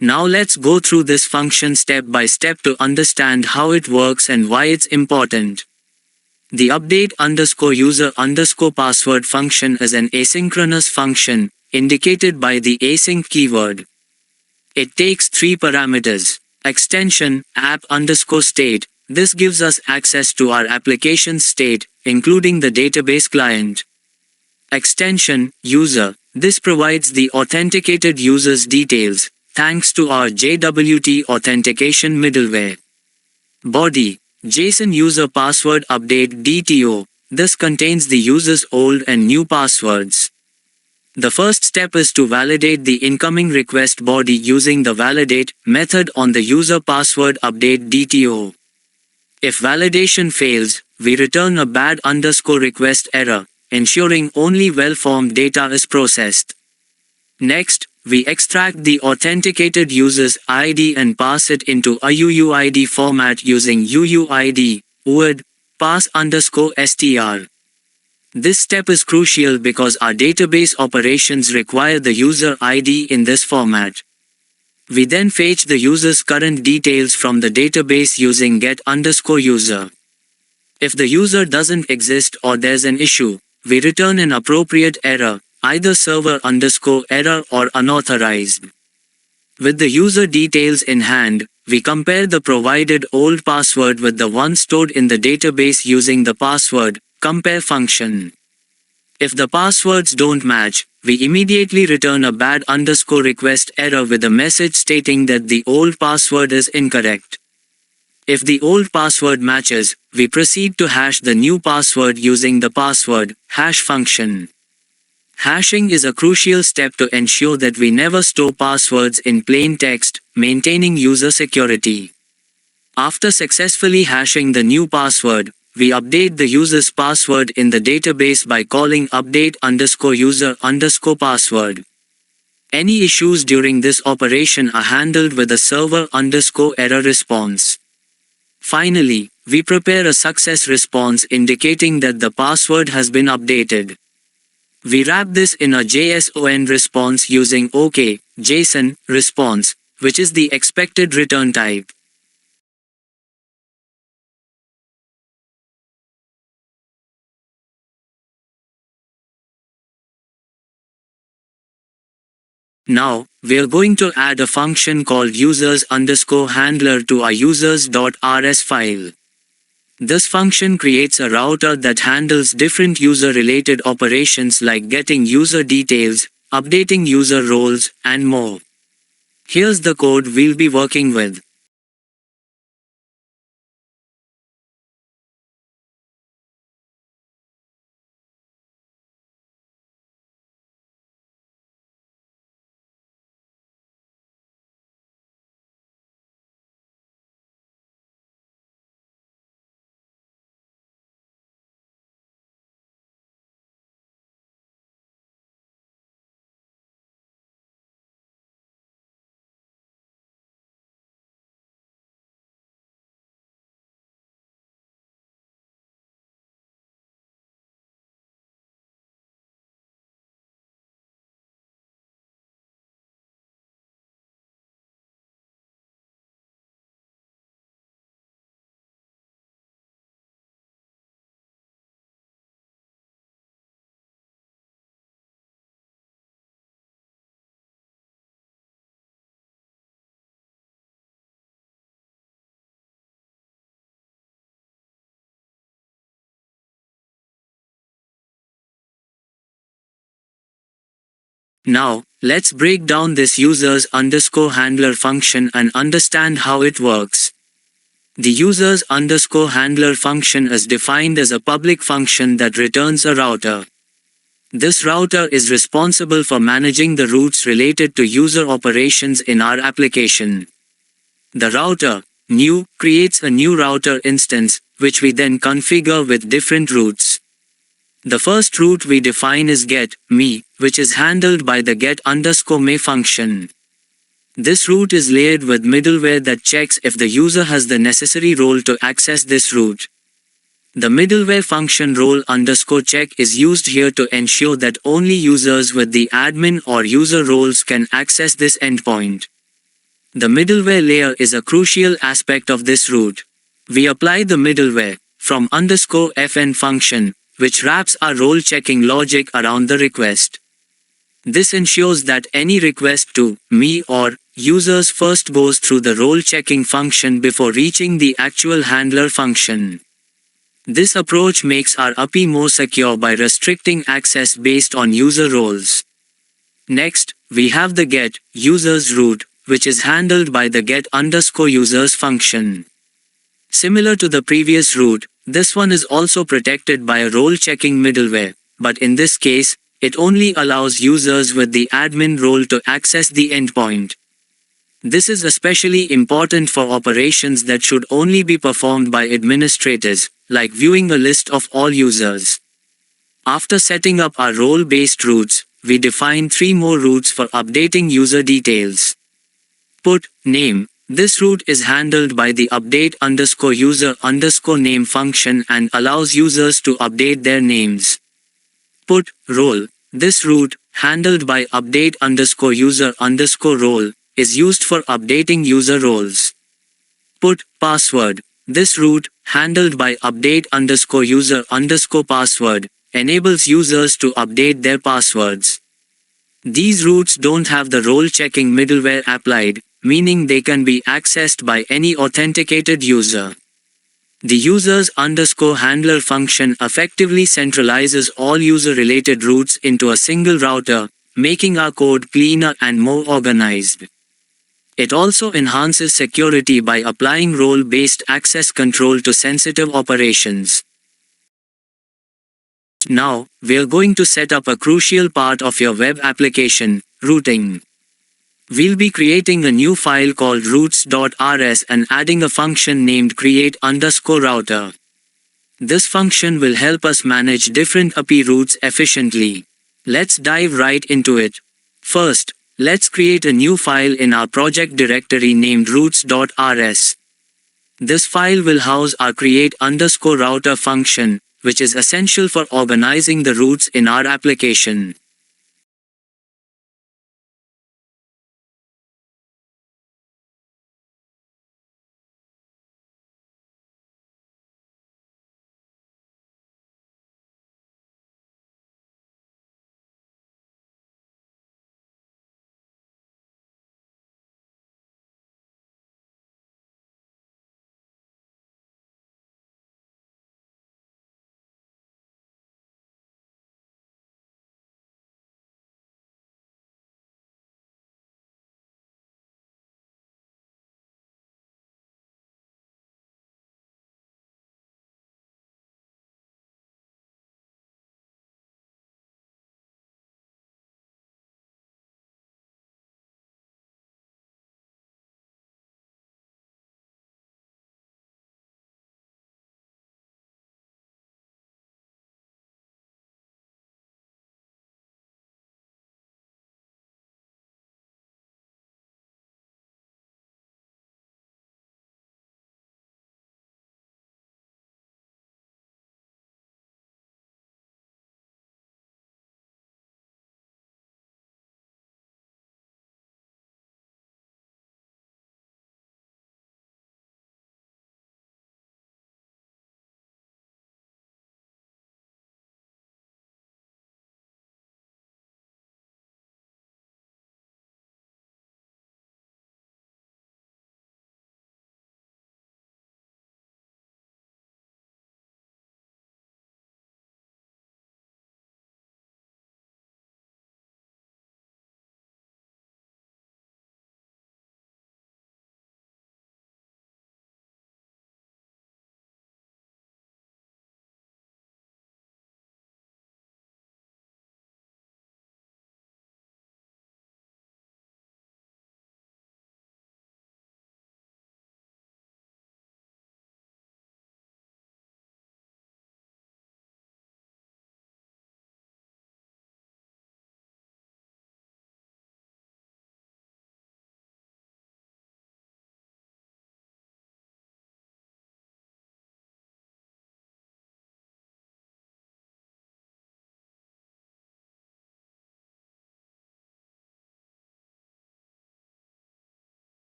Now let's go through this function step by step to understand how it works and why it's important. The update_user_password function is an asynchronous function, indicated by the async keyword. It takes three parameters. Extension, app_state. This gives us access to our application's state, including the database client. Extension, user. This provides the authenticated user's details, thanks to our JWT authentication middleware. Body, JSON user password update DTO. This contains the user's old and new passwords. The first step is to validate the incoming request body using the validate method on the user password update DTO. If validation fails, we return a bad_request error, ensuring only well-formed data is processed. Next, we extract the authenticated user's ID and pass it into a UUID format using UUID, UID, pass_str. This step is crucial because our database operations require the user ID in this format. We then fetch the user's current details from the database using get_user. If the user doesn't exist or there's an issue, we return an appropriate error, either server_error or unauthorized. With the user details in hand, we compare the provided old password with the one stored in the database using the password compare function. If the passwords don't match, we immediately return a bad_request error with a message stating that the old password is incorrect. If the old password matches, we proceed to hash the new password using the password hash function. Hashing is a crucial step to ensure that we never store passwords in plain text, maintaining user security. After successfully hashing the new password, we update the user's password in the database by calling update_user_password. Any issues during this operation are handled with a server_error response. Finally, we prepare a success response indicating that the password has been updated. We wrap this in a JSON response using OK, JSON, response, which is the expected return type. Now, we're going to add a function called users_handler to our users.rs file. This function creates a router that handles different user-related operations like getting user details, updating user roles, and more. Here's the code we'll be working with. Now, let's break down this users_handler function and understand how it works. The users_handler function is defined as a public function that returns a router. This router is responsible for managing the routes related to user operations in our application. The router, new, creates a new router instance, which we then configure with different routes. The first route we define is get_me, which is handled by the get_me function. This route is layered with middleware that checks if the user has the necessary role to access this route. The middleware function role_check is used here to ensure that only users with the admin or user roles can access this endpoint. The middleware layer is a crucial aspect of this route. We apply the middleware from _fn function, which wraps our role checking logic around the request. This ensures that any request to me or users first goes through the role checking function before reaching the actual handler function. This approach makes our API more secure by restricting access based on user roles. Next, we have the get users route, which is handled by the get_users function. Similar to the previous route, this one is also protected by a role-checking middleware, but in this case, it only allows users with the admin role to access the endpoint. This is especially important for operations that should only be performed by administrators, like viewing a list of all users. After setting up our role-based routes, we define 3 more routes for updating user details. Put name. This route is handled by the update_user_name function and allows users to update their names. Put role. This route, handled by update_user_role, is used for updating user roles. Put password. This route, handled by update_user_password, enables users to update their passwords. These routes don't have the role-checking middleware applied, meaning they can be accessed by any authenticated user. The users_handler function effectively centralizes all user-related routes into a single router, making our code cleaner and more organized. It also enhances security by applying role-based access control to sensitive operations. Now, we're going to set up a crucial part of your web application, routing. We'll be creating a new file called routes.rs and adding a function named create_router. This function will help us manage different API routes efficiently. Let's dive right into it. First, let's create a new file in our project directory named routes.rs. This file will house our create_router function, which is essential for organizing the routes in our application.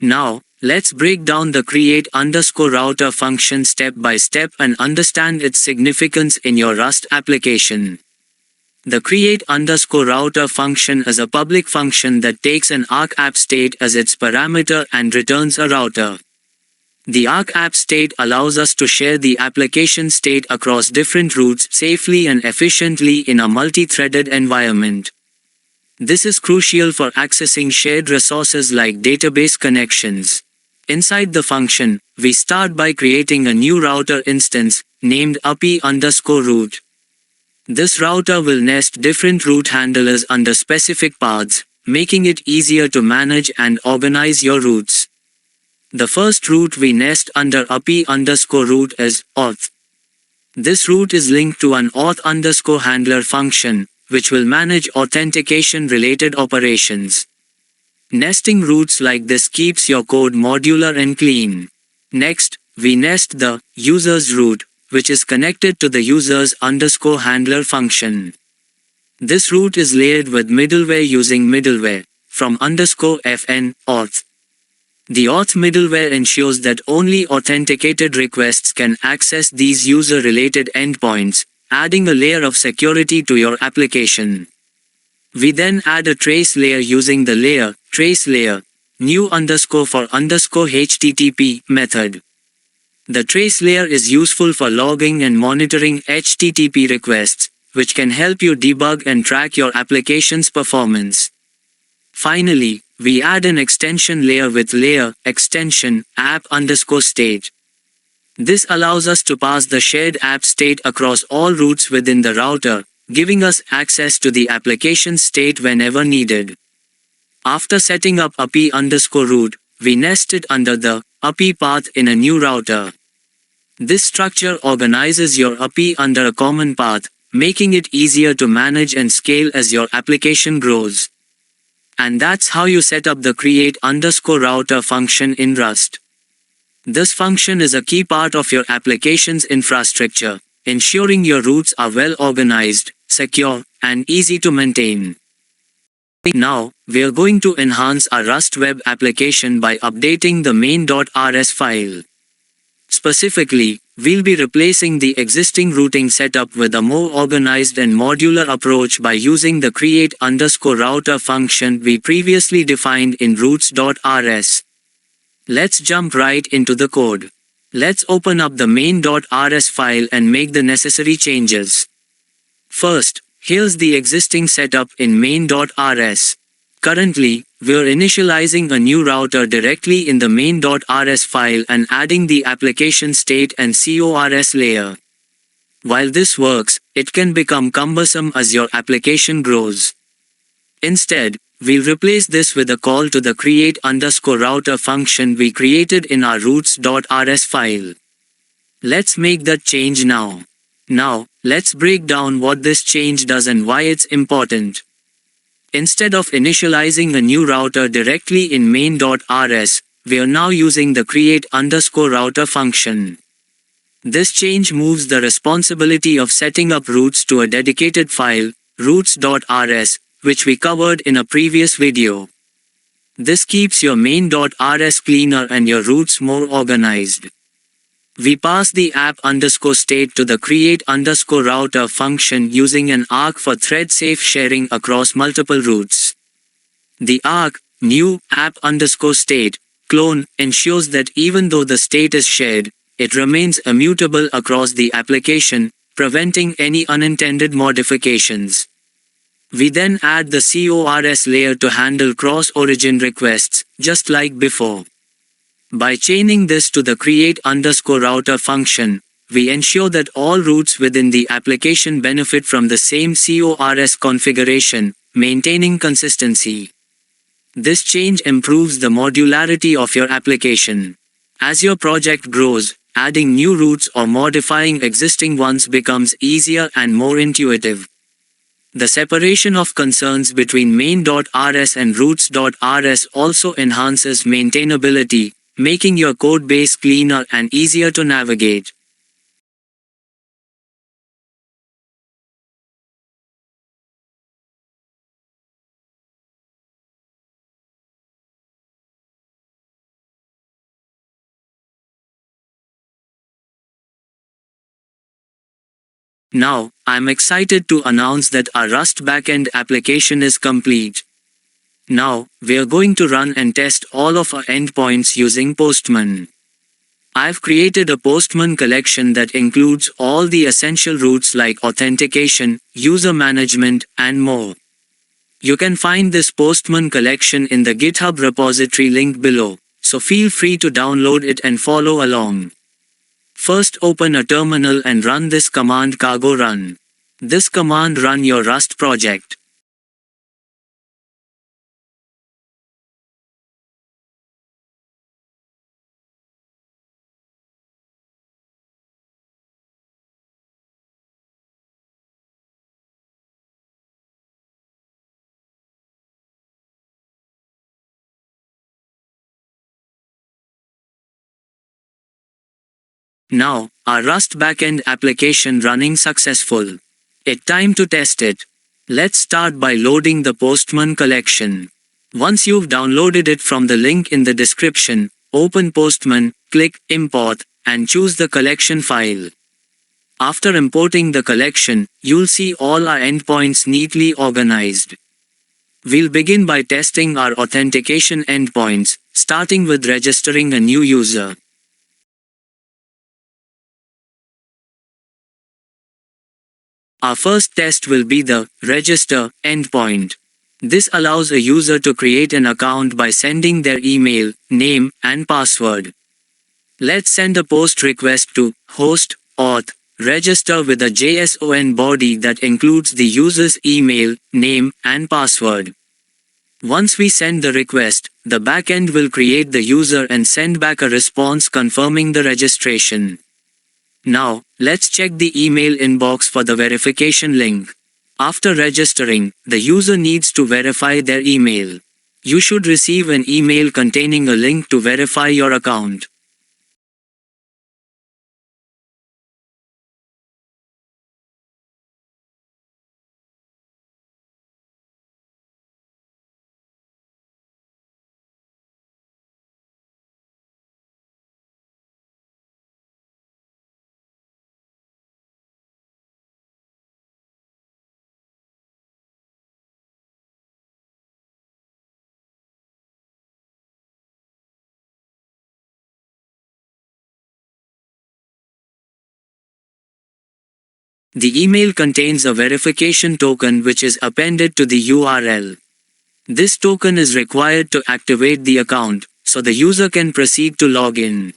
Now, let's break down the create_router function step by step and understand its significance in your Rust application. The create_router function is a public function that takes an Arc app state as its parameter and returns a router. The Arc app state allows us to share the application state across different routes safely and efficiently in a multi-threaded environment. This is crucial for accessing shared resources like database connections. Inside the function, we start by creating a new router instance, named API_root. This router will nest different route handlers under specific paths, making it easier to manage and organize your routes. The first route we nest under API_root is Auth. This route is linked to an Auth_handler function, which will manage authentication-related operations. Nesting routes like this keeps your code modular and clean. Next, we nest the users route, which is connected to the users_handler function. This route is layered with middleware using middleware, from _fn, auth. The auth middleware ensures that only authenticated requests can access these user-related endpoints, adding a layer of security to your application. We then add a trace layer using the layer, trace layer, new _for_HTTP method. The trace layer is useful for logging and monitoring HTTP requests, which can help you debug and track your application's performance. Finally, we add an extension layer with layer, extension, app_state. This allows us to pass the shared app state across all routes within the router, giving us access to the application state whenever needed. After setting up API_root, we nest it under the API path in a new router. This structure organizes your API under a common path, making it easier to manage and scale as your application grows. And that's how you set up the create_router function in Rust. This function is a key part of your application's infrastructure, ensuring your routes are well organized, secure, and easy to maintain. Now, we're going to enhance our Rust web application by updating the main.rs file. Specifically, we'll be replacing the existing routing setup with a more organized and modular approach by using the create_router function we previously defined in routes.rs. Let's jump right into the code. Let's open up the main.rs file and make the necessary changes. First, here's the existing setup in main.rs. Currently, we're initializing a new router directly in the main.rs file and adding the application state and CORS layer. While this works, it can become cumbersome as your application grows. Instead, we'll replace this with a call to the create_router function we created in our routes.rs file. Let's make that change now. Now, let's break down what this change does and why it's important. Instead of initializing a new router directly in main.rs, we are now using the create_router function. This change moves the responsibility of setting up routes to a dedicated file, routes.rs, which we covered in a previous video. This keeps your main.rs cleaner and your routes more organized. We pass the app_state to the create_router function using an arc for thread-safe sharing across multiple routes. The arc, new app_state, clone, ensures that even though the state is shared, it remains immutable across the application, preventing any unintended modifications. We then add the CORS layer to handle cross-origin requests, just like before. By chaining this to the create_router function, we ensure that all routes within the application benefit from the same CORS configuration, maintaining consistency. This change improves the modularity of your application. As your project grows, adding new routes or modifying existing ones becomes easier and more intuitive. The separation of concerns between main.rs and routes.rs also enhances maintainability, making your code base cleaner and easier to navigate. Now, I'm excited to announce that our Rust backend application is complete. Now, we're going to run and test all of our endpoints using Postman. I've created a Postman collection that includes all the essential routes like authentication, user management, and more. You can find this Postman collection in the GitHub repository link below, so feel free to download it and follow along. First, open a terminal and run this command cargo run. This command run your Rust project. Now, our Rust backend application running successful. It's time to test it. Let's start by loading the Postman collection. Once you've downloaded it from the link in the description, open Postman, click Import, and choose the collection file. After importing the collection, you'll see all our endpoints neatly organized. We'll begin by testing our authentication endpoints, starting with registering a new user. Our first test will be the register endpoint. This allows a user to create an account by sending their email, name, and password. Let's send a post request to host auth register with a JSON body that includes the user's email, name, and password. Once we send the request, the backend will create the user and send back a response confirming the registration. Now, let's check the email inbox for the verification link. After registering, the user needs to verify their email. You should receive an email containing a link to verify your account. The email contains a verification token which is appended to the URL. This token is required to activate the account, so the user can proceed to log in.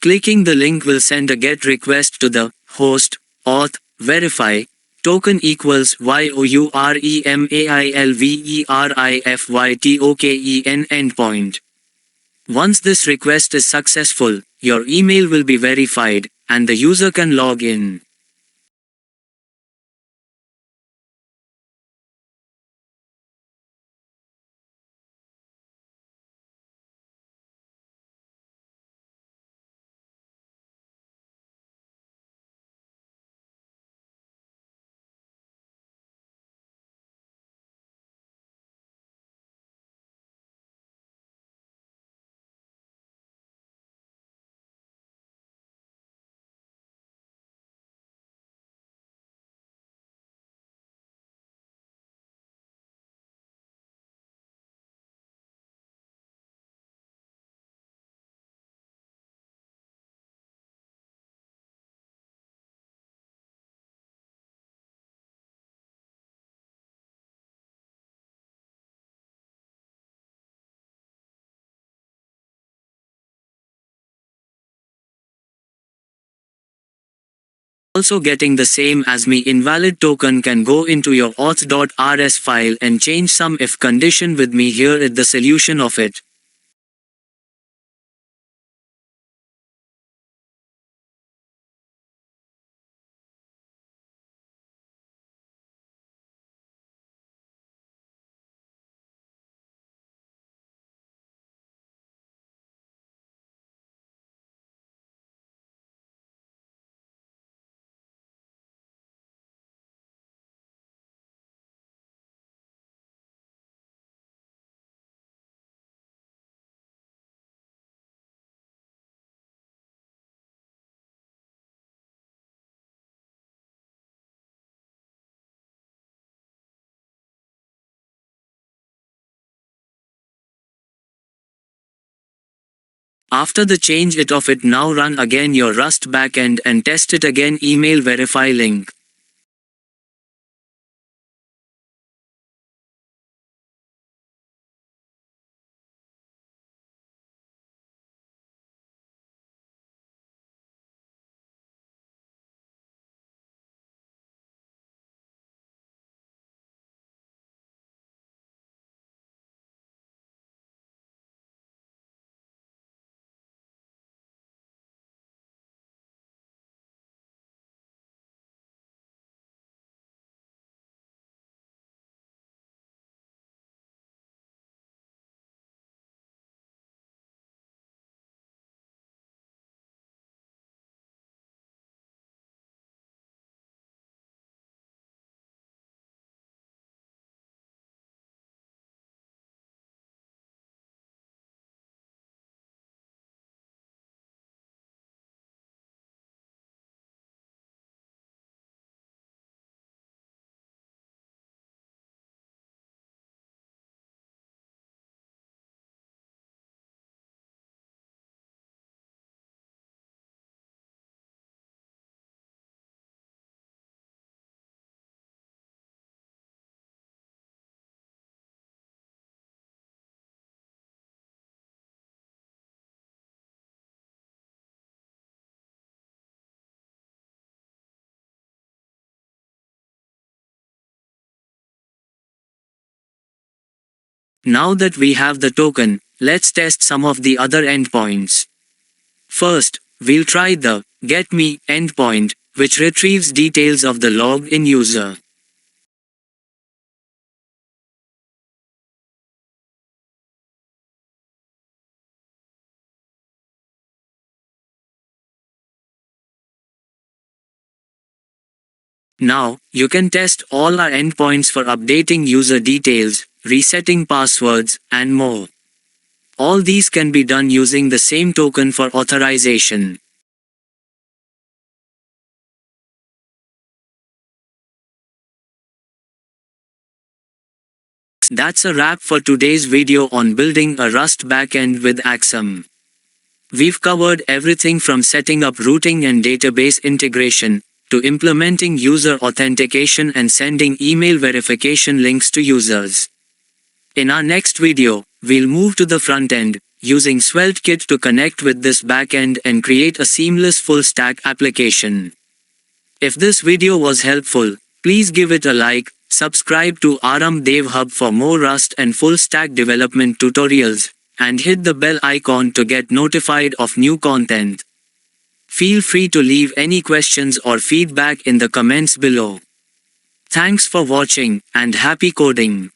Clicking the link will send a GET request to the host auth verify token equals youremailverifytoken endpoint. Once this request is successful, your email will be verified, and the user can log in. Also, getting the same as me invalid token can go into your auth.rs file and change some if condition with me. Here is the solution of it. After the change it of it, now run again your Rust backend and test it again. Email verify link. Now that we have the token, let's test some of the other endpoints. First, we'll try the getMe endpoint, which retrieves details of the logged in user. Now, you can test all our endpoints for updating user details, resetting passwords, and more. All these can be done using the same token for authorization. That's a wrap for today's video on building a Rust backend with Axum. We've covered everything from setting up routing and database integration, to implementing user authentication and sending email verification links to users. In our next video, we'll move to the front end, using SvelteKit to connect with this backend and create a seamless full-stack application. If this video was helpful, please give it a like, subscribe to Aarambh Dev Hub for more Rust and full-stack development tutorials, and hit the bell icon to get notified of new content. Feel free to leave any questions or feedback in the comments below. Thanks for watching, and happy coding!